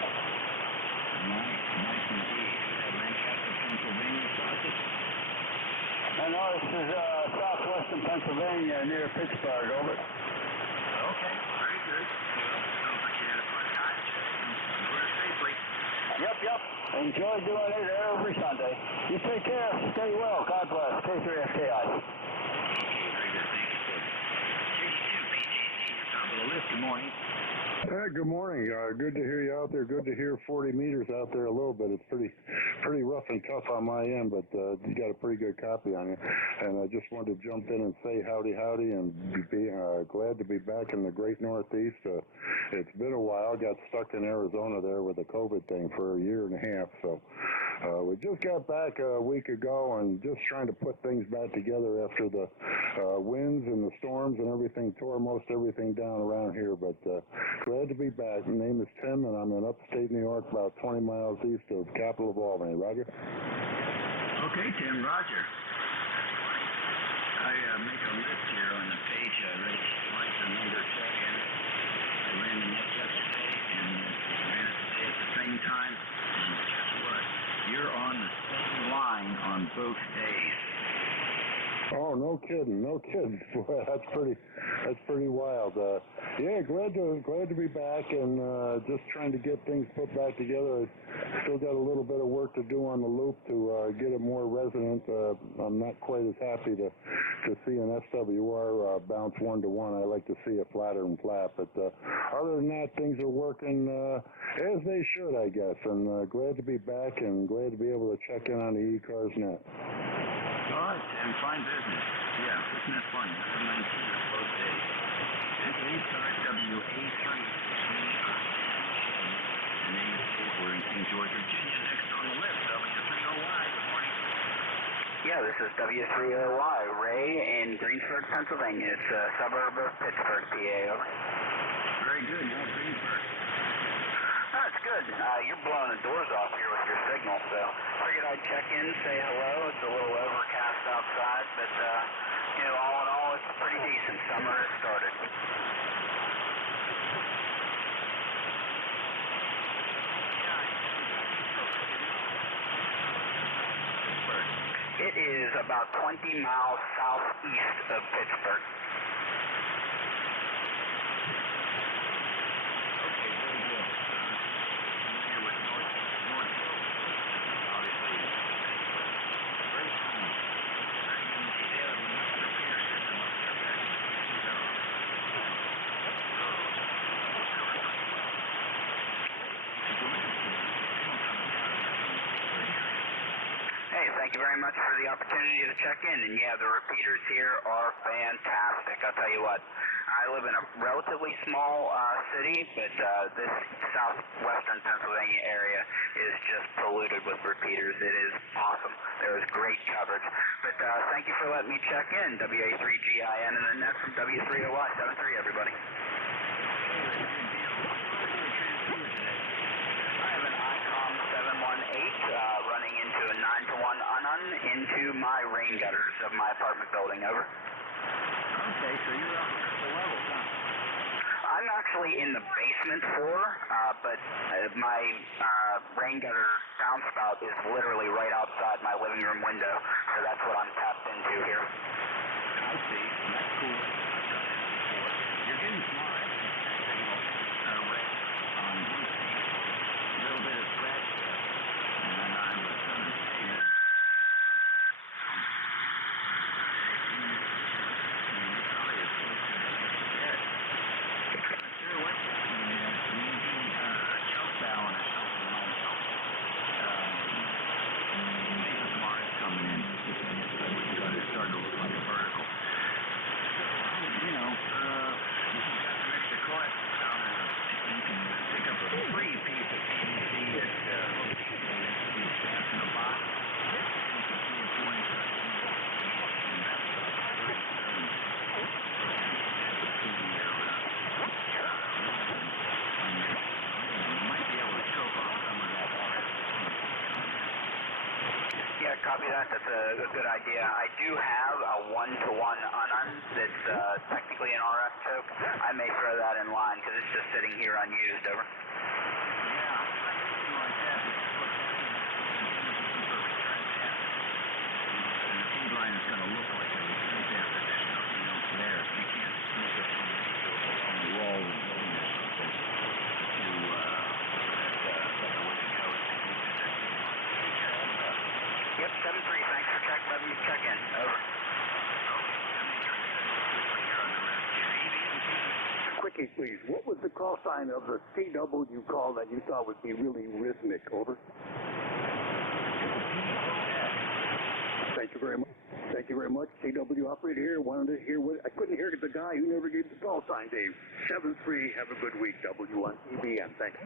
Nice indeed. Is that Lancaster, Pennsylvania sausage? No, this is southwestern Pennsylvania near Pittsburgh. Over. Okay, very good. Well, sounds like you had a fun time, Jerry. Move safely. Yep. Enjoy doing it every Sunday. You take care. Stay well. God bless. K3FKI. Okay, very good. Thank you, sir. KD2, PGC, top of the list. Good morning. Good morning. Good to hear you out there. Good to hear 40 meters out there a little bit. It's pretty rough and tough on my end, but you got a pretty good copy on you. And I just wanted to jump in and say howdy and be glad to be back in the great Northeast. It's been a while. Got stuck in Arizona there with the COVID thing for a year and a half. So we just got back a week ago and just trying to put things back together after the winds and the storms and everything tore most everything down around here. But glad to be back. My name is Tim, and I'm in upstate New York, about 20 miles east of the capital of Albany. Roger? Okay, Tim, roger. I make a list here on the page. I read it twice, a number check, and I ran the net yesterday, and ran it today at the same time. And guess what? You're on the same line on both days. Oh, no kidding. Boy, that's pretty wild. Yeah, glad to be back and just trying to get things put back together. I still got a little bit of work to do on the loop to get it more resonant. I'm not quite as happy to see an SWR bounce 1-to-1. I like to see it flatter and flat. But other than that, things are working as they should, I guess. And glad to be back and glad to be able to check in on the ECARS net. All right, Tim, fine business. Yeah, isn't that funny? 19 of both days. ECARS WA3. And then we're in King George, Virginia. Next on the list, W3OY. Good morning. Yeah, this is W3OY, Ray in Greensburg, Pennsylvania. It's a suburb of Pittsburgh, PA. Over. Very good. Now Greensburg. That's good. You're blowing the doors off here with your signal, so figured I'd check in, say hello. It's a little overcast outside, but, all in all, it's pretty decent. Summer has started. It is about 20 miles southeast of Pittsburgh. Thank you very much for the opportunity to check in. And yeah, the repeaters here are fantastic. I'll tell you what, I live in a relatively small city, but this southwestern Pennsylvania area is just polluted with repeaters. It is awesome. There is great coverage. But thank you for letting me check in. WA3GIN and the net from W3OY 73, everybody. Running into a 9-to-1 unun into my rain gutters of my apartment building. Over. Okay, so you're up a couple levels, huh? I'm actually in the basement floor, but my rain gutter downspout is literally right outside my living room window, so that's what I'm tapped into here. I see. That's cool. You're getting smart. Ray, a little bit of scratch there. And I was going to say that you probably as close to the get. Sure, what? Maybe a shelf bow and a shelf line. Maybe the Mars coming in. It's starting to look like a vertical. You got some extra course down there. You can pick up a free piece of PVC at in a box. You can see it's going to you might be able to scope out some of that water. Yeah, copy that. That's a good idea. I do have a 1-to-1 unun that's technically an RF choke. I may throw that in line because it's just sitting here unused. Over. Line is going to look like a return but there's nothing else there. You can't sneak up on the wall or something to better way to go. Yep, 7-3. Thanks for letting me check in. Over. Quick quickie, please. What was the call sign of the CW call that you thought would be really rhythmic? Over. Thank you very much. Thank you very much. CW operator here. Wanted to hear what I couldn't hear the guy who never gave the call sign, Dave. 7-3. Have a good week. W1EBN. Thanks.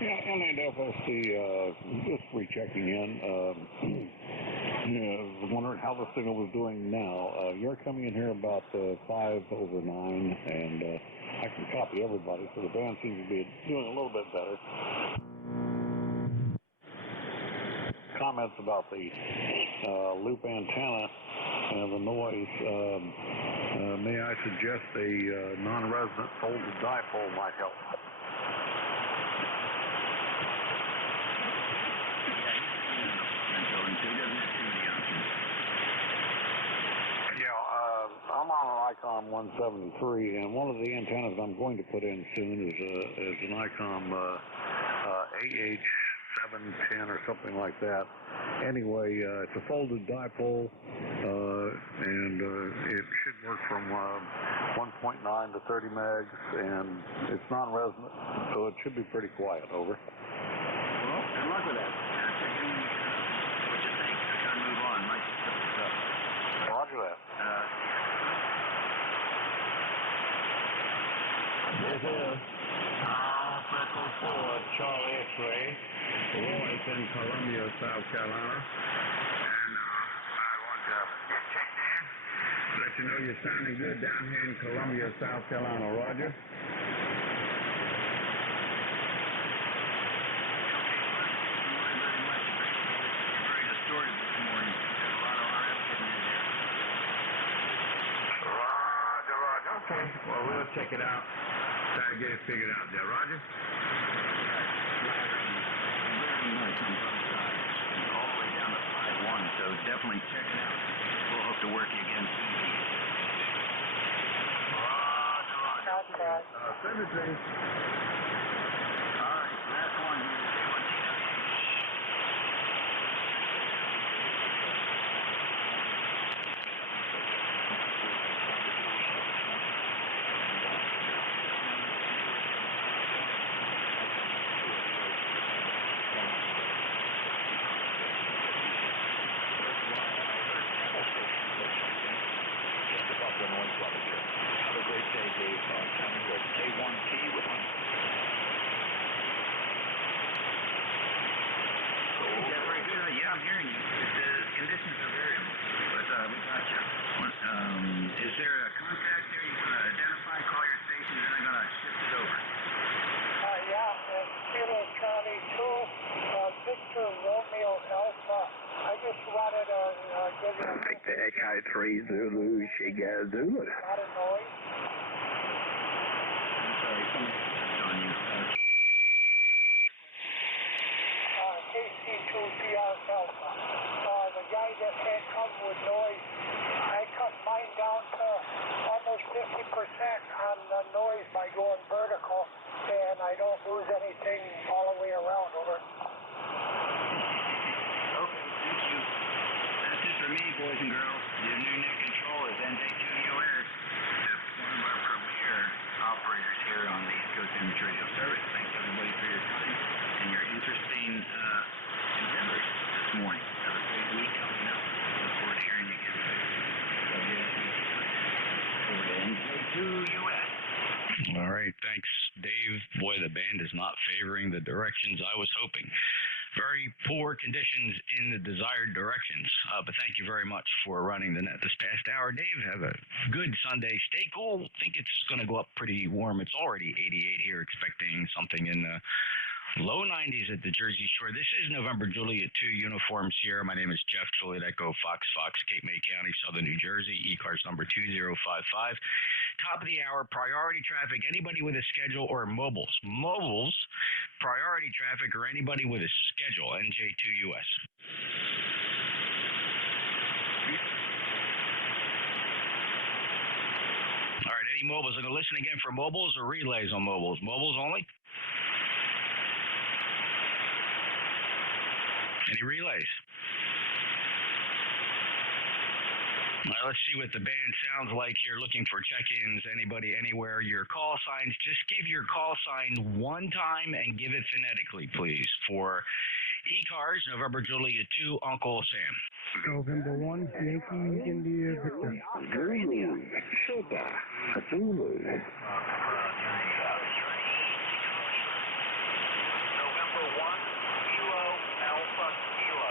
Yeah, NJ2US Studio, just rechecking in. Wondering how the signal was doing now. You're coming in here about 5 over 9, and I can copy everybody, so the band seems to be doing a little bit better. Comments about the loop antenna and the noise. May I suggest a non-resonant folded dipole might help? I'm on an ICOM 173, and one of the antennas I'm going to put in soon is an ICOM AH710 or something like that. Anyway, it's a folded dipole, and it should work from 1.9 to 30 megs, and it's non-resonant, so it should be pretty quiet. Over. Well, good luck with that. Check in what you think. I gotta move on. Might slip this up. Roger that. This is Alpha 4 Charlie X-ray, Royce in Columbia, South Carolina. And I want to check in, let you know you're sounding good down here in Columbia, South Carolina. Roger. Very distorted this morning. There's a lot of RF getting in here. Roger. Okay. Well, we'll check it out. Try to get it figured out there. Roger? Very much on both sides. All the way down to 5-1, so definitely check it out. We'll hope to work you again soon. Roger. Symmetry. All right, last one here. Big one. Have a great day, Dave. Sounding good. K1T with one. Yeah, very good. Yeah, I'm hearing you. The conditions are variable, but we got you. Is there a contact there you want to identify? Call your station, and I'm going to shift it over. Yeah, Kilo Charlie 2, Victor Romeo Alpha. I just wanted to give you a Victor Echo 3 Zulu, Shigazu. lot of noise. I'm sorry, somebody stepped on you. KC2PR Alpha. The guy that can't come with noise, I cut mine down to almost 50% on the noise by going vertical, and I don't lose anything all the way around. Over. Okay, thank you. That's it for me, boys and girls. Your new net control is NJ2US, one of our premier operators here on the East Coast Image Radio Service. Thanks everybody for your time and your interesting endeavors this morning. Have a great week coming up. Look forward to hearing you again. Over to NJ2US. All right, thanks, Dave. Boy, the band is not favoring the directions I was hoping. Very poor conditions in the desired directions. But thank you very much for running the net this past hour. Dave, have a good Sunday. Stay cool. I think it's going to go up pretty warm. It's already 88 here, expecting something in the low 90s at the Jersey Shore. This is November Juliet 2 Uniform Sierra. My name is Jeff Juliet Echo Fox, Cape May County, Southern New Jersey. ECARS number 2055. Top of the hour, priority traffic. Anybody with a schedule or mobiles, priority traffic, or anybody with a schedule. NJ2US. All right, see mobiles. I'm going to listen again for mobiles or relays on mobiles. Mobiles only? Any relays? All right, let's see what the band sounds like here. Looking for check-ins, anybody, anywhere. Your call signs, just give your call sign one time and give it phonetically, please. For ECARS, November Juliet 2, Uncle Sam. November 1, Yankee, India, Victor. Zulu, Sugar, Zulu. November 1, Kilo, Alpha, Kilo.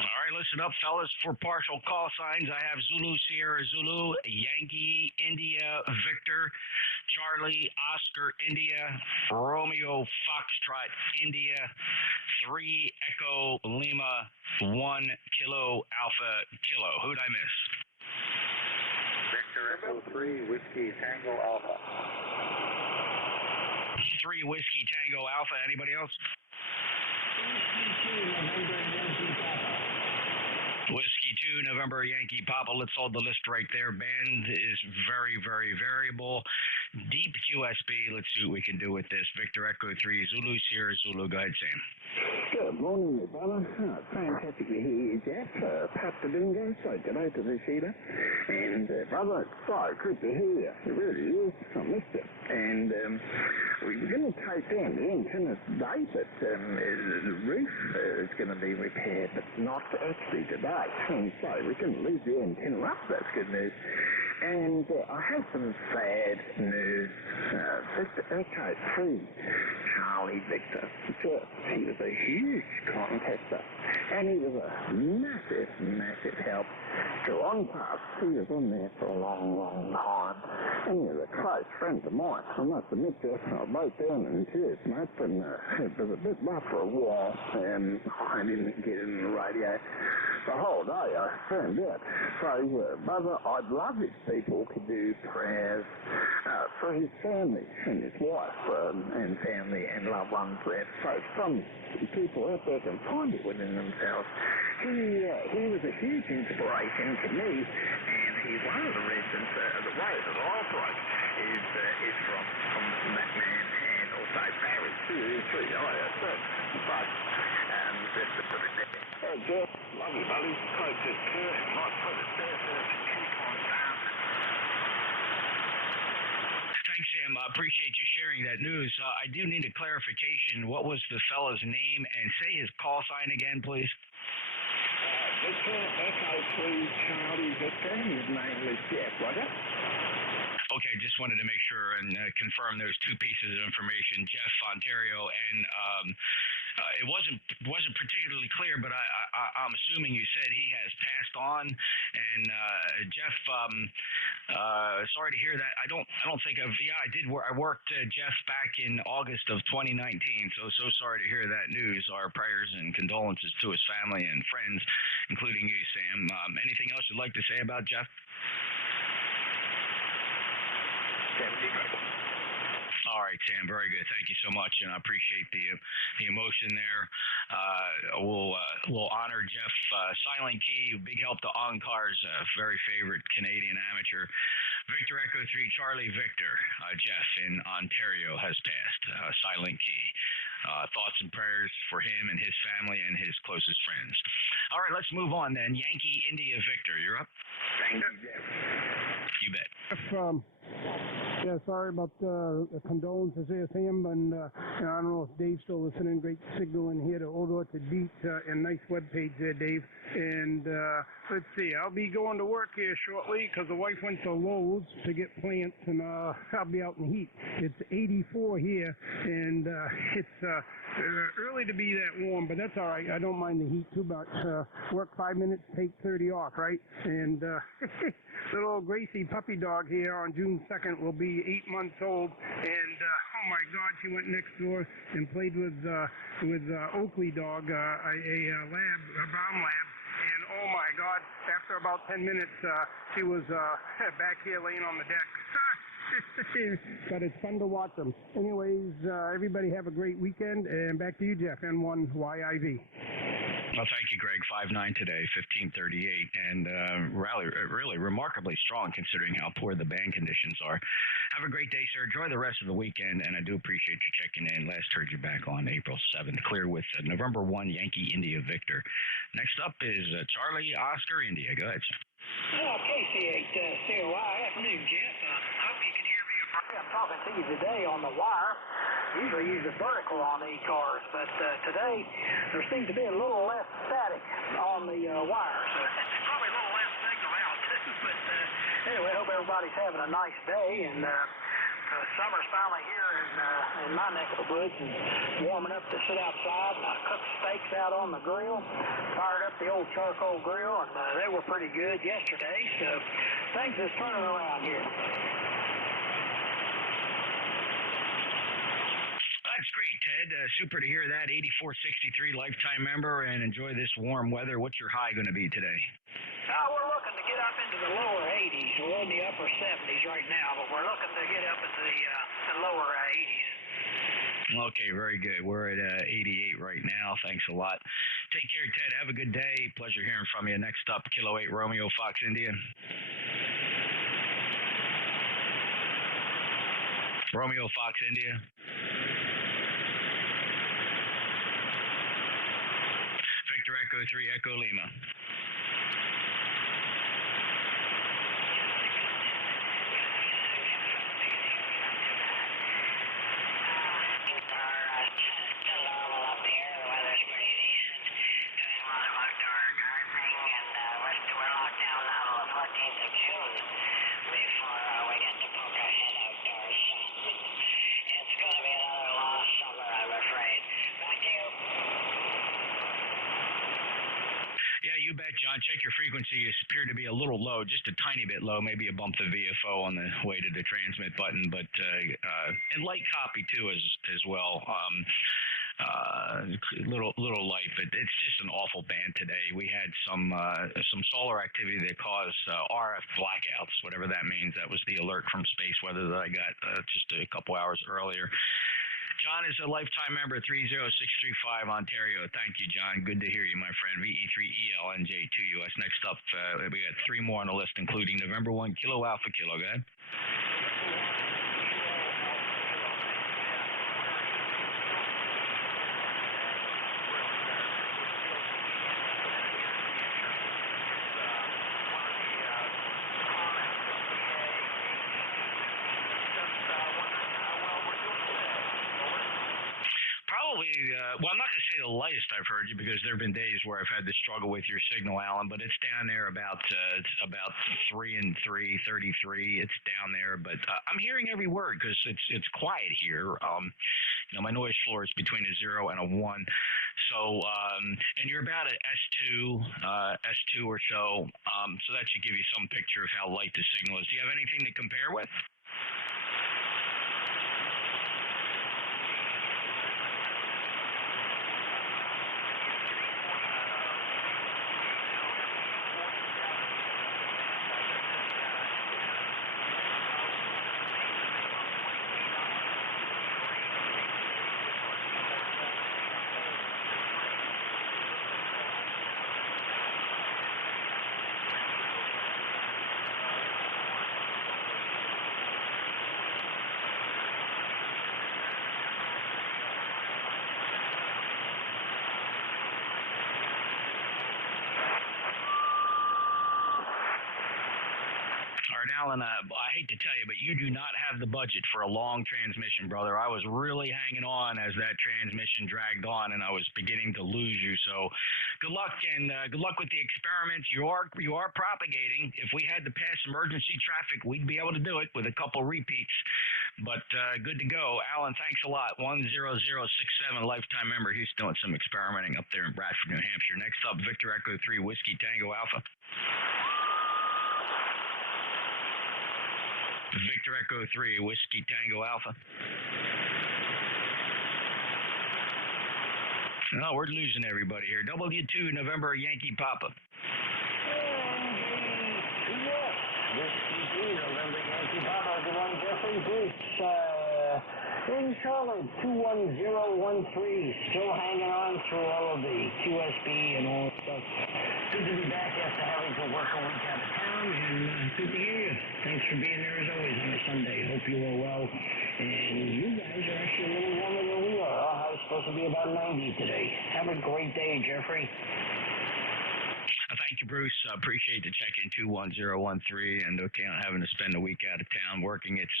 All right, listen up, fellas. For partial call signs, I have Zulu, Sierra, Zulu, Yankee, India, Victor, Charlie, Oscar, India, Romeo, Foxtrot, India, 3, Echo, Lima, 1, Kilo, Alpha, Kilo. Who'd I miss? Victor, Echo 3, Whiskey, Tango, Alpha. 3, Whiskey, Tango, Alpha. Anybody else? Whiskey 2, November Yankee Papa. Let's hold the list right there. Band is very, very variable. Deep QSB. Let's see what we can do with this. Victor Echo 3, Zulu, Sierra, Zulu. Go ahead, Sam. Good morning, brother. Fantastic to hear you, Jeff. Pat the Dingo, so g'day to the Sheeta. And, brother, it's so good to hear you. It really is. I missed it. And we were going to take down the antenna today, but the roof is going to be repaired, but not actually today. And so we can leave the antenna up. That's good news. And I have some sad news. Victor Echo 3, Charlie Victor. He was a huge contester, and he was a massive, massive help to OnPass. He was on there for a long, long time, and he was a close friend of mine. I must admit, Jeff, I broke down in tears, mate, and it was a bit rough for a while, and I didn't get in the radio the whole day. I found out. So, brother, I'd love if people could do prayers for his family and his wife and family and loved ones there. So some people out there can find it within themselves. He was a huge inspiration to me, and he's one of the reasons the way that I operate is from that man and also Barry too. But just to put it there. Jeff, love you, buddy. Close this curtain. Might put it there so it can keep on bouncing. Thanks, Sam. I appreciate you sharing that news. I do need a clarification. What was the fella's name? And say his call sign again, please. Victor Echo 3, Charlie Victor. His name was Jeff, was it? Okay, just wanted to make sure and confirm those two pieces of information. Jeff, Ontario, and it wasn't particularly clear, but I'm assuming you said he has passed on. And Jeff, sorry to hear that. I don't think I've. Yeah, I did. I worked Jeff back in August of 2019. So sorry to hear that news. Our prayers and condolences to his family and friends, including you, Sam. Anything else you'd like to say about Jeff? All right, Sam. Very good. Thank you so much, and I appreciate the emotion there. We'll honor Jeff. Silent Key, big help to ECARS, very favorite Canadian amateur. Victor Echo 3, Charlie Victor. Jeff in Ontario has passed. Silent Key. Thoughts and prayers for him and his family and his closest friends. All right, let's move on then. Yankee India Victor, you're up. Thank you, Jeff. You bet. Yeah, sorry about the condolences there, Sam, and I don't know if Dave's still listening. Great signal in here to Old Orchard Beach, and nice webpage there, Dave. And let's see, I'll be going to work here shortly because the wife went to Lowe's to get plants, and I'll be out in the heat. It's 84 here, and it's early to be that warm, but that's all right. I don't mind the heat too much. Work 5 minutes, take 30 off, right? And little old Gracie puppy dog here on June 2nd will be 8 months old, and oh my God, she went next door and played with Oakley dog, a brown lab. And oh my God, after about 10 minutes, she was back here laying on the deck. But it's fun to watch them. Anyways, everybody have a great weekend, and back to you, Jeff, N1YIV. Well, thank you, Greg. 5'9" today, 1538, and really remarkably strong considering how poor the band conditions are. Have a great day, sir. Enjoy the rest of the weekend, and I do appreciate you checking in. Last heard you back on April 7th, clear with November 1 Yankee India Victor. Next up is Charlie Oscar India. Go ahead, sir. KC8COI. Afternoon, Jeff. I hope you can hear me. I'm talking to you today on the wire. Usually use the vertical on ECARS, but today there seems to be a little less static on the wire. So probably a little less signal out too. But anyway, I hope everybody's having a nice day, and summer's finally here in my neck of the woods, and warming up to sit outside. And I cooked steaks out on the grill, fired up the old charcoal grill, and they were pretty good yesterday. So things is turning around here. That's great, Ted. Super to hear that. 8463 lifetime member, and enjoy this warm weather. What's your high going to be today? We're looking to get up into the lower 80s. We're in the upper 70s right now, but we're looking to get up into the lower 80s. Okay, very good. We're at 88 right now. Thanks a lot. Take care, Ted. Have a good day. Pleasure hearing from you. Next up, Kilo 8 Romeo Fox India. Romeo Fox India. Victor Echo 3 Echo Lima. You bet, John. Check your frequency. You appear to be a little low, just a tiny bit low. Maybe you bumped the VFO on the way to the transmit button, but and light copy too as well. Little light, but it's just an awful band today. We had some solar activity that caused RF blackouts, whatever that means. That was the alert from space weather that I got just a couple hours earlier. John is a lifetime member, 30635 Ontario. Thank you, John. Good to hear you, my friend. VE3EL NJ2US. Next up, we got three more on the list, including November 1 Kilo Alpha Kilo. Go ahead. Well, I'm not going to say the lightest I've heard you, because there have been days where I've had to struggle with your signal, Alan, but it's down there about 3 and 3, 33. It's down there, but I'm hearing every word because it's quiet here. My noise floor is between a 0 and a 1. So, and you're about at S2 or so. So that should give you some picture of how light the signal is. Do you have anything to compare with? Alan, I hate to tell you, but you do not have the budget for a long transmission, brother. I was really hanging on as that transmission dragged on, and I was beginning to lose you. So, good luck, and good luck with the experiments. You are propagating. If we had to pass emergency traffic, we'd be able to do it with a couple repeats. But good to go, Alan. Thanks a lot. 10067 lifetime member. He's doing some experimenting up there in Bradford, New Hampshire. Next up, Victor Echo 3 Whiskey Tango Alpha. Victor Echo 3, Whiskey Tango Alpha. No, we're losing everybody here. W2 November Yankee Papa. Yes, Whiskey 2 November Yankee Papa. Good morning, Jeffrey. Bruce, In Charlotte, 21013, still hanging on through all of the QSB and all that stuff. Good to be back after having to work a week out of town, and good to hear you. Thanks for being there as always on a Sunday. Hope you are well. And you guys are actually a little warmer than we are. Our high is supposed to be about 90 today. Have a great day, Jeffrey. Thank you, Bruce. Appreciate the check-in 21013, and okay, on having to spend a week out of town working. It's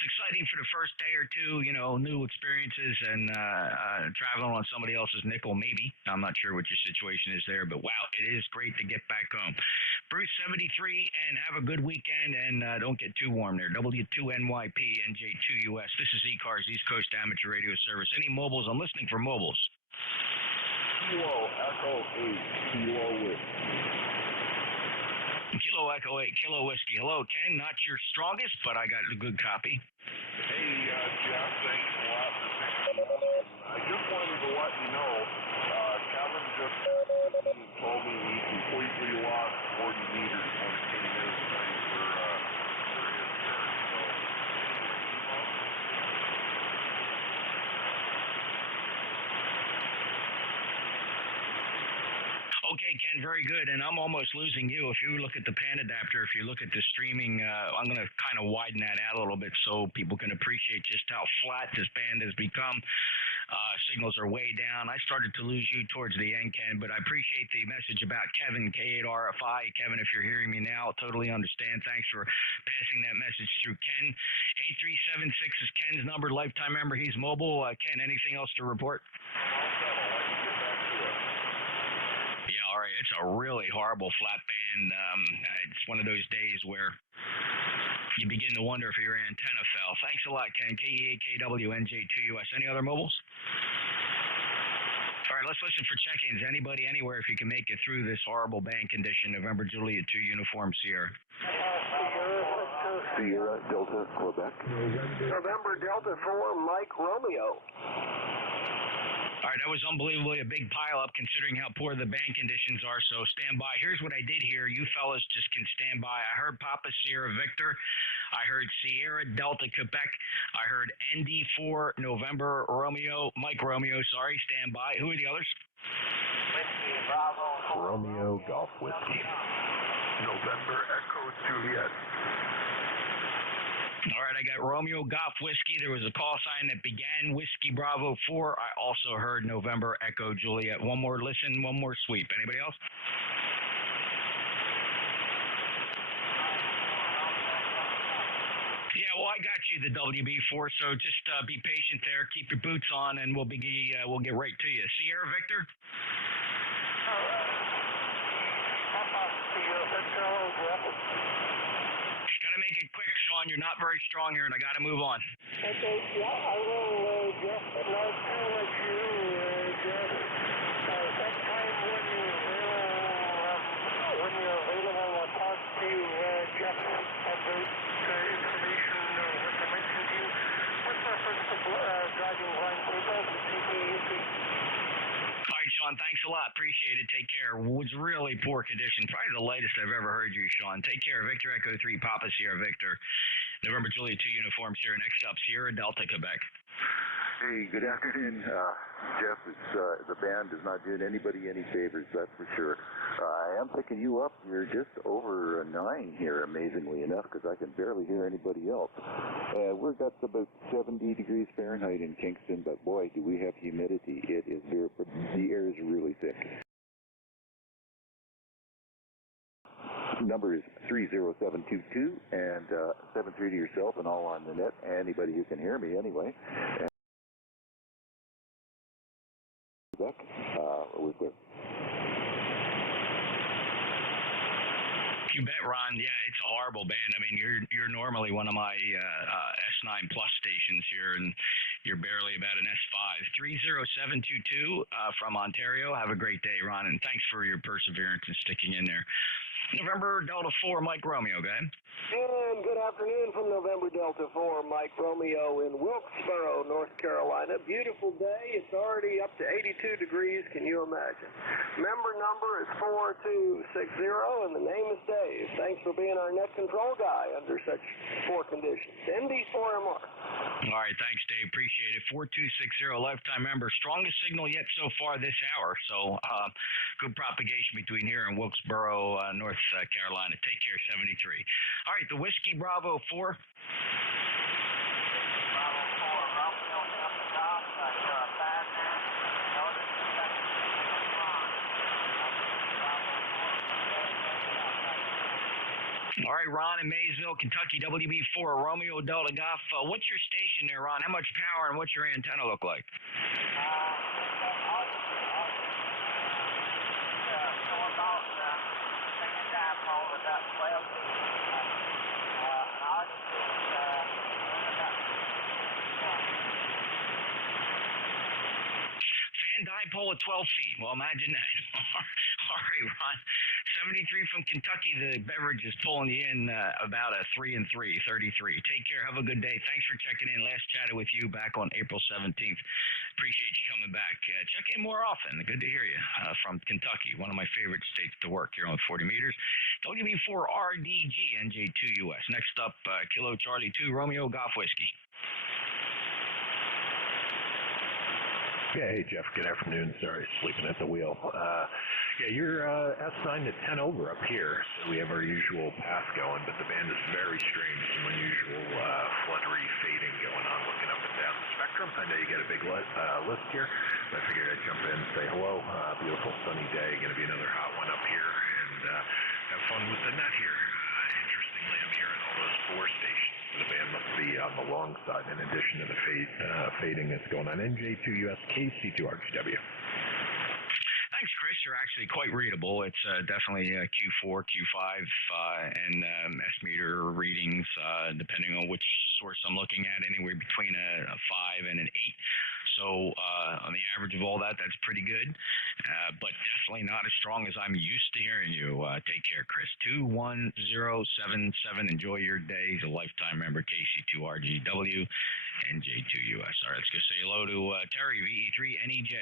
exciting for the first day or two, you know, new experiences and traveling on somebody else's nickel, maybe. I'm not sure what your situation is there, but wow, it is great to get back home. Bruce 73, and have a good weekend, and don't get too warm there. W2NYP, NJ2US. This is ECARS, East Coast Amateur Radio Service. Any mobiles? I'm listening for mobiles. Kilo Echo 8, Kilo Whiskey. Kilo Echo 8, Kilo Whiskey. Hello, Ken. Not your strongest, but I got a good copy. Hey, Jeff, thanks a lot for picking up. I just wanted to let you know, Kevin just told me he completely lost 40 meters when it came his time for his turn. Okay, Ken, very good. And I'm almost losing you. If you look at the pan adapter, if you look at the streaming, I'm going to kind of widen that out a little bit so people can appreciate just how flat this band has become. Signals are way down. I started to lose you towards the end, Ken, but I appreciate the message about Kevin, K8RFI. Kevin, if you're hearing me now, totally understand. Thanks for passing that message through Ken. 8376 is Ken's number, lifetime member. He's mobile. Ken, anything else to report? Yeah, all right. It's a really horrible flat band. It's one of those days where you begin to wonder if your antenna fell. Thanks a lot, Ken. KEAKW NJ2US. Any other mobiles? All right, let's listen for check-ins. Anybody, anywhere, if you can make it through this horrible band condition. November Juliet 2 Uniform Sierra. Sierra Delta Quebec. November Delta 4, Mike Romeo. All right, that was unbelievably a big pileup considering how poor the band conditions are, so stand by. Here's what I did hear. You fellas just can stand by. I heard Papa Sierra Victor. I heard Sierra Delta Quebec. I heard ND4 November Romeo, Mike Romeo, sorry, stand by. Who are the others? Whiskey Bravo. Romeo Golf Whiskey. November Echo Juliet. All right, I got Romeo Golf Whiskey. There was a call sign that began Whiskey Bravo 4. I also heard November Echo Juliet. One more listen, one more sweep. Anybody else? Yeah, well, I got you, the WB4, so just be patient there. Keep your boots on, and we'll get right to you. Sierra Victor? Got to make it quick, Sean. You're not very strong here, and I got to move on. Okay, yeah, I will just not too much you, Jeff. That time when you're available, I'll talk to you, Jeff, about information what I mentioned to you. With reference to driving blind takeoff and CPAC. All right, Sean, thanks a lot. Appreciate it. Take care. Was really poor condition. Probably the lightest I've ever heard you, Sean. Take care. Victor Echo 3, Papa Sierra Victor. November Juliet 2 Uniform Sierra. Next up, Sierra Delta Quebec. Hey, good afternoon, Jeff. It's the band is not doing anybody any favors, that's for sure. I am picking you up. You're just over a 9 here, amazingly enough, because I can barely hear anybody else. We're got about 70 degrees Fahrenheit in Kingston, but boy, do we have humidity. It is very, the air is really thick. Number is 30722 and 73 to yourself and all on the net. Anybody who can hear me anyway. Quebec, we're clear. You bet, Ron. Yeah, it's a horrible band. I mean, you're normally one of my S9 Plus stations here, and you're barely about an S5. 30722 from Ontario. Have a great day, Ron, and thanks for your perseverance and sticking in there. November Delta 4, Mike Romeo, go ahead. And good afternoon from November Delta 4, Mike Romeo in Wilkesboro, North Carolina. Beautiful day. It's already up to 82 degrees. Can you imagine? Member number is 4260, and the name is Dave. Thanks for being our net control guy under such poor conditions. ND4MR. All right, thanks, Dave. Appreciate it. 4260, lifetime member. Strongest signal yet so far this hour. So good propagation between here and Wilkesboro, North Carolina. Take care, 73. All right, the Whiskey Bravo 4. Bravo 4, Romeo Delta Golf. You're a bad man. Notice the second All right, Ron in Maysville, Kentucky, WB4, Romeo Delta Golf. What's your station there, Ron? How much power and what's your antenna look like? Fan dipole at 12 feet. Well, imagine that. All right, Ron. 73 from Kentucky. The beverage is pulling you in about a 3 and 3, 33. Take care. Have a good day. Thanks for checking in. Last chatted with you back on April 17th. Appreciate you coming back. Check in more often. Good to hear you from Kentucky, one of my favorite states to work here on 40 meters. WB4RDG, NJ2US. Next up, Kilo Charlie 2, Romeo Golf Whiskey. Yeah, hey, Jeff. Good afternoon. Sorry, sleeping at the wheel. You're S9 to 10 over up here, so we have our usual path going, but the band is very strange. Some unusual fluttery fading going on, looking up and down the spectrum. I know you get a big list here, but I figured I'd jump in and say hello. Beautiful sunny day. Going to be another hot one up here, and have fun with the net here. Interestingly, I'm hearing all those 4 stations. The band must be on the long side in addition to the fading that's going on. NJ2US KC2RGW. Thanks, Chris. You're actually quite readable. It's definitely Q4, Q5, and S-meter readings, depending on which source I'm looking at, anywhere between a 5 and an 8. So on the average of all that, that's pretty good, but definitely not as strong as I'm used to hearing you. Take care, Chris. 21077. Enjoy your day. He's a lifetime member, KC2RGW, NJ2US. All right, let's go say hello to Terry, VE3NEJ.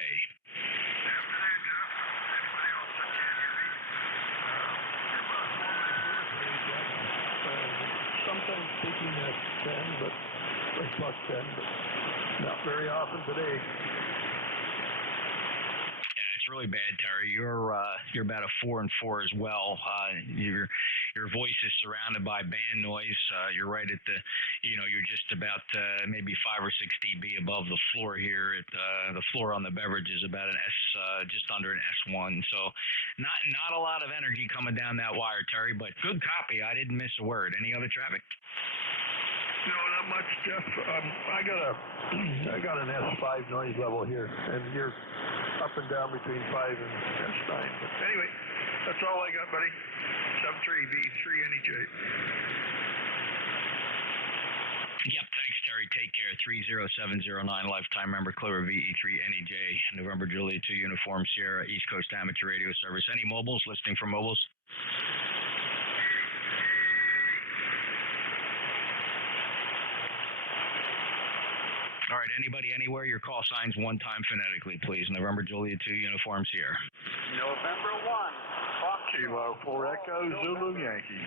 Sometimes speaking at 10, but like plus 10, but not very often today. Yeah, it's really bad, Terry. You're about a 4 and 4 as well. Your voice is surrounded by band noise. You're right at the, you're just about maybe 5 or 6 dB above the floor here. The floor on the beverage is about an just under an S1. So not a lot of energy coming down that wire, Terry, but good copy. I didn't miss a word. Any other traffic? No, not much, Jeff. I got an S5 noise level here, and you're up and down between 5 and S9. But anyway, that's all I got, buddy. 73V3NEJ. Yep, thanks, Terry. Take care. 30709, lifetime member, Clear VE3NEJ, November Juliet 2 Uniform Sierra, East Coast Amateur Radio Service. Any mobiles? Listing for mobiles? All right, anybody, anywhere, your call signs one time phonetically, please. November Juliet 2 Uniform Sierra. November 1, Fox Kilo 4 Echo Zulu Yankee.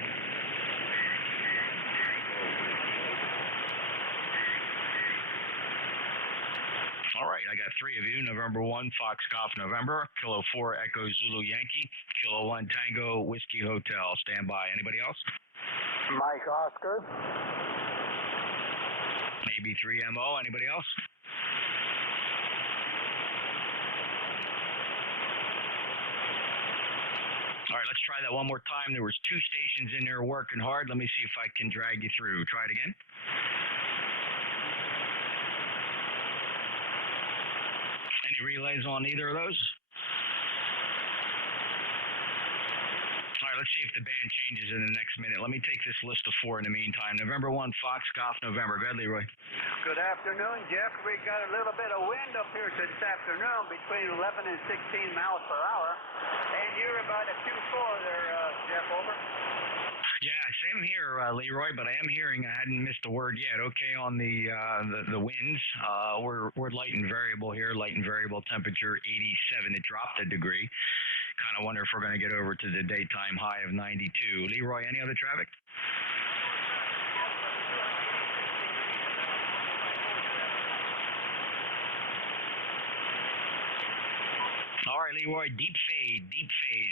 All right, I got 3 of you. November 1, Fox Golf November. Kilo 4 Echo Zulu Yankee. Kilo 1 Tango Whiskey Hotel. Stand by. Anybody else? Mike Oscar. Maybe 3MO. Anybody else? All right, let's try that one more time. There was 2 stations in there working hard. Let me see if I can drag you through. Try it again. Any relays on either of those? All right, let's see if the band changes in the next minute. Let me take this list of 4 in the meantime. November 1, Fox Golf November. Go ahead, Leroy. Good afternoon, Jeff. We got a little bit of wind up here this afternoon between 11 and 16 miles per hour. And you're about a Q4 there, Jeff, over. Yeah, same here, Leroy, but I am hearing I hadn't missed a word yet. Okay, on the winds, we're light and variable here, light and variable temperature 87. It dropped a degree. Kind of wonder if we're going to get over to the daytime high of 92. Leroy, any other traffic? All right, Leroy, deep fade.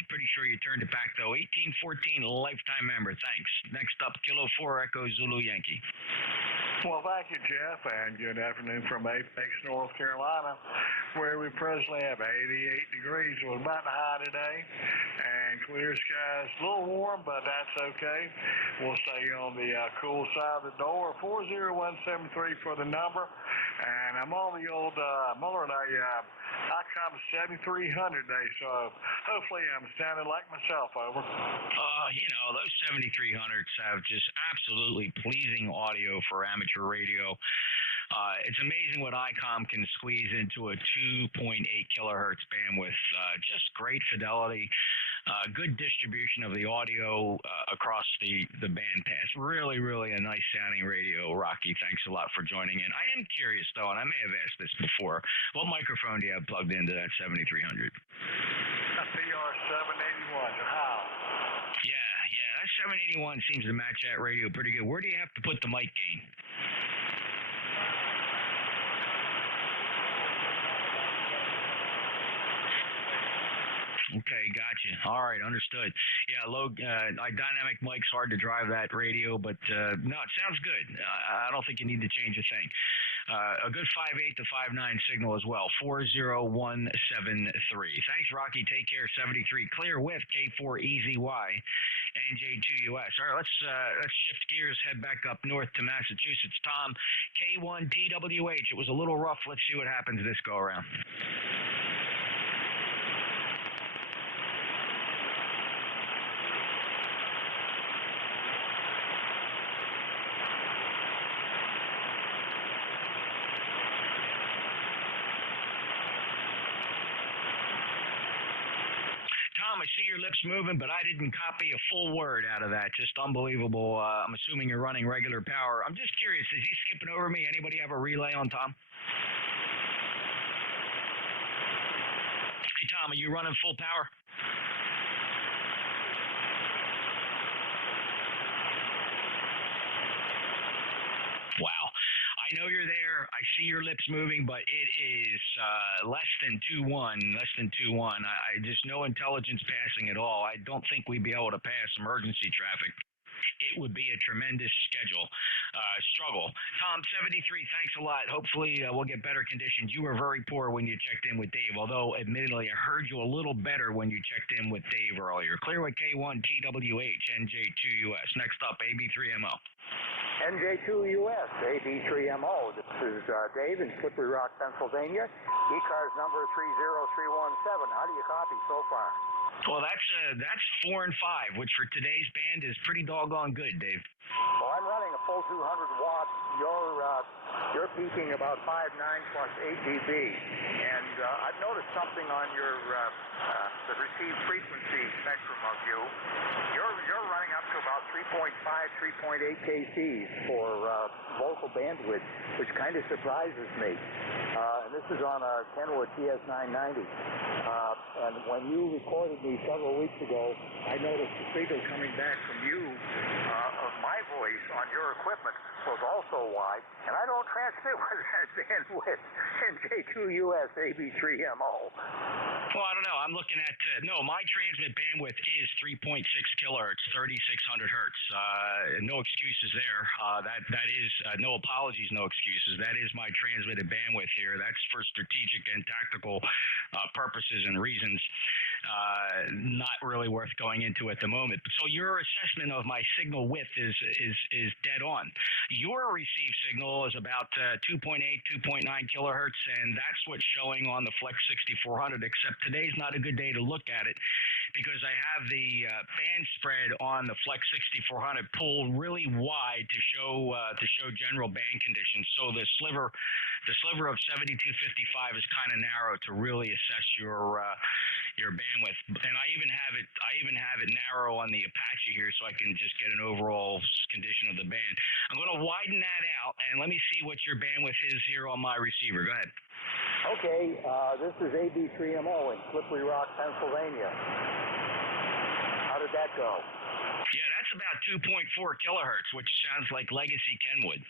Pretty sure you turned it back, though. 1814, lifetime member. Thanks. Next up, Kilo 4 Echo Zulu Yankee. Well, thank you, Jeff, and good afternoon from Apex, North Carolina, where we presently have 88 degrees. It was about the high today, and clear skies. A little warm, but that's okay. We'll stay on the cool side of the door. 40173 for the number, and I'm on the old Muller and ICOM 7300 day, so hopefully I'm sounding like myself, over. Those 7300s have just absolutely pleasing audio for amateur radio. It's amazing what ICOM can squeeze into a 2.8 kilohertz bandwidth. Just great fidelity, good distribution of the audio across the bandpass. Really, really a nice sounding radio. Rocky, thanks a lot for joining in. I am curious, though, and I may have asked this before, what microphone do you have plugged into that 7300? A PR781. How? Yeah, that 781 seems to match that radio pretty good. Where do you have to put the mic gain? Okay, gotcha. All right, understood. Yeah, low dynamic mic's hard to drive that radio, but no, it sounds good. I don't think you need to change a thing. A good 5.8 to 5.9 signal as well. 40173. Thanks, Rocky. Take care. 73 clear with K4EZY NJ2US. All right, let's shift gears. Head back up north to Massachusetts. Tom, K1TWH. It was a little rough. Let's see what happens this go around. I see your lips moving, but I didn't copy a full word out of that. Just unbelievable. I'm assuming you're running regular power. I'm just curious, is he skipping over me? Anybody have a relay on Tom? Hey, Tom, are you running full power? Wow. I know you're there. I see your lips moving, but it is less than 2-1. Just no intelligence passing at all. I don't think we'd be able to pass emergency traffic. It would be a tremendous struggle. Tom, 73, thanks a lot. Hopefully we'll get better conditions. You were very poor when you checked in with Dave, although admittedly I heard you a little better when you checked in with Dave earlier. Clear with K1TWH NJ2US. Next up, AB3MO. NJ2US, AB3MO. This is Dave in Slippery Rock, Pennsylvania. ECARS number 30317. How do you copy so far? Well, that's 4 and 5, which for today's band is pretty doggone good, Dave. Well, I'm running a full 200 watts. You're peaking about 5.9 plus 8 dB, and I've noticed something on your the received frequency spectrum of you. You're running up to about 3.5, 3.8 kcs for vocal bandwidth, which kind of surprises me. And this is on a Kenwood TS990. And when you recorded me several weeks ago, I noticed the signal coming back from you of my voice on your equipment was also wide, and I don't transmit with that bandwidth. NJ2US AB3MO. Well, I don't know. I'm looking at my transmit bandwidth is 3.6 kilohertz, 3,600 hertz. No excuses there. That is no apologies, no excuses. That is my transmitted bandwidth here. That's for strategic and tactical purposes and reasons. Not really worth going into at the moment. So your assessment of my signal width is dead on. Your received signal is about 2.8, 2.9 kilohertz, and that's what's showing on the Flex 6400, except today's not a good day to look at it because I have the band spread on the Flex 6400 pulled really wide to show general band conditions. So the sliver of 7255 is kind of narrow to really assess your bandwidth. And I even have it narrow on the Apache here, so I can just get an overall condition of the band. I'm going to widen that out, and let me see what your bandwidth is here on my receiver. Go ahead. Okay, this is AB3MO in Slippery Rock, Pennsylvania. How did that go? Yeah, that's about 2.4 kilohertz, which sounds like legacy Kenwood.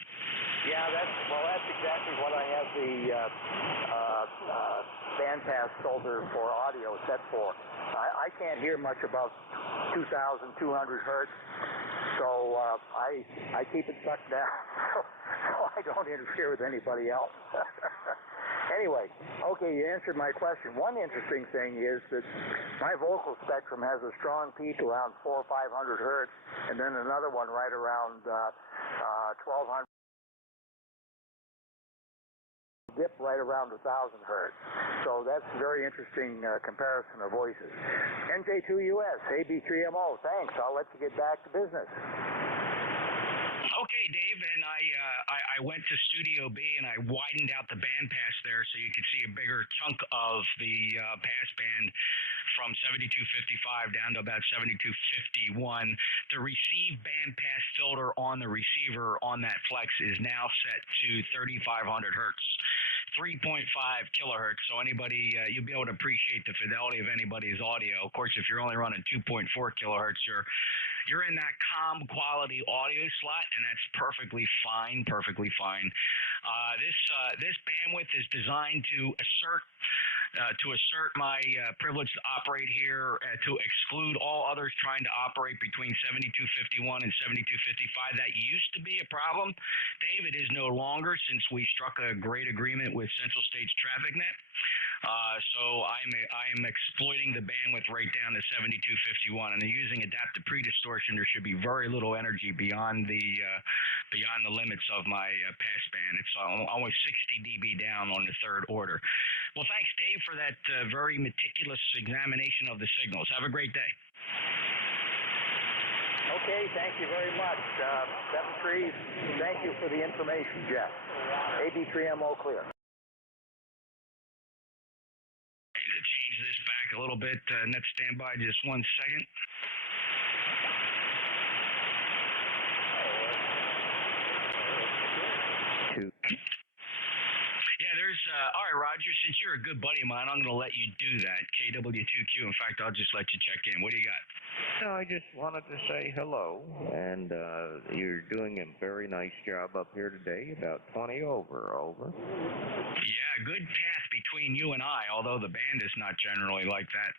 Yeah, that's exactly what I have the bandpass filter for audio set for. I can't hear much above 2,200 hertz, so I keep it sucked down so I don't interfere with anybody else. Anyway, okay, you answered my question. One interesting thing is that my vocal spectrum has a strong peak around 400 or 500 hertz, and then another one right around 1,200. Dip right around 1,000 hertz. So that's a very interesting comparison of voices. NJ2US, AB3MO, thanks. I'll let you get back to business. Okay, Dave, and I went to Studio B and I widened out the bandpass there so you could see a bigger chunk of the passband from 7255 down to about 7251. The receive bandpass filter on the receiver on that Flex is now set to 3,500 hertz. 3.5 kilohertz, so anybody, you'll be able to appreciate the fidelity of anybody's audio. Of course, if you're only running 2.4 kilohertz, you're in that calm quality audio slot, and that's perfectly fine. This bandwidth is designed to assert my privilege to operate here, to exclude all others trying to operate between 7251 and 7255. That used to be a problem, Dave. It is no longer, since we struck a great agreement with Central States TrafficNet. So I am exploiting the bandwidth right down to 7251, and using adaptive pre-distortion. There should be very little energy beyond the limits of my passband. It's almost 60 dB down on the third order. Well, thanks, Dave, for that very meticulous examination of the signals. Have a great day. Okay, thank you very much. 73, thank you for the information, Jeff. AB3MO clear. To change this back a little bit, net standby just 1 second. Yeah, there's, all right, Roger, since you're a good buddy of mine, I'm going to let you do that. KW2Q, in fact, I'll just let you check in. What do you got? No, I just wanted to say hello, and you're doing a very nice job up here today, about 20 over. Yeah, good path between you and I, although the band is not generally like that.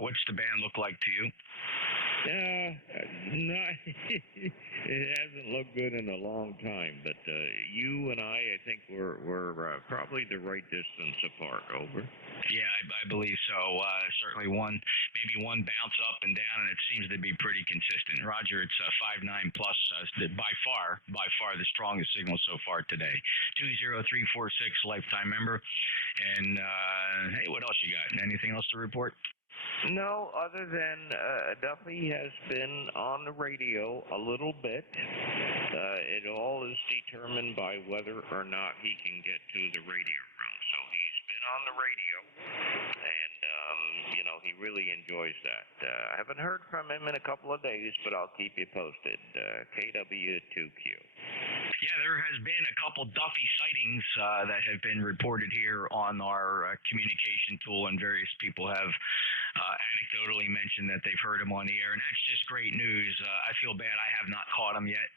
What's the band look like to you? It hasn't looked good in a long time, but you and I think we're probably the right distance apart. Over. Yeah, I believe so. Certainly maybe one bounce up and down, and it seems to be pretty consistent. Roger, it's 5.9 plus, by far the strongest signal so far today. 20346 lifetime member. And hey, what else you got? Anything else to report? No, other than Duffy has been on the radio a little bit. It all is determined by whether or not he can get to the radio room. So he's been on the radio, and he really enjoys that. I haven't heard from him in a couple of days, but I'll keep you posted. KW2Q. Yeah, there has been a couple Duffy sightings that have been reported here on our communication tool, and various people have anecdotally mentioned that they've heard him on the air, and that's just great news. I feel bad I have not caught him yet,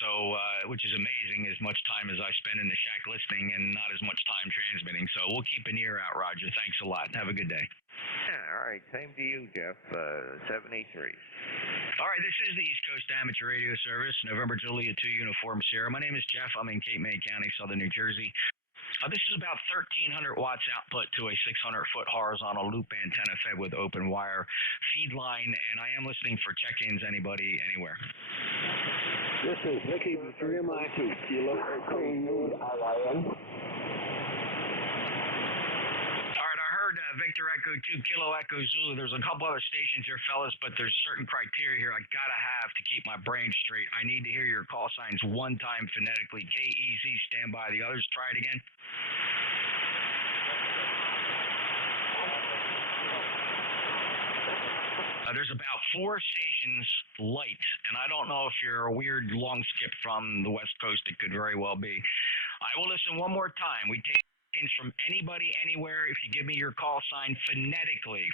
so which is amazing, as much time as I spend in the shack listening and not as much time transmitting. So we'll keep an ear out, Roger. Thanks a lot. Have a good day. Yeah, all right. Same to you, Jeff. 73. All right, this is the East Coast Amateur Radio Service, November Juliet 2 Uniform Sierra. My name is Jeff. I'm in Cape May County, Southern New Jersey. This is about 1,300 watts output to a 600-foot horizontal loop antenna fed with open wire feed line, and I am listening for check-ins. Anybody, anywhere? This is Vicky with 3MIT. Kilo Echo. All right, I heard Victor Echo 2 Kilo Echo Zulu. There's a couple other stations here, fellas, but there's certain criteria here I gotta have to keep my brain straight. I need to hear your call signs one time phonetically. KEZ, stand by. The others, try it again. There's about 4 stations light, and I don't know if you're a weird long skip from the West Coast. It could very well be. I will listen one more time. We take from anybody, anywhere, if you give me your call sign phonetically.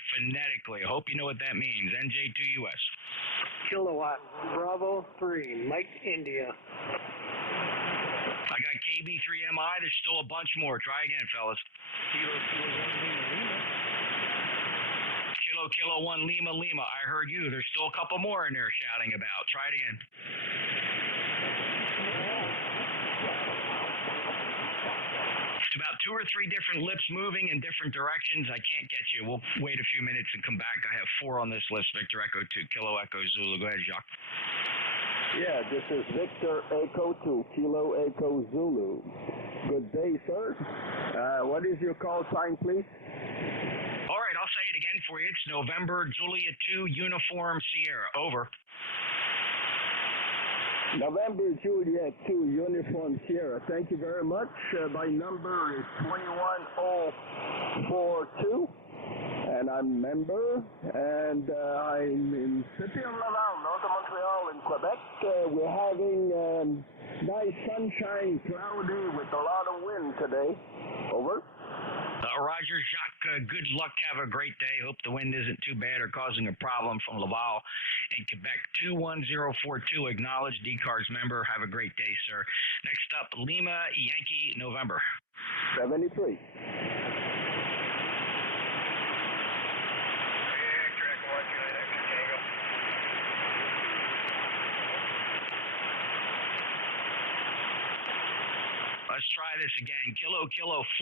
I hope you know what that means. NJ2US. Kilowatt, Bravo 3, Mike India. I got KB3MI. There's still a bunch more. Try again, fellas. Kilo 1 Lima Lima. I heard you. There's still a couple more in there shouting about. Try it again. It's about 2 or 3 different lips moving in different directions. I can't get you. We'll wait a few minutes and come back. I have 4 on this list. Victor Echo 2 Kilo Echo Zulu. Go ahead, Jacques. Yeah, this is Victor Echo 2 Kilo Echo Zulu. Good day, sir. What is your call sign, please? All right, I'll say it again for you. It's November Julia 2 Uniform Sierra. Over. November Juliet 2 Uniform Sierra. Thank you very much. My number is 21042, and I'm a member, and I'm in City of Laval, north of Montreal in Quebec. We're having nice sunshine, cloudy with a lot of wind today. Over. Roger, Jacques, good luck. Have a great day. Hope the wind isn't too bad or causing a problem from Laval in Quebec. 21042, acknowledged ECARS member. Have a great day, sir. Next up, Lima Yankee November. 73. Let's try this again. Kilo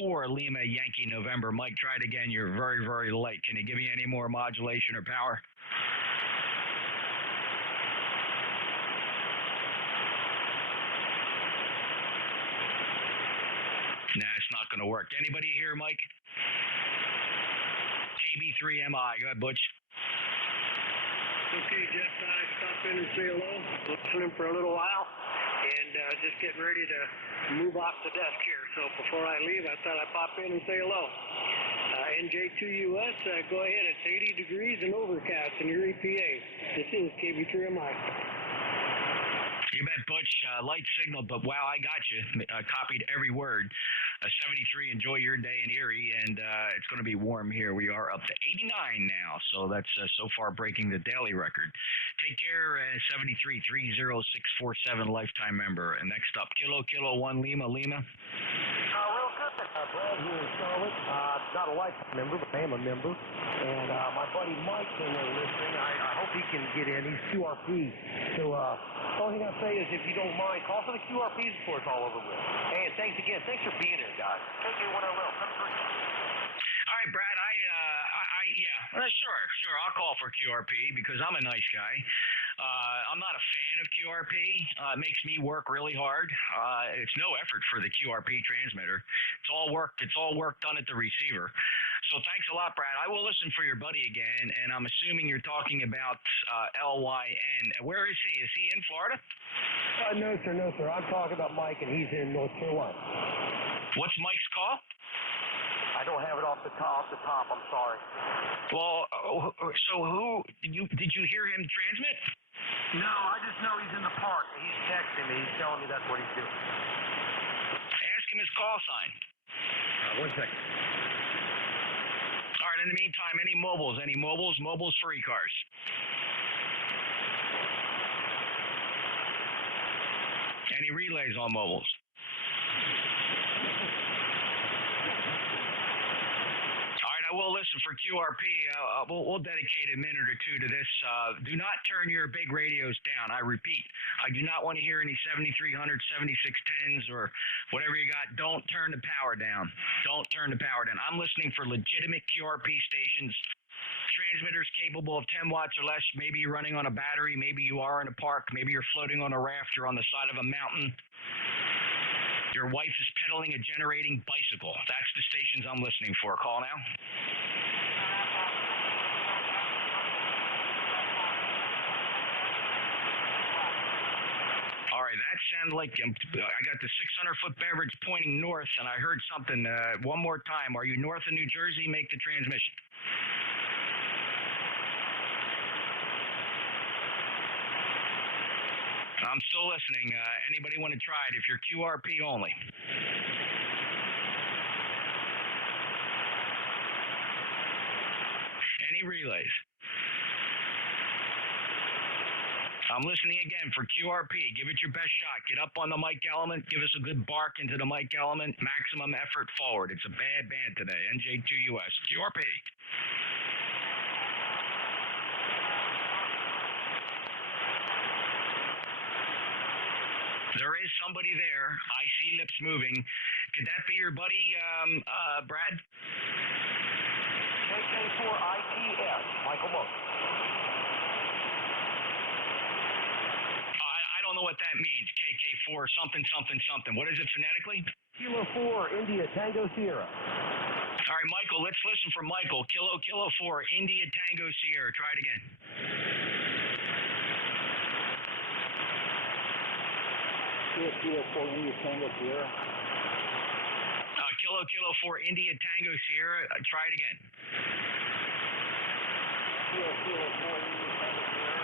4 Lima Yankee November. Mike, try it again. You're very, very light. Can you give me any more modulation or power? Nah, it's not going to work. Anybody here, Mike? KB3MI. Go ahead, Butch. Okay, Jeff, I stopped in and say hello. Listening for a little while, and just getting ready to move off the desk here. So before I leave, I thought I'd pop in and say hello. NJ2US, go ahead. It's 80 degrees and overcast in your EPA. This is KB3MI. You bet, Butch. Light signal, but wow, I got you. Copied every word. 73, enjoy your day in Erie, and it's going to be warm here. We are up to 89 now, so that's so far breaking the daily record. Take care, 73-30647 lifetime member. And next up, Kilo 1 Lima Lima. Real good. Brad here in Charlotte. Not a lifetime member, but I am a member. And my buddy Mike in there listening. I hope he can get in. He's QRP. So the only thing I'll say is if you don't mind, call for the QRPs before it's all over with. And thanks again. Thanks for being here, guys. Take care when I will. All right, Brad, sure. I'll call for QRP because I'm a nice guy. I'm not a fan of QRP. It makes me work really hard. It's no effort for the QRP transmitter. It's all work done at the receiver. So thanks a lot, Brad. I will listen for your buddy again, and I'm assuming you're talking about LYN. Where is he? Is he in Florida? No, sir. I'm talking about Mike, and he's in North Carolina. What's Mike's call? I don't have it off the top. I'm sorry. Well, so did you hear him transmit? No, I just know he's in the park. He's texting me. He's telling me that's what he's doing. Ask him his call sign. 1 second. All right, in the meantime, any mobiles? Mobiles for ECARS. Any relays on mobiles? I will listen for QRP. We'll dedicate a minute or two to this. Do not turn your big radios down. I repeat, I do not want to hear any 7300, 7610s, or whatever you got. Don't turn the power down. I'm listening for legitimate QRP stations. Transmitters capable of 10 watts or less. Maybe you're running on a battery. Maybe you are in a park. Maybe you're floating on a raft. You're on the side of a mountain. Your wife is pedaling a generating bicycle. That's the stations I'm listening for. Call now. sounded like I got the 600-foot beverage pointing north, and I heard something. One more time. Are you north of New Jersey? Make the transmission. I'm still listening. Anybody want to try it if you're QRP only? Any relays? I'm listening again for QRP. Give it your best shot. Get up on the mic element. Give us a good bark into the mic element. Maximum effort forward. It's a bad band today. NJ2US. QRP. There is somebody there. I see lips moving. Could that be your buddy, Brad? KK4ITS, Michael Mook. I don't know what that means. KK4 something something something. What is it phonetically? Kilo 4, India, Tango, Sierra. All right, Michael, let's listen for Michael. Kilo 4, India, Tango, Sierra. Try it again. Kilo 4, India, Tango, Sierra. Kilo 4, India, Tango, Sierra. Try it again. Kilo 4, India, Tango, Sierra.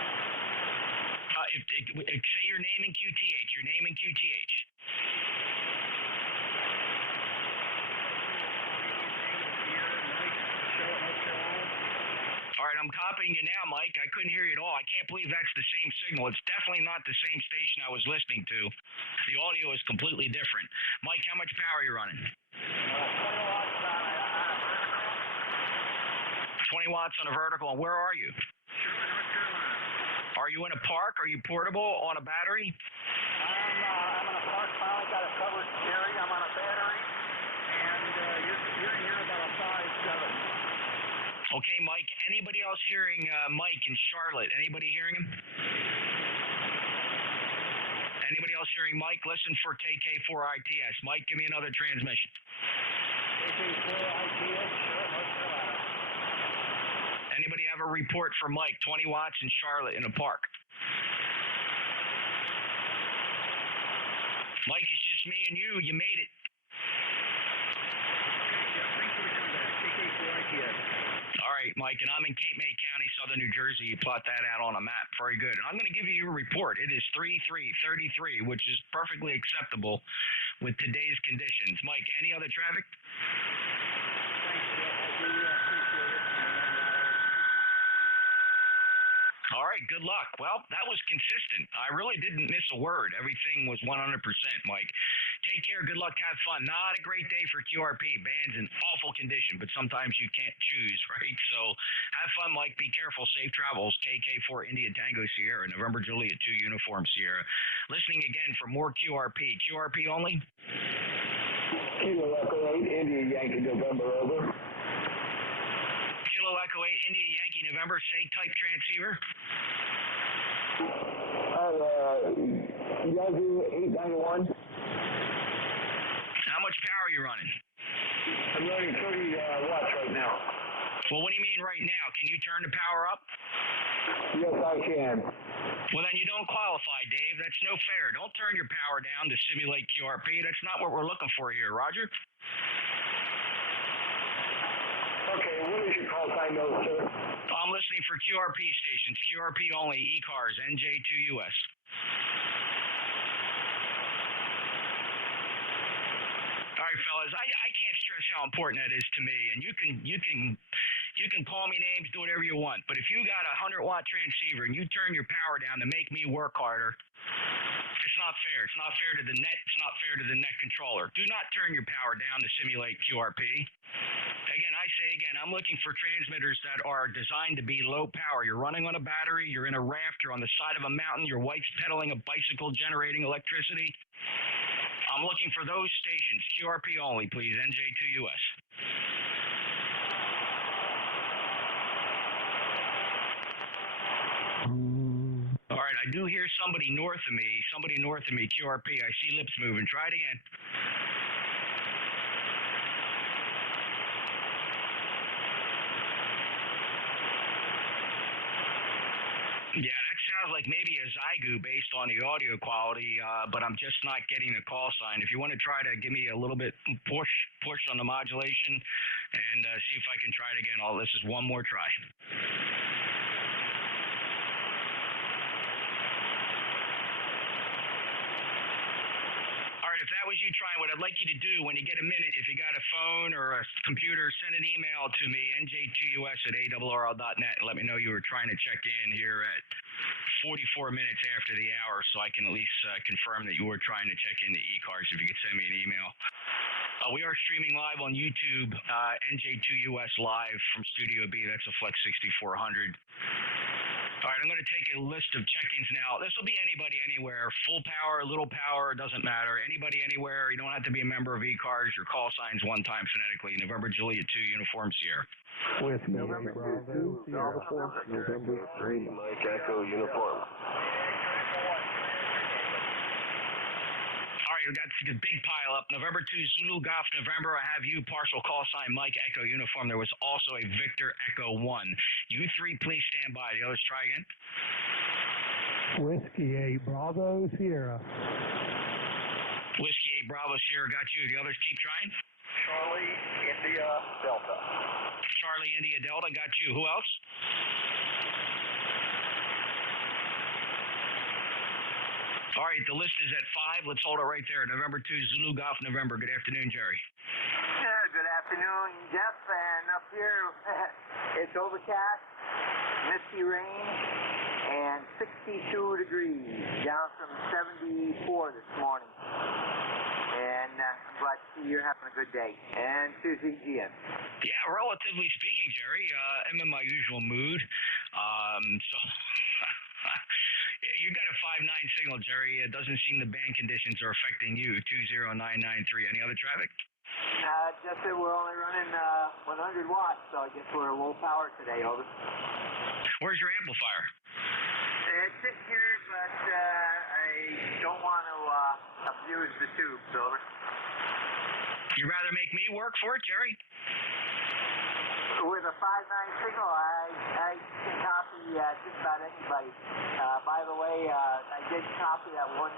Say your name and QTH. Your name and QTH. All right, I'm copying you now, Mike. I couldn't hear you at all. I can't believe that's the same signal. It's definitely not the same station I was listening to. The audio is completely different. Mike, how much power are you running? 20 watts on a vertical. And where are you? Are you in a park? Are you portable on a battery? I'm in a park. Finally got a covered area. I'm on a battery, and you're here about a 5.7. Okay, Mike. Anybody else hearing Mike in Charlotte? Anybody hearing him? Anybody else hearing Mike? Listen for KK4ITS. Mike, give me another transmission. KK4ITS, Charlotte, North Carolina. Anybody have a report for Mike? 20 watts in Charlotte in a park. Mike, it's just me and you. You made it. All right, Mike, and I'm in Cape May County, Southern New Jersey. You plot that out on a map. Very good. And I'm going to give you your report. It is 3333, which is perfectly acceptable with today's conditions. Mike, any other traffic? Thanks, Jeff. I do appreciate it. All right, good luck. Well, that was consistent. I really didn't miss a word. Everything was 100%, Mike. Take care. Good luck. Have fun. Not a great day for QRP. Band's in awful condition, but sometimes you can't choose, right? So have fun, Mike. Be careful. Safe travels. KK4 India Tango Sierra, November Juliet 2 Uniform Sierra. Listening again for more QRP. QRP only? Kilo Echo 8, India Yankee November, over. Kilo Echo 8 India Yankee November. Say type transceiver. Yazoo 891. How much power are you running? I'm running 30 watts right now. Well, what do you mean right now? Can you turn the power up? Yes, I can. Well, then you don't qualify, Dave. That's no fair. Don't turn your power down to simulate QRP. That's not what we're looking for here, Roger. Okay, what is your call sign though, sir? I'm listening for QRP stations. QRP only. ECARS. NJ2US. All right, fellas. I can't stress how important that is to me. And you can call me names, do whatever you want. But if you got a 100-watt transceiver and you turn your power down to make me work harder, it's not fair. It's not fair to the net. It's not fair to the net controller. Do not turn your power down to simulate QRP. Again, I say again, I'm looking for transmitters that are designed to be low power. You're running on a battery. You're in a raft. You're on the side of a mountain. Your wife's pedaling a bicycle generating electricity. I'm looking for those stations. QRP only, please. NJ2US. All right, I do hear somebody north of me. QRP. I see lips moving. Try it again. Yeah, sounds like maybe a Zygu based on the audio quality, but I'm just not getting a call sign. If you want to try to give me a little bit push on the modulation and see if I can try it again. This is one more try. If that was you trying, what I'd like you to do when you get a minute, if you got a phone or a computer, send an email to me, NJ2US@ARRL.net, and let me know you were trying to check in here at 44 minutes after the hour, so I can at least confirm that you were trying to check into ECARS. If you could send me an email. We are streaming live on YouTube, NJ2US Live from Studio B. That's a Flex 6400. All right, I'm going to take a list of check-ins now. This will be anybody, anywhere. Full power, little power, doesn't matter. Anybody, anywhere. You don't have to be a member of ECARS. Your call signs one time phonetically. November Juliet 2, Uniform Sierra. With November 2, Sierra. November 3, Mike Echo Uniform. All right, that's a big pile up. November 2, Zulu Golf November. I have you, partial call sign, Mike Echo Uniform. There was also a Victor Echo 1. You three, please stand by. The others try again. Whiskey 8 Bravo Sierra. Whiskey 8 Bravo Sierra got you. The others keep trying. Charlie India Delta. Charlie India Delta got you. Who else? All right, the list is at 5. Let's hold it right there. November 2, Zulu Golf November. Good afternoon, Jerry. Good afternoon, Jeff. And up here, it's overcast, misty rain, and 62 degrees, down from 74 this morning. And I'm glad to see you're having a good day. And to ZGM. Yeah, relatively speaking, Jerry, I'm in my usual mood. So you got a 5.9 signal, Jerry. It doesn't seem the band conditions are affecting you. 20993. Any other traffic? Just that we're only running 100 watts, so I guess we're low power today. Over. Where's your amplifier? It's in here, but I don't want to abuse the tubes. Over. You'd rather make me work for it, Jerry? With a 5.9 signal, I can copy just about anybody. By the way, I did copy that one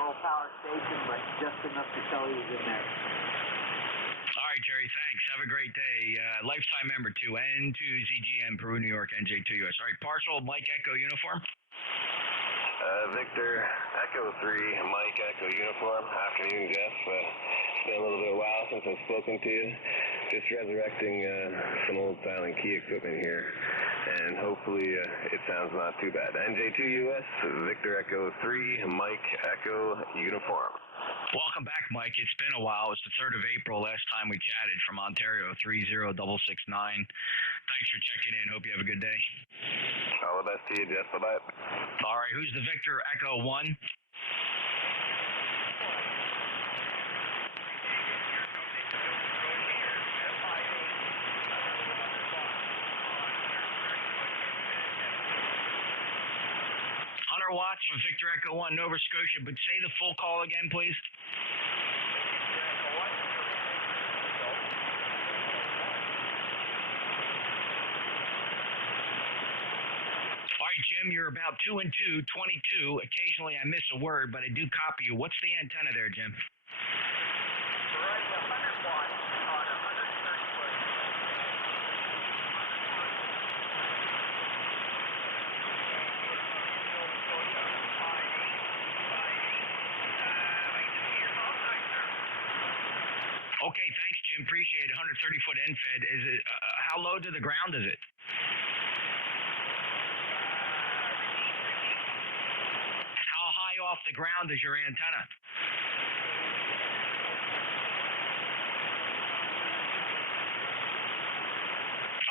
low power station, but just enough to tell you it's in there. All right, Jerry, thanks. Have a great day. Lifetime member to N2ZGM, Peru, New York, NJ2US. All right, partial Mike Echo Uniform. Victor Echo 3, Mike Echo Uniform. Afternoon, Jeff. It's been a little bit of a while since I've spoken to you. Just resurrecting some old silent key equipment here, and hopefully it sounds not too bad. NJ2US, Victor Echo 3, Mike Echo Uniform. Welcome back, Mike. It's been a while. It's the 3rd of April, last time we chatted, from Ontario, 30669. Thanks for checking in. Hope you have a good day. All the best to you, Jeff. Bye-bye. All right, who's the Victor Echo 1? Watts from Victor Echo 1, Nova Scotia, but say the full call again, please. All right, Jim, you're about 2 and 2, 22. Occasionally I miss a word, but I do copy you. What's the antenna there, Jim? We're running 100 watts on 130 foot. Okay, thanks, Jim. Appreciate it. 130-foot end fed. Is it? How low to the ground is it? How high off the ground is your antenna?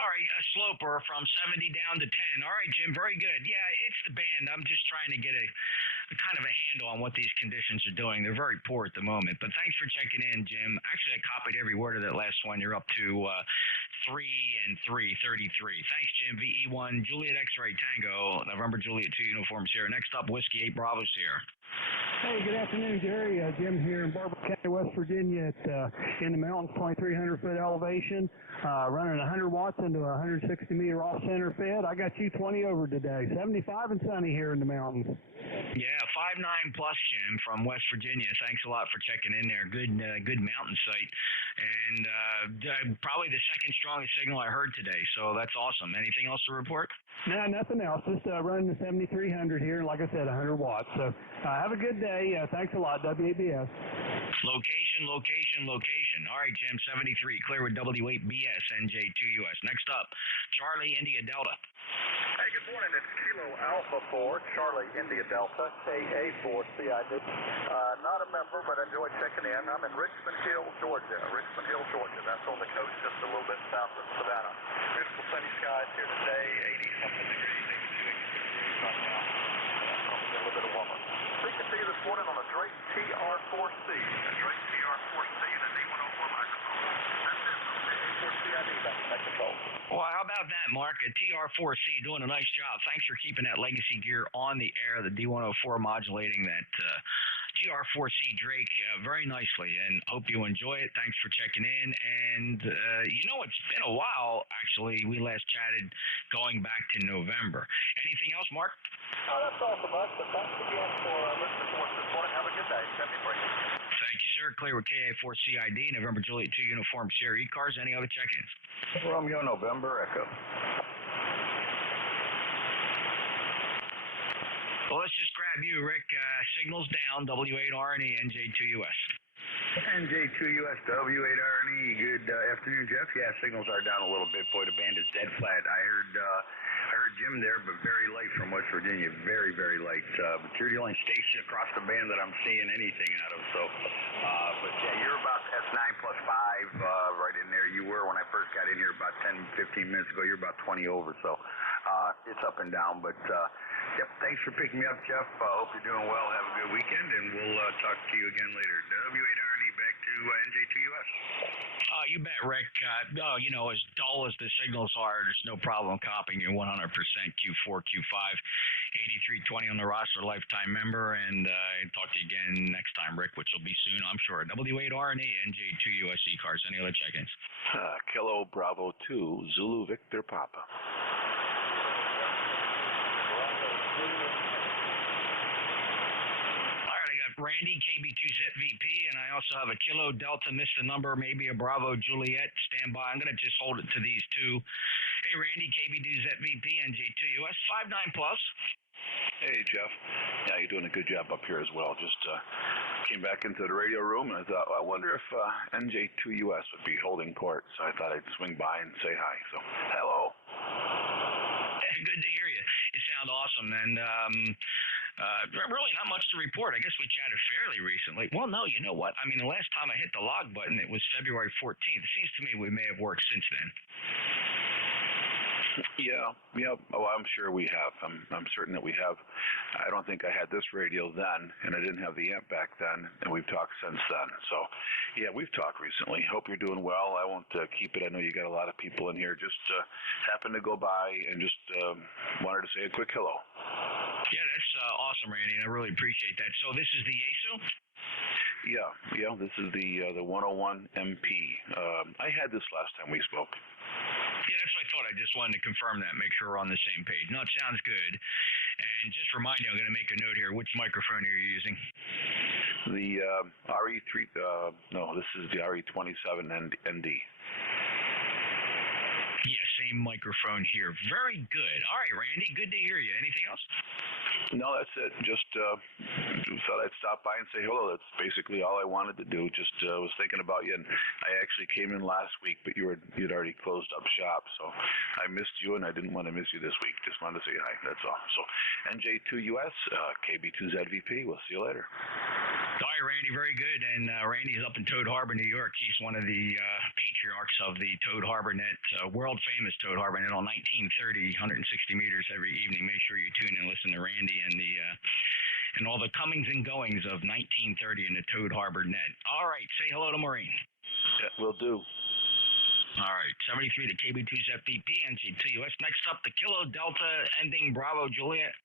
All right, a sloper from 70 down to 10. All right, Jim, very good. Yeah, it's the band. I'm just trying to get a kind of a handle on what these conditions are doing. They're very poor at the moment. But thanks for checking in, Jim. Actually, I copied every word of that last one. You're up to 3 and 3, 33. Thanks, Jim. VE1, Juliet X-Ray Tango, November Juliet 2 Uniform Sierra. Next up, Whiskey 8 Bravo Sierra. Hey, good afternoon, Jerry. Jim here in Barber County, West Virginia in the mountains, 2,300-foot elevation, running 100 watts into a 160-meter off-center fed. I got you 20 over today, 75 and sunny here in the mountains. Yeah, 5.9 plus, Jim, from West Virginia. Thanks a lot for checking in there. Good mountain site. And probably the second strongest signal I heard today, so that's awesome. Anything else to report? No, nothing else. Just running the 7,300 here, and like I said, 100 watts. So have a good day. Thanks a lot, WABS. Location. All right, Jim, 73, clear with W8BS, NJ2US. Next up, Charlie, India Delta. Hey, good morning. It's Kilo Alpha 4, Charlie, India Delta, KA4CID. Not a member, but I enjoy checking in. I'm in Richmond Hill, Georgia. That's on the coast just a little bit south of Savannah. Beautiful sunny skies here today, 80-something degrees, 82 degrees right now. A little bit of warmer. Speaking to you this morning on a Drake TR4C. A Drake TR4C and a D104 microphone. That's it. KA4CID, back control. Well, how about that, Mark? A TR4C doing a nice job. Thanks for keeping that legacy gear on the air, the D104 modulating that TR4C Drake very nicely, and hope you enjoy it. Thanks for checking in. And, it's been a while, actually. We last chatted going back to November. Anything else, Mark? No, that's all from us, but thanks again for listening to us this morning. Have a good day. 73. Thank you, sir. Clear with KA4CID, November Juliet 2 Uniform Sierra ECARS. Any other check-ins? Romeo November Echo. Well, let's just grab you, Rick. Signals down, W8RNE, NJ2US. NJ2US, W8RNE. Good afternoon, Jeff. Yeah, signals are down a little bit. Boy, the band is dead flat. I heard Jim there, but very light from West Virginia. Very, very light. But you're the only station across the band that I'm seeing anything out of. So, but yeah, you're about S9 plus 5 right in there. You were when I first got in here about 10, 15 minutes ago. You're about 20 over. So it's up and down. But yep, thanks for picking me up, Jeff. Hope you're doing well. Have a good weekend, and we'll talk to you again later. W8RNE, back to NJ2US. You bet, Rick. As dull as the signals are, there's no problem copying you 100% Q4, Q5, 8320 on the roster, lifetime member, and talk to you again next time, Rick, which will be soon, I'm sure. W8RNE, NJ2US ECARS. Any other check-ins? Kilo Bravo 2, Zulu Victor Papa. Randy, KB2ZVP, and I also have a Kilo Delta, missed the number, maybe a Bravo Juliet, stand by. I'm going to just hold it to these two. Hey, Randy, KB2ZVP, NJ2US, 5.9 plus. Hey, Jeff. Yeah, you're doing a good job up here as well. Just came back into the radio room, and I thought, I wonder if NJ2US would be holding court, so I thought I'd swing by and say hi. So, hello. Hey, good to hear you. You sound awesome, and really not much to report. I guess we chatted fairly recently. Well, no, you know what? I mean, the last time I hit the log button, it was February 14th. It seems to me we may have worked since then. Yeah. Oh, I'm sure we have. I'm certain that we have. I don't think I had this radio then, and I didn't have the amp back then, and we've talked since then. So, yeah, we've talked recently. Hope you're doing well. I won't keep it. I know you got a lot of people in here. Just happened to go by and just wanted to say a quick hello. Yeah, that's awesome, Randy, and I really appreciate that. So this is the Yaesu? Yeah, this is the 101 MP. I had this last time we spoke. Yeah, that's what I thought. I just wanted to confirm that, make sure we're on the same page. No, it sounds good. And just remind you, I'm going to make a note here. Which microphone are you using? The RE3, no, this is the RE27 ND. Yeah, same microphone here. Very good. All right, Randy, good to hear you. Anything else? No, that's it. Just thought I'd stop by and say hello. That's basically all I wanted to do. Just was thinking about you, and I actually came in last week, but you'd already closed up shop, so I missed you, and I didn't want to miss you this week. Just wanted to say hi. That's all. So NJ2US, KB2ZVP. We'll see you later. All right, Randy, very good. And Randy's up in Toad Harbor, New York. He's one of the patriarchs of the Toad Harbor Net, world-famous Toad Harbor Net on 1930, 160 meters every evening. Make sure you tune in and listen to Randy and all the comings and goings of 1930 in the Toad Harbor Net. All right, say hello to Maureen. Yeah, will do. All right, 73 to KB2ZVP, NJ2US. Next up, the Kilo Delta ending Bravo Juliet.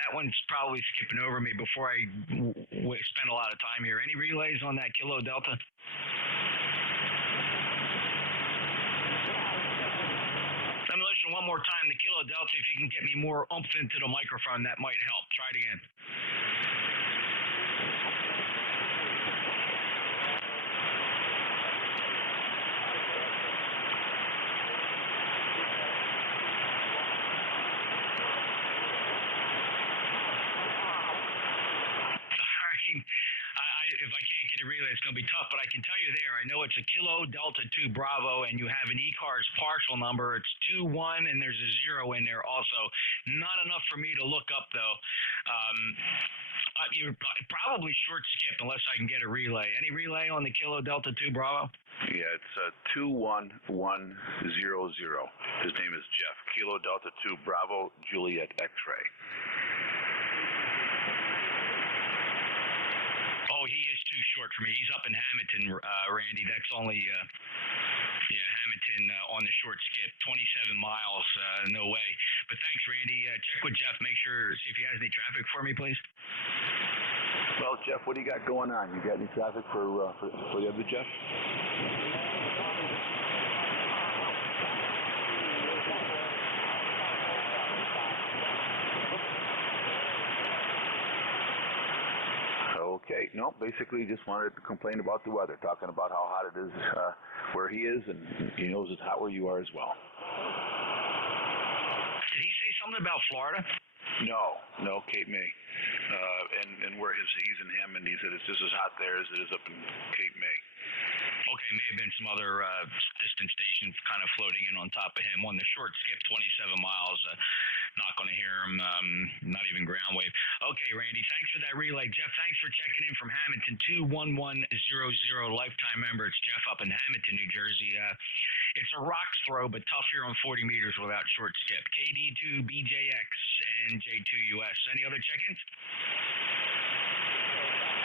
that one's probably skipping over me before I spend a lot of time here. Any relays on that Kilo Delta? Let me listen one more time. The Kilo Delta, if you can get me more oomph into the microphone, that might help. Try it again. If I can't get a relay, it's going to be tough, but I can tell you there, I know it's a Kilo Delta 2 Bravo, and you have an ECARS partial number. It's 21, and there's a 0 in there also. Not enough for me to look up, though. You're probably short skip unless I can get a relay. Any relay on the Kilo Delta 2 Bravo? Yeah, it's 21100. His name is Jeff. Kilo Delta 2 Bravo Juliet X-ray. Oh, he is too short for me. He's up in Hamilton, Randy. That's only, Hamilton on the short skip, 27 miles, no way. But thanks, Randy. Check with Jeff. Make sure, see if he has any traffic for me, please. Well, Jeff, what do you got going on? You got any traffic for the other Jeff? Okay, no, basically just wanted to complain about the weather, talking about how hot it is where he is, and he knows it's hot where you are as well. Did he say something about Florida? No, Cape May. And where he's in Hammond, he said it's just as hot there as it is up in Cape May. Okay, may have been some other distant stations kind of floating in on top of him. On the short skip, 27 miles, not going to hear him, not even ground wave. Okay, Randy, thanks for that relay. Jeff, thanks for checking in from Hamilton, 21100, lifetime member. It's Jeff up in Hamilton, New Jersey. It's a rocks throw, but tough here on 40 meters without short skip. KD2, BJX, NJ2US. Any other check-ins?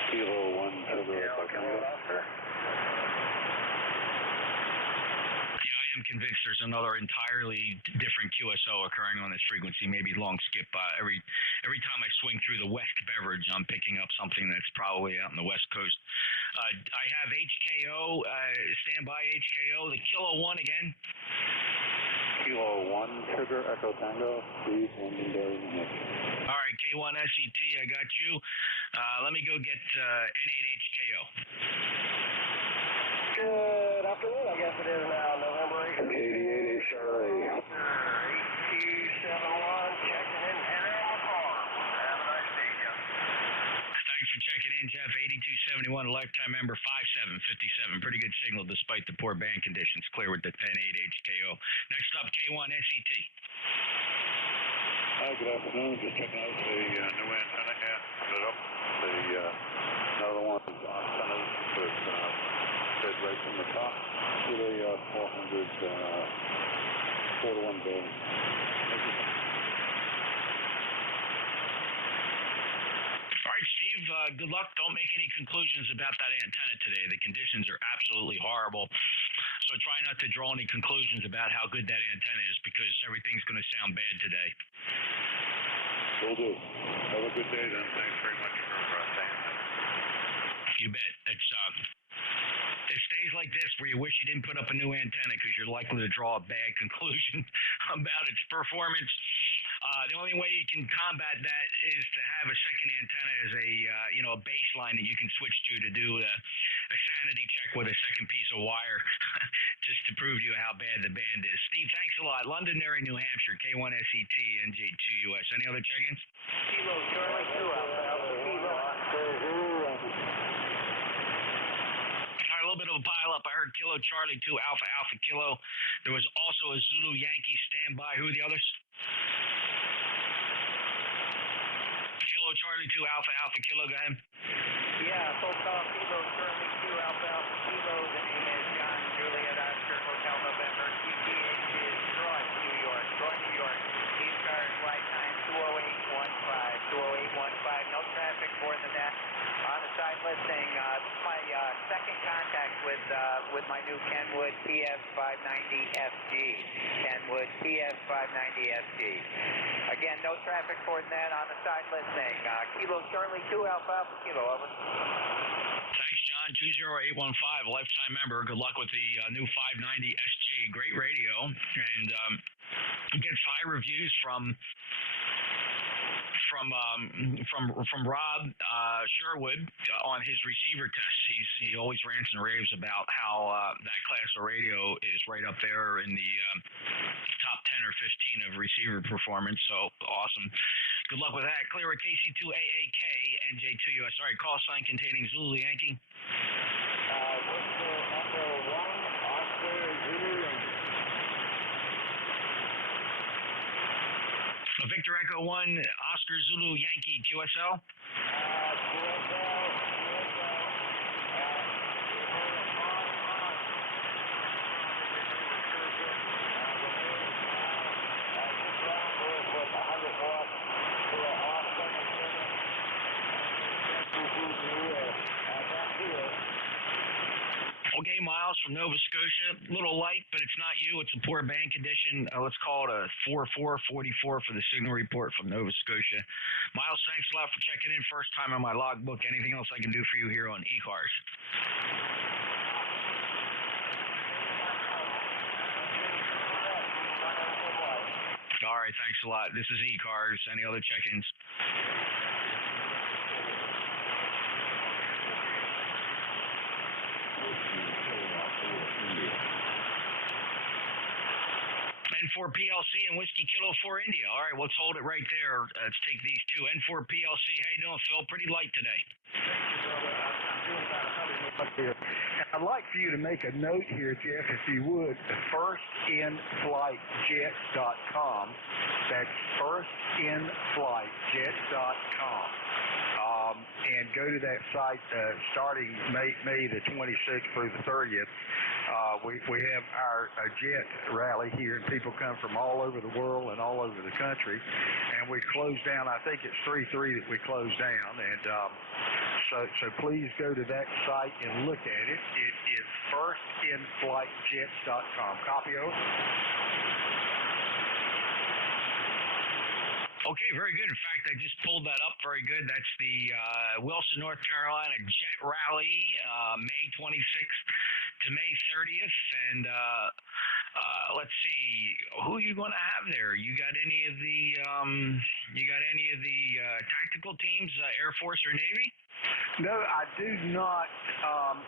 Kilo 1 Sugar I'm convinced there's another entirely different QSO occurring on this frequency, maybe long skip. Every time I swing through the West Beverage, I'm picking up something that's probably out on the West Coast. I have HKO, standby HKO, the Kilo 1 again. Kilo 1 Sugar Echo Tango, please, All right, K1 SET, I got you. Let me go get N8HKO. Good afternoon, I guess it is now, November 8th. 88 Charlie. 8271, checking in, enter on the car. Have a nice day, Jeff. Thanks for checking in, Jeff. 8271, a lifetime member, 5757. Pretty good signal despite the poor band conditions. Clear with the N8HKO. Next up, K1 SET. Hi, good afternoon. Just checking out the new antenna here. Put it up. Another one is antennas with fed right from the top to the 400 4-to-1 building. Thank you. All right, Steve, good luck. Don't make any conclusions about that antenna today. The conditions are absolutely horrible. So try not to draw any conclusions about how good that antenna is, because everything's going to sound bad today. Will do. Have a good day then. Thanks very much for saying that. You bet. It stays like this where you wish you didn't put up a new antenna because you're likely to draw a bad conclusion about its performance. The only way you can combat that is to have a second antenna as a baseline that you can switch to do a sanity check with a second piece of wire, just to prove to you how bad the band is. Steve, thanks a lot. Londonderry, New Hampshire, K1 SET, NJ2US. Any other check-ins? Kilo Charlie 2 Alpha Kilo. A little bit of a pile up. I heard Kilo Charlie 2 Alpha Alpha Kilo. There was also a Zulu Yankee standby. Who are the others? Kilo Charlie 2 Alpha Alpha Kilo. Go ahead. Yeah, full call Kilo Charlie 2 Alpha Alpha Kilo. The name is John Juliet Oscar Hotel November. QTH is Troy, New York. Troy, New York. ECARS flight time 20815. 20815. No traffic more than that. On the side listing, my second contact with my new Kenwood TF590FG. Kenwood with TS590SG. Again, no traffic toward net on the side listening. Kilo Charlie 2 Alpha Kilo, over. Thanks, John. 20815, lifetime member. Good luck with the new 590 SG. Great radio. And get 5 reviews from Rob Sherwood on his receiver tests. He always rants and raves about how that class of radio is right up there in the top 10 or 15 of receiver performance. So awesome. Good luck with that. Clear with KC2AAK, NJ2US. All right, call sign containing Zulu Yankee. Victor Echo 1, Oscar Zulu Yankee. Victor Echo 1, Oscar Zulu Yankee, QSL. Okay, Miles from Nova Scotia. A little light, but it's not you. It's a poor band condition. Let's call it a 4444 for the signal report from Nova Scotia. Miles, thanks a lot for checking in. First time on my logbook. Anything else I can do for you here on ECARS? All right, thanks a lot. This is ECARS. Any other check-ins? N4 PLC and Whiskey Kilo 4 India. All right, let's hold it right there. Let's take these two. N4 PLC. How you doing, Phil? Pretty light today. Thank you, brother. I'm doing about 100 up here. I'd like for you to make a note here, Jeff, if you would. firstinflightjets.com. That's firstinflightjets.com. And go to that site starting May the 26th through the 30th. We have our jet rally here, and people come from all over the world and all over the country. And we close down, I think it's 3/3 that we close down. And so please go to that site and look at it. It is firstinflightjets.com. Copy over. Okay, very good. In fact, I just pulled that up. Very good. That's the Wilson, North Carolina Jet Rally, May 26th to May 30th. And let's see, who are you going to have there? You got any of the tactical teams, Air Force or Navy? No, I do not,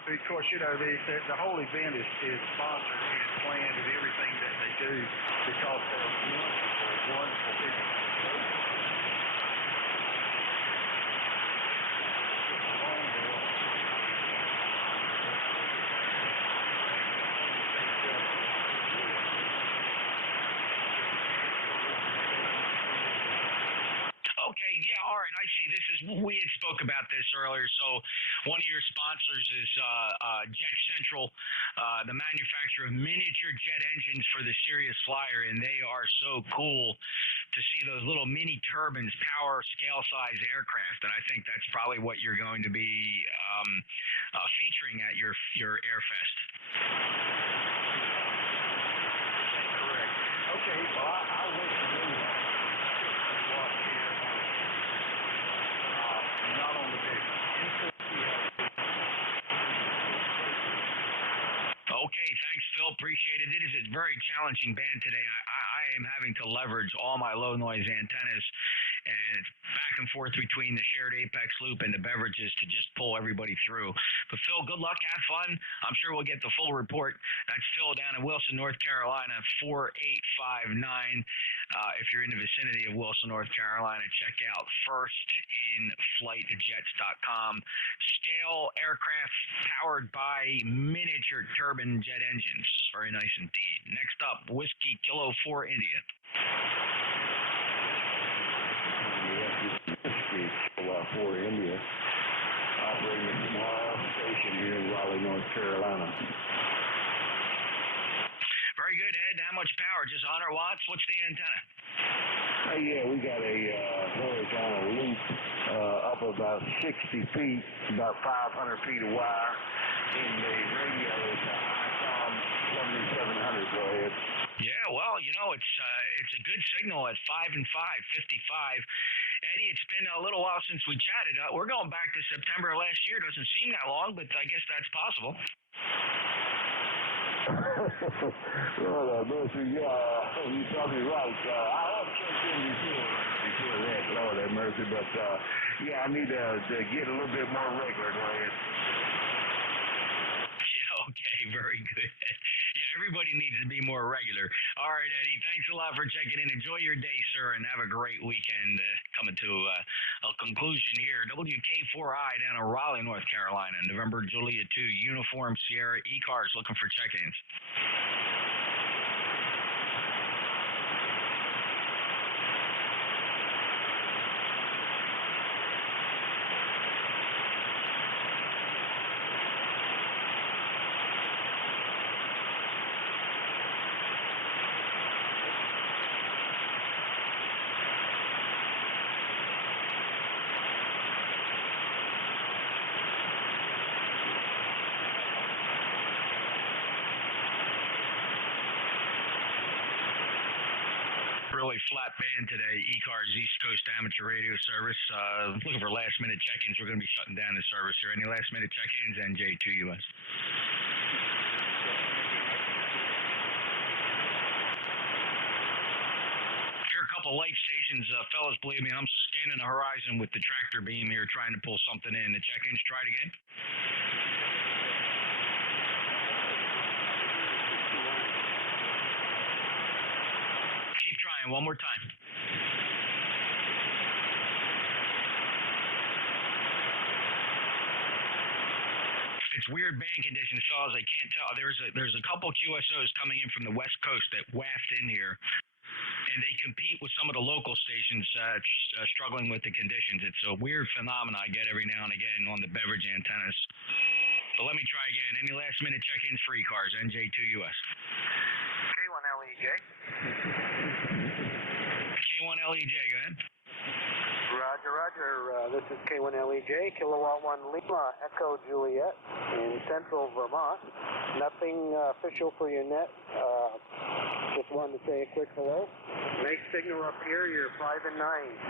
because, you know, the whole event is sponsored and planned and everything that they do because they're wonderful people. Okay, yeah, all right, I see. We had spoke about this earlier. So one of your sponsors is Jet Central, the manufacturer of miniature jet engines for the Sirius Flyer, and they are so cool to see those little mini turbines power scale size aircraft. And I think that's probably what you're going to be featuring at your Airfest. Correct. Okay, well, I'll let you know that. Not on the big. Okay, thanks, Phil. Appreciate it. It is a very challenging band today. I am having to leverage all my low noise antennas, and it's back and forth between the shared apex loop and the beverages to just pull everybody through. But Phil, good luck. Have fun. I'm sure we'll get the full report. That's Phil down in Wilson, North Carolina, 4859. If you're in the vicinity of Wilson, North Carolina, check out firstinflightjets.com. Scale aircraft powered by miniature turbine jet engines. Very nice indeed. Next up, Whiskey Kilo 4 India. Whiskey Kilo 4 India, operating a small station here in Raleigh, North Carolina. Very good, Ed. How much power? Just 100 watts? What's the antenna? Yeah, we got a horizontal loop up about 60 feet, about 500 feet of wire. And the radio is ICOM 7700. Go ahead. Yeah, well, it's a good signal at 5 and 5, 55. Eddie, it's been a little while since we chatted. We're going back to September of last year. Doesn't seem that long, but I guess that's possible. Lord have mercy, you probably right. I have checked in before that, Lord have mercy, but I need to get a little bit more regular. Go ahead. Okay, very good. Yeah, everybody needs to be more regular. All right, Eddie, thanks a lot for checking in. Enjoy your day, sir, and have a great weekend. Coming to a conclusion here. WK4I down in Raleigh, North Carolina. November Juliet 2, Uniform Sierra ECARS looking for check-ins. Really flat band today. ECARS, East Coast Amateur Radio Service. Looking for last minute check-ins. We're going to be shutting down the service here. Any last minute check-ins? NJ2US. Here are a couple light stations. Fellas, believe me, I'm scanning the horizon with the tractor beam here trying to pull something in. The check-ins, try it again. Keep trying one more time. It's weird band conditions, fellas. I can't tell. There's a couple QSOs coming in from the West Coast that waft in here, and they compete with some of the local stations struggling with the conditions. It's a weird phenomenon I get every now and again on the beverage antennas. But let me try again. Any last minute check-ins for ECARS, NJ2US. K1LEJ. K1LEJ, go ahead. Roger. This is K1LEJ, Kilowatt 1 Lima, Echo Juliet in central Vermont. Nothing official for your net. Just wanted to say a quick hello. Nice signal up here. You're 5 and 9.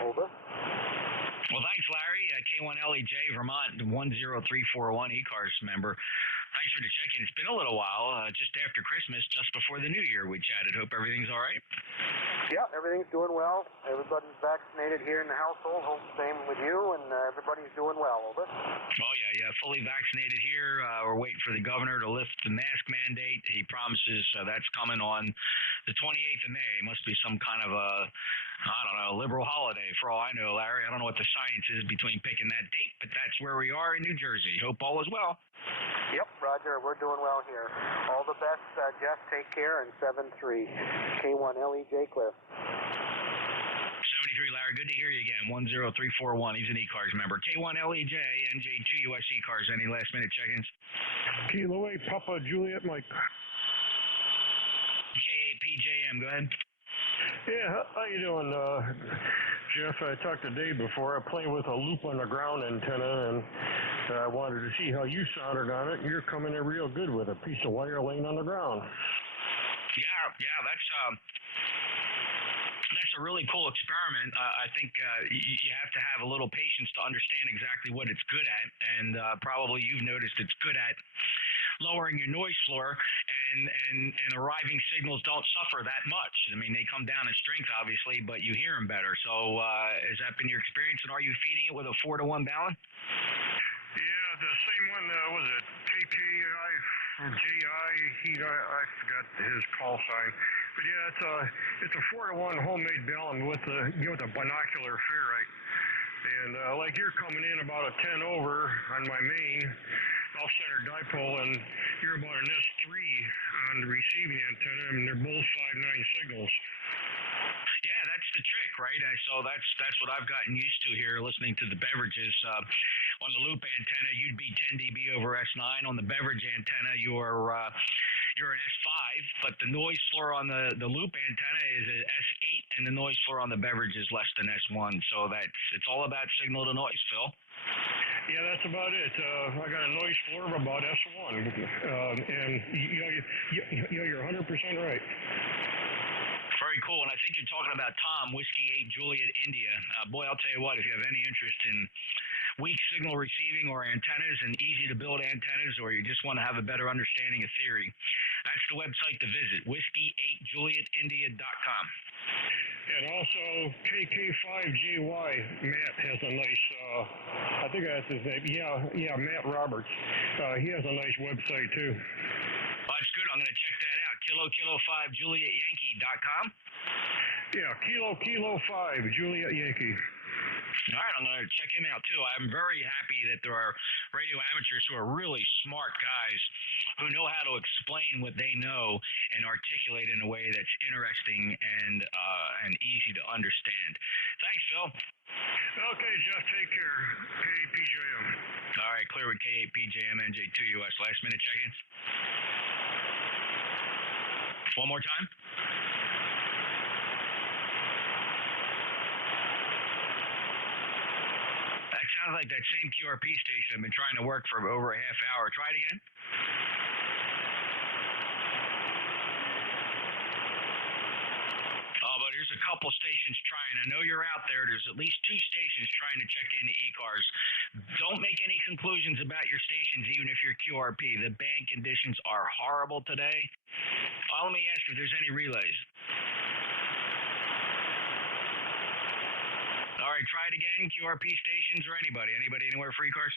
Over. Well, thanks, Larry. K1LEJ, Vermont, 10341 ECARS member. Thanks for the check-in. It's been a little while, just after Christmas, just before the New Year we chatted. Hope everything's all right. Yeah, everything's doing well. Everybody's vaccinated here in the household. Hope same with you, and everybody's doing well. Over. Oh, yeah, fully vaccinated here. We're waiting for the governor to lift the mask mandate. He promises that's coming on the 28th of May. Must be some kind of liberal holiday for all I know, Larry. I don't know what the science is between picking that date, but that's where we are in New Jersey. Hope all is well. Yep, Roger. We're doing well here. All the best, Jeff. Take care, and 7-3. K1LEJ Cliff. 73, Larry. Good to hear you again. 10341. He's an ECARS member. K1LEJ, NJ2US ECARS. Any last minute check-ins? Kilo 8, Papa Juliet Mike. K8PJM, go ahead. Yeah, how you doing, Jeff? I talked to Dave before. I play with a loop on the ground antenna, and I wanted to see how you sounded on it. You're coming in real good with a piece of wire laying on the ground. Yeah, that's a really cool experiment. I think you have to have a little patience to understand exactly what it's good at, and probably you've noticed it's good at lowering your noise floor, and arriving signals don't suffer that much. I mean, they come down in strength, obviously, but you hear them better. So has that been your experience, and are you feeding it with a 4-to-1 balance? Yeah, the same one, was it KKI or JI? I forgot his call sign. But yeah, it's a 4-to-1 homemade balance with a binocular ferrite. And like you're coming in about a 10 over on my main off-center dipole, and you're about an S3 on the receiving antenna, and they're both 5.9 signals. Yeah, that's the trick, right? So that's what I've gotten used to here, listening to the beverages. On the loop antenna, you'd be 10 dB over S9. On the beverage antenna, you're an S5, but the noise floor on the loop antenna is an S8, and the noise floor on the beverage is less than S1. So it's all about signal to noise, Phil. Yeah, that's about it. I got a nice blurb about S1, and you're 100% right. Very cool, and I think you're talking about Tom, Whiskey 8 Juliet India. Boy, I'll tell you what, if you have any interest in weak signal receiving or antennas and easy to build antennas, or you just want to have a better understanding of theory, that's the website to visit, whiskey8julietindia.com. And also, KK5JY, Matt has a nice, I think that's his name. Yeah, Matt Roberts. He has a nice website, too. Well, that's good. I'm going to check that out. Kilo5JulietYankee.com. Yeah, Kilo 5, Juliet Yankee. All right, I'm going to check him out, too. I'm very happy that there are radio amateurs who are really smart guys who know how to explain what they know and articulate in a way that's interesting and easy to understand. Thanks, Phil. Okay, Jeff, take care. K8PJM. All right, clear with K8PJM, NJ2US. Last minute check-ins. One more time. That sounds like that same QRP station I've been trying to work for over a half hour. Try it again. But there's a couple stations trying. I know you're out there. There's at least 2 stations trying to check into ECARS. Don't make any conclusions about your stations, even if you're QRP. The band conditions are horrible today. Let me ask if there's any relays. All right, try it again, QRP stations or anybody. Anybody anywhere for ECARS?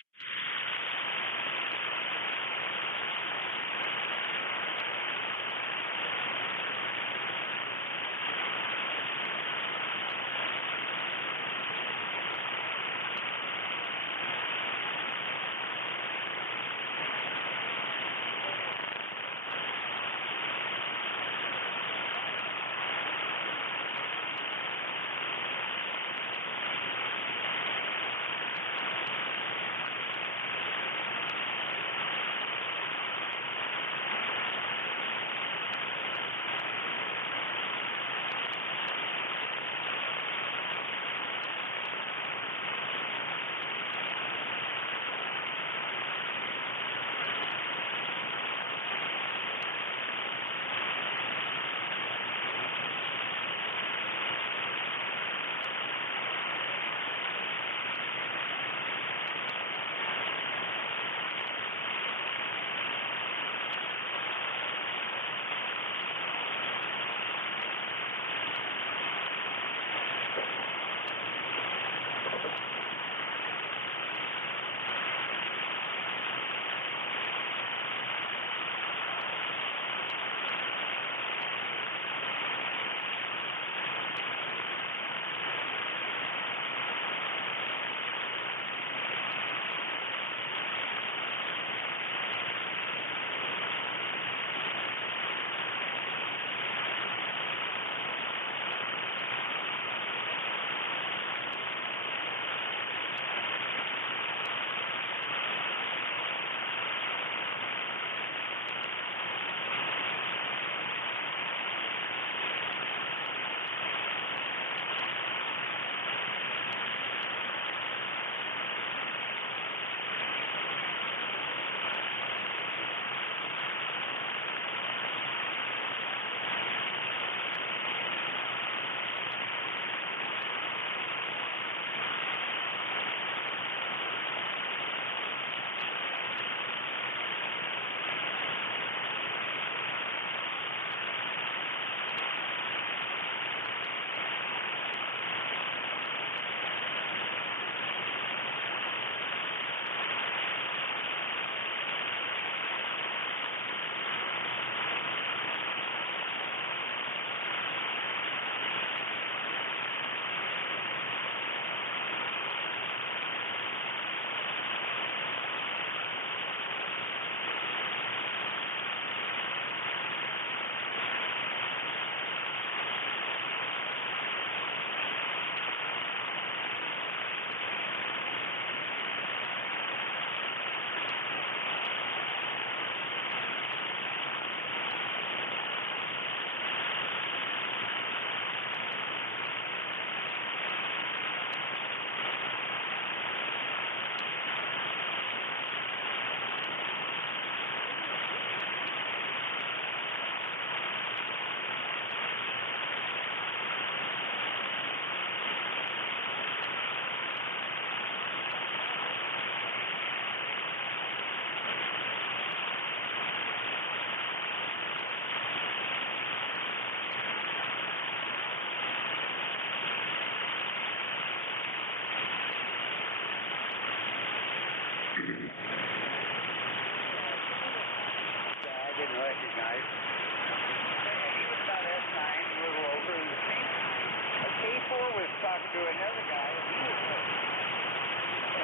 talking to another guy, and he was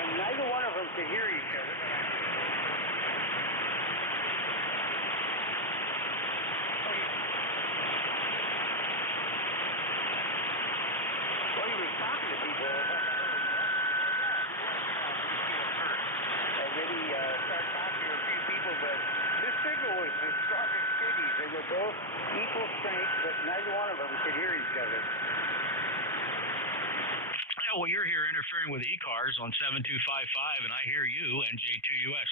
and neither one of them could hear each other. Well, he was talking to people. And then he started talking to a few people, but this signal was the strongest cities. They were both equal strength, but neither one of them could hear each other. Yeah, well, you're here interfering with ECARS on 7255, and I hear you, NJ2US.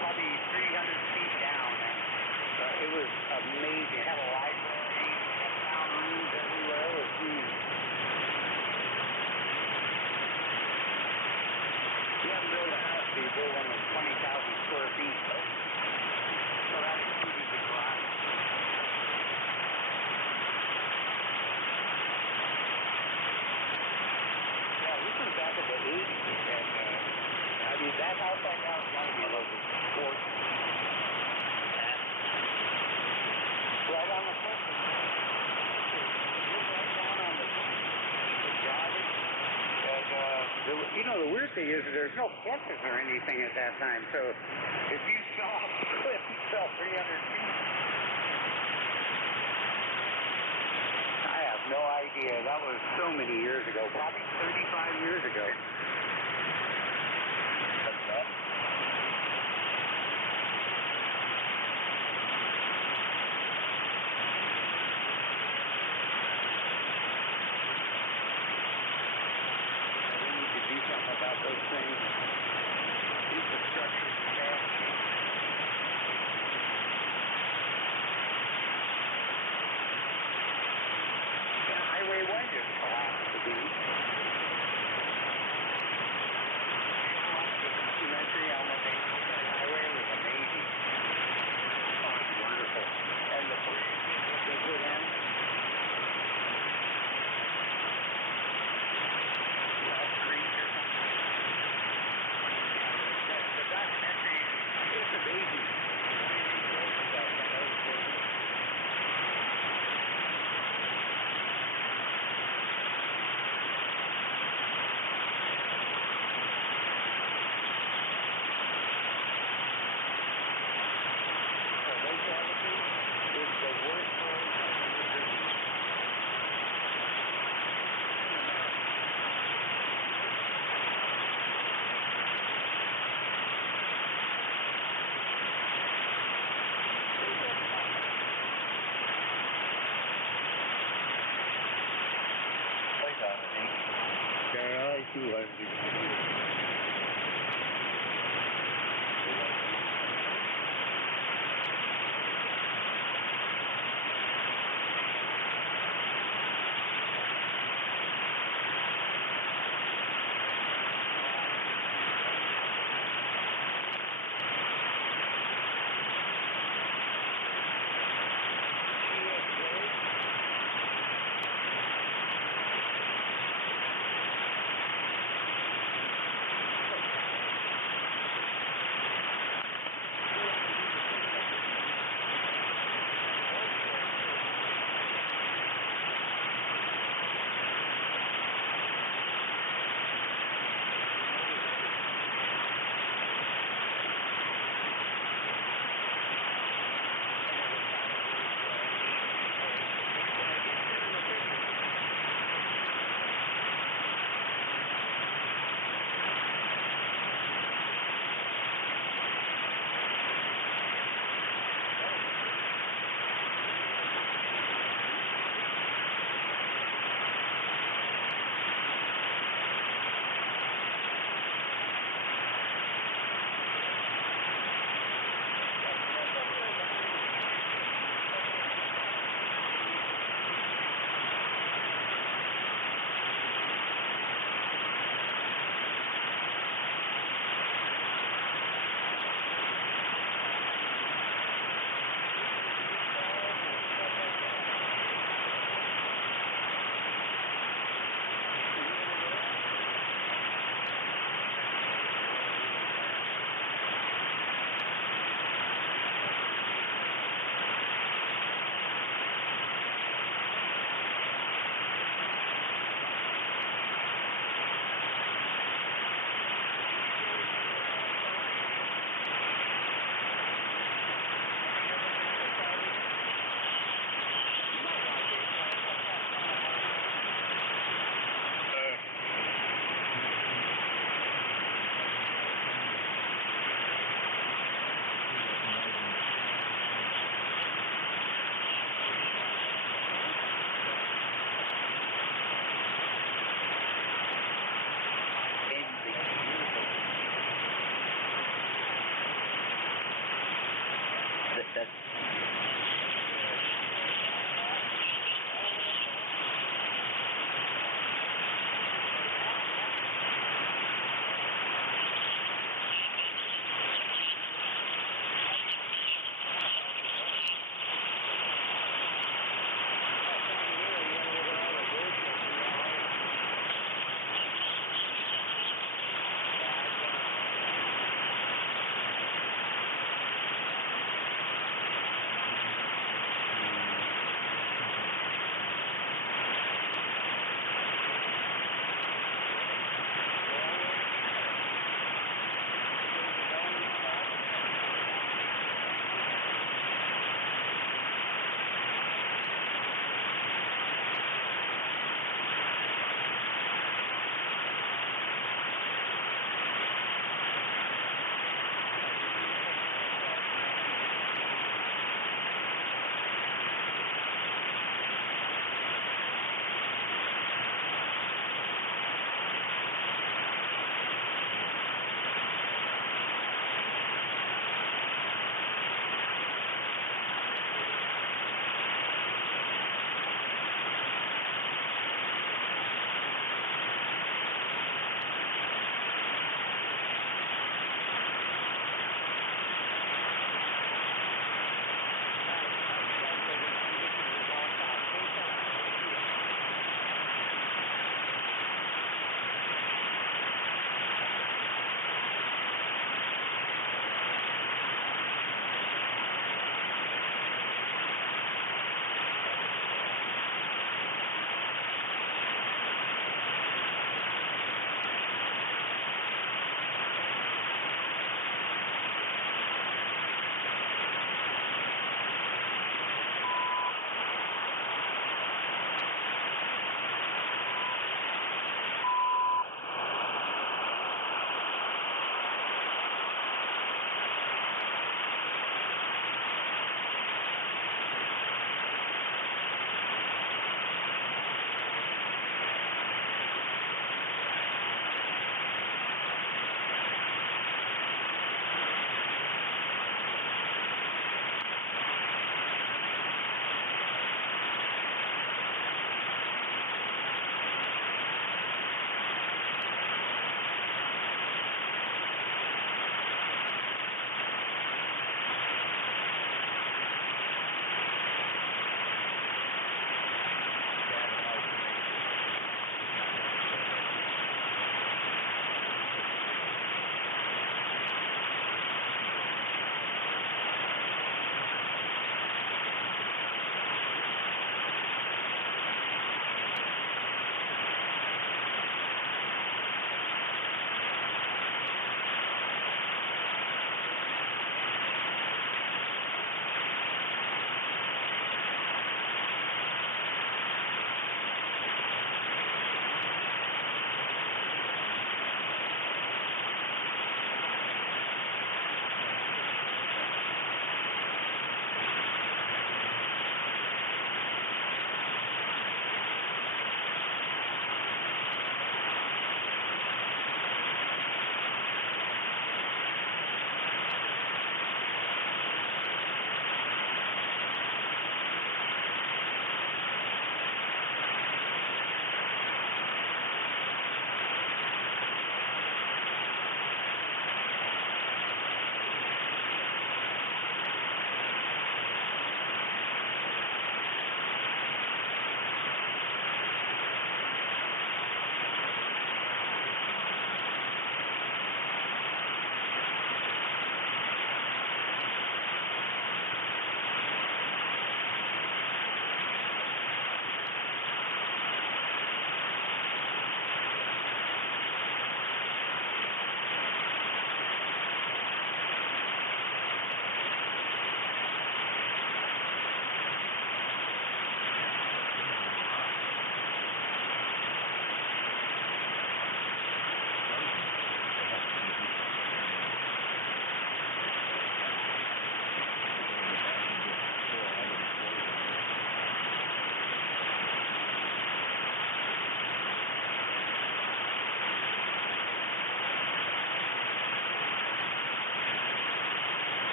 Probably 300 feet down, and it was amazing. It had a library, had sound rooms everywhere. It was huge. You haven't built a house, so you build one that's 20,000 square feet. So that included the garage. Yeah, this was back in the 80s, and I mean, that house I got in front of me was gorgeous. And right on the cliff, look right down on the yardage. And, the weird thing is that there's no fences or anything at that time. So if you saw the cliff, you fell 300 feet. I have no idea. That was so many years ago, probably 35 years ago. About those things. Infrastructure is bad. too, Andy.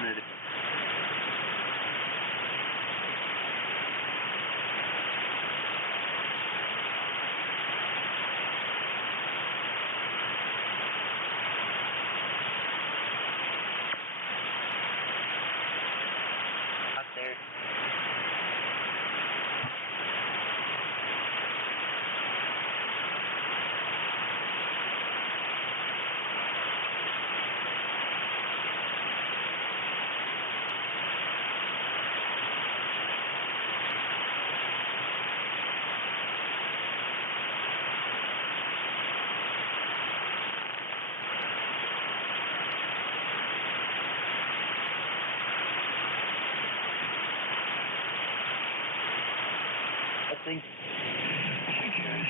transmitted. Up there.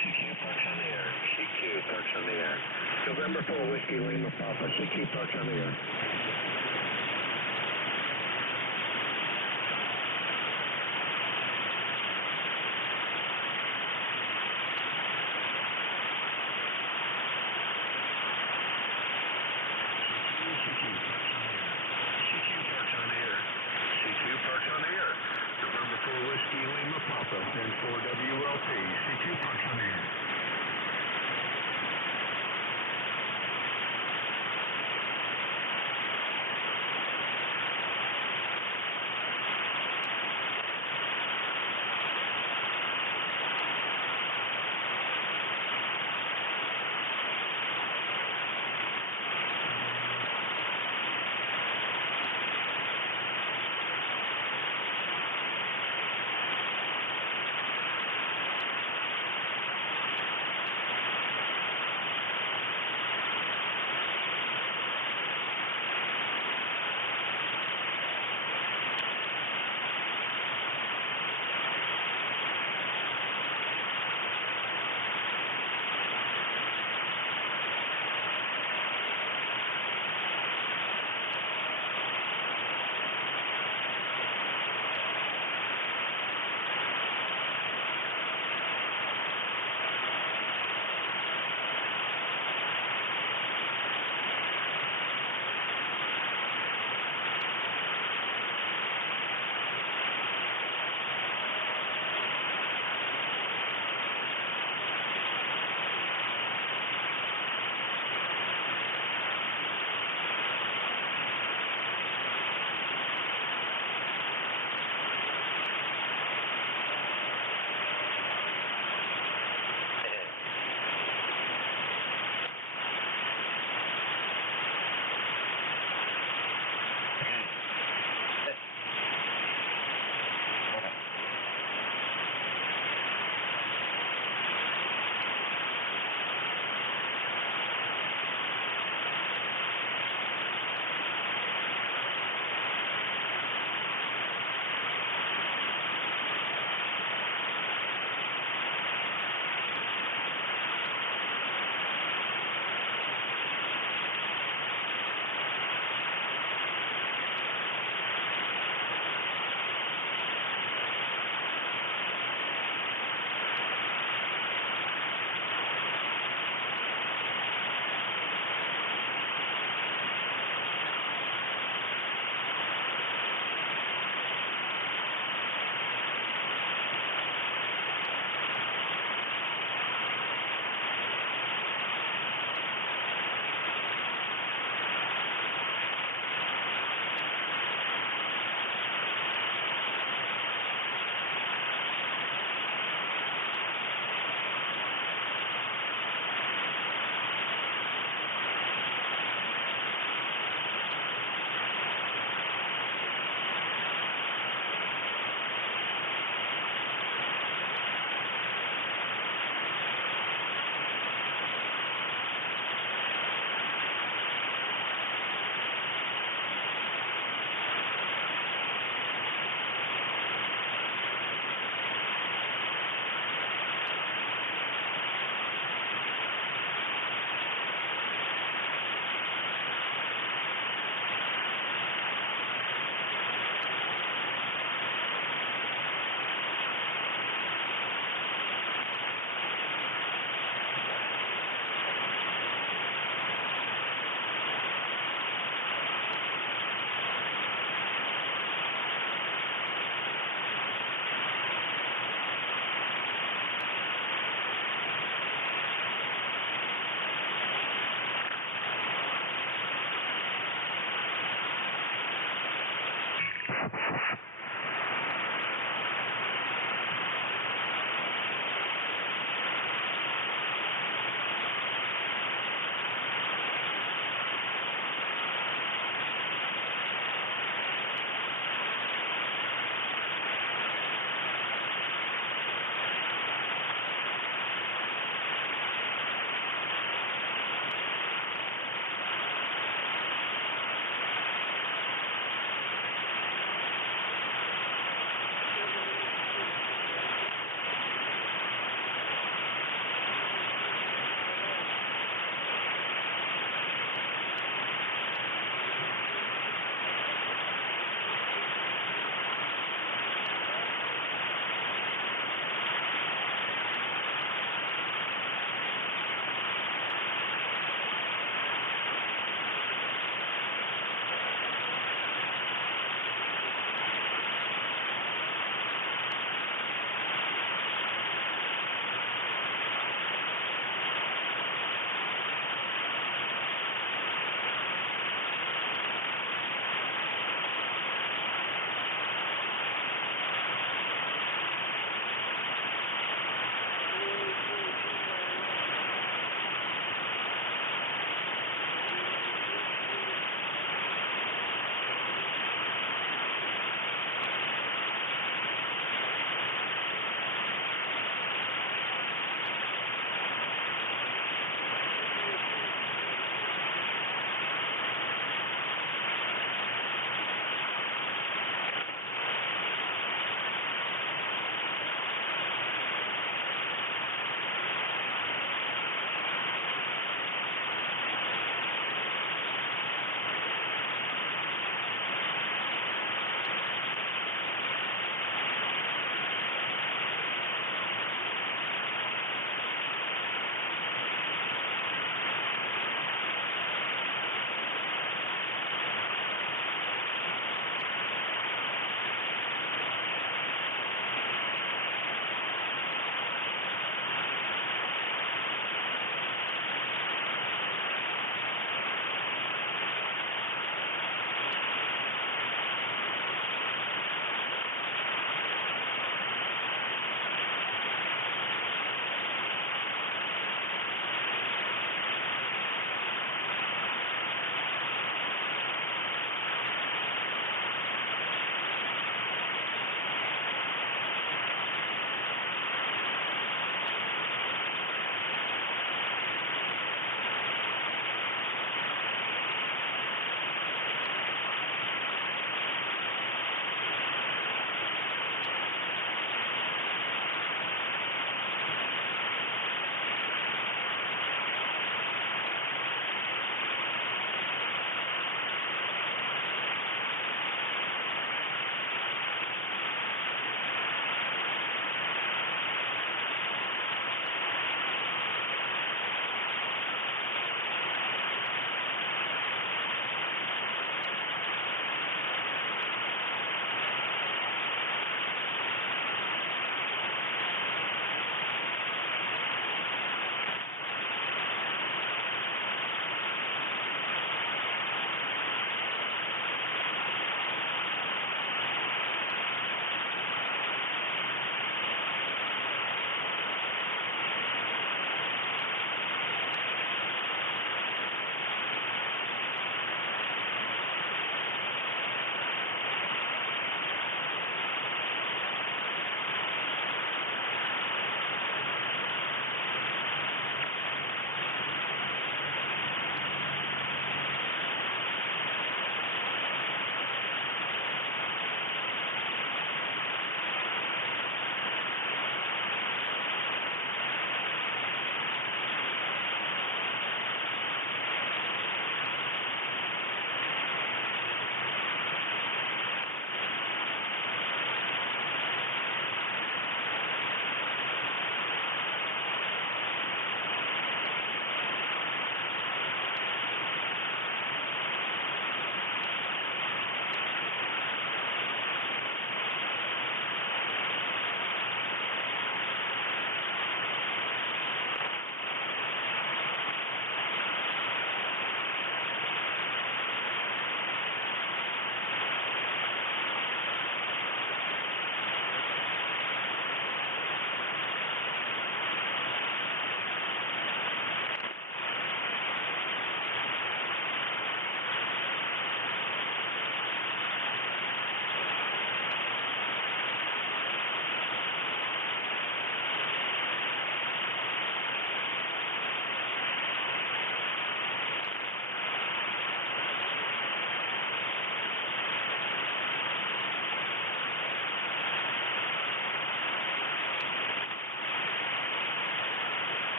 CQ parks on the air. CQ parks on the air. November 4 Whiskey Lima Papa. CQ parks on the air. CQ parks on the air. CQ parks on the air. November 4 Whiskey Lima Papa and 4WLT. CQ parks on the air.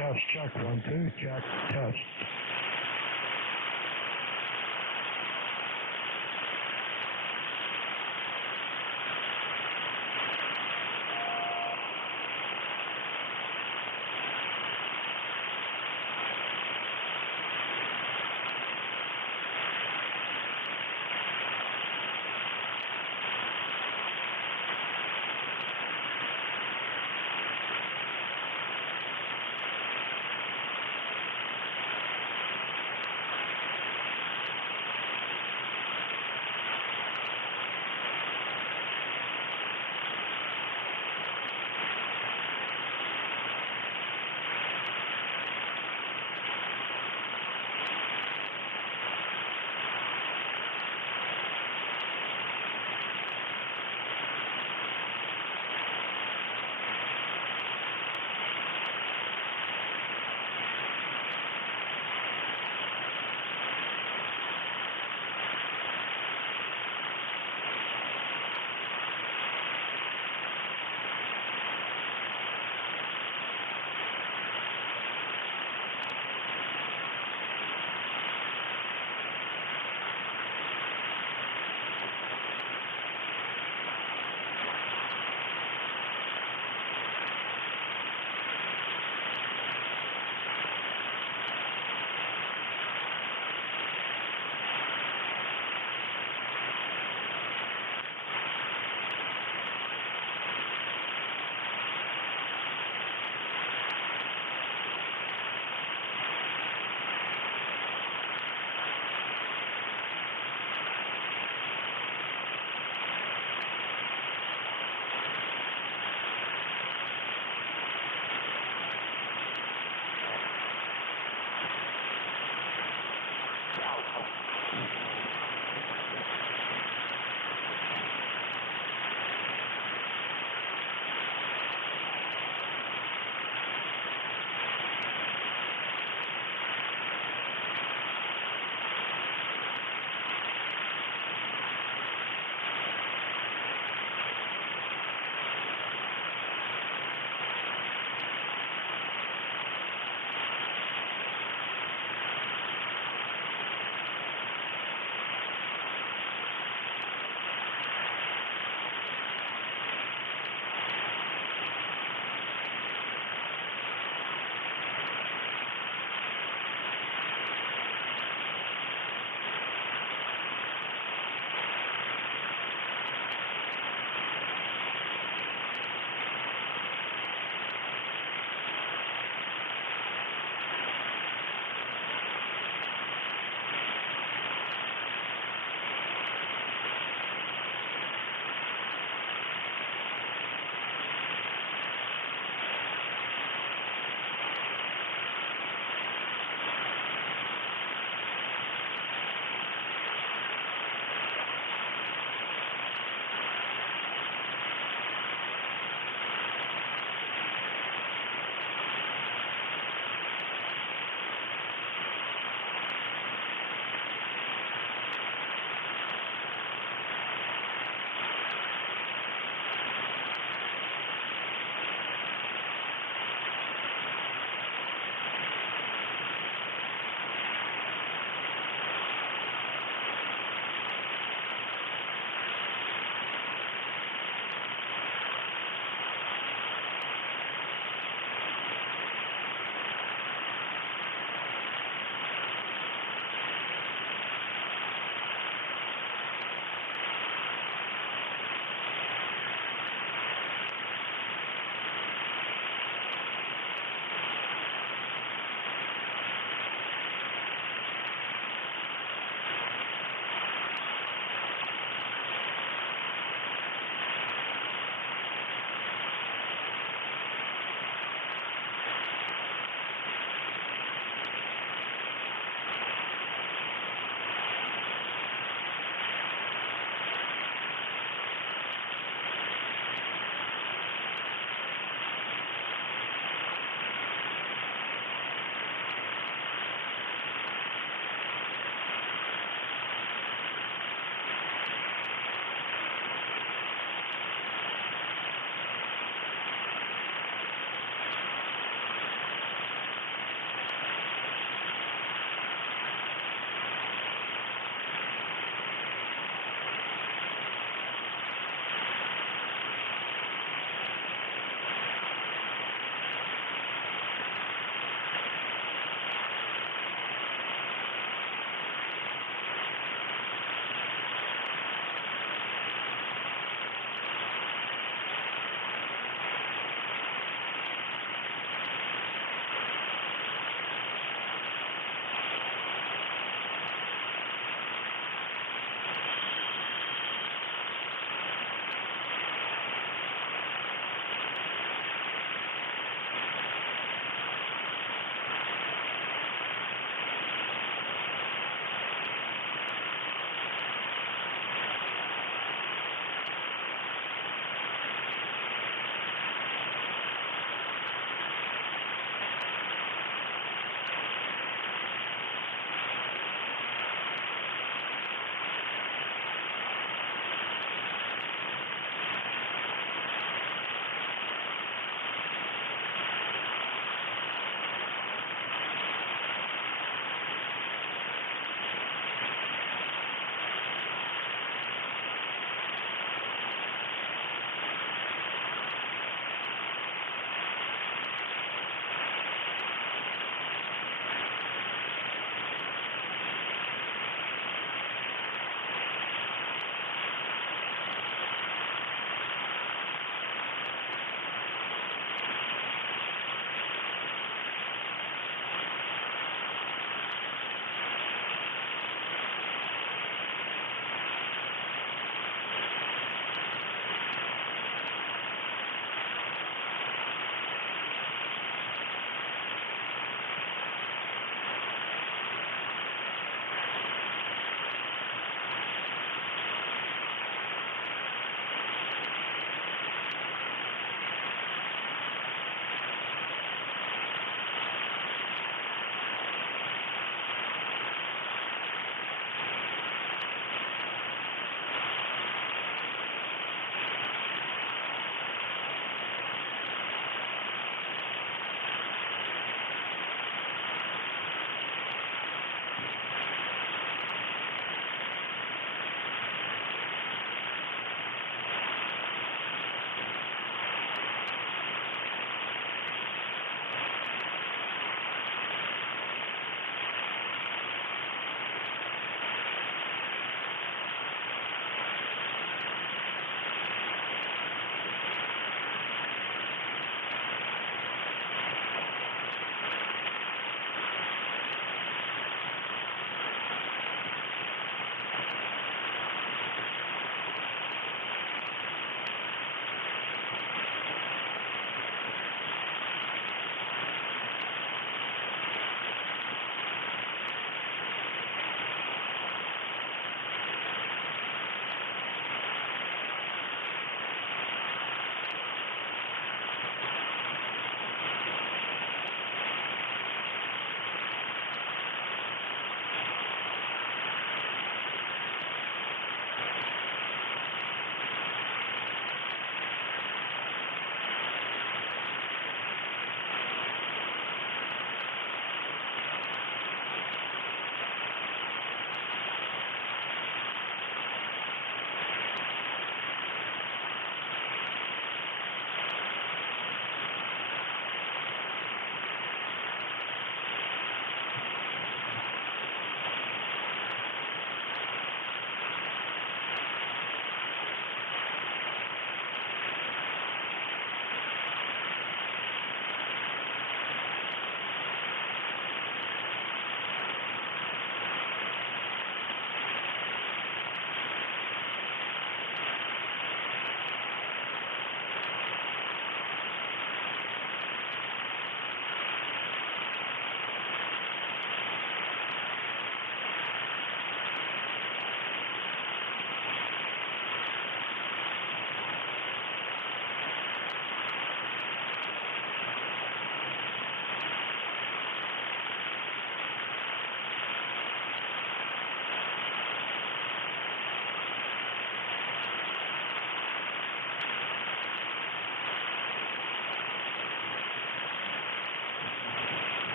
Test, check 1, 2, check, test.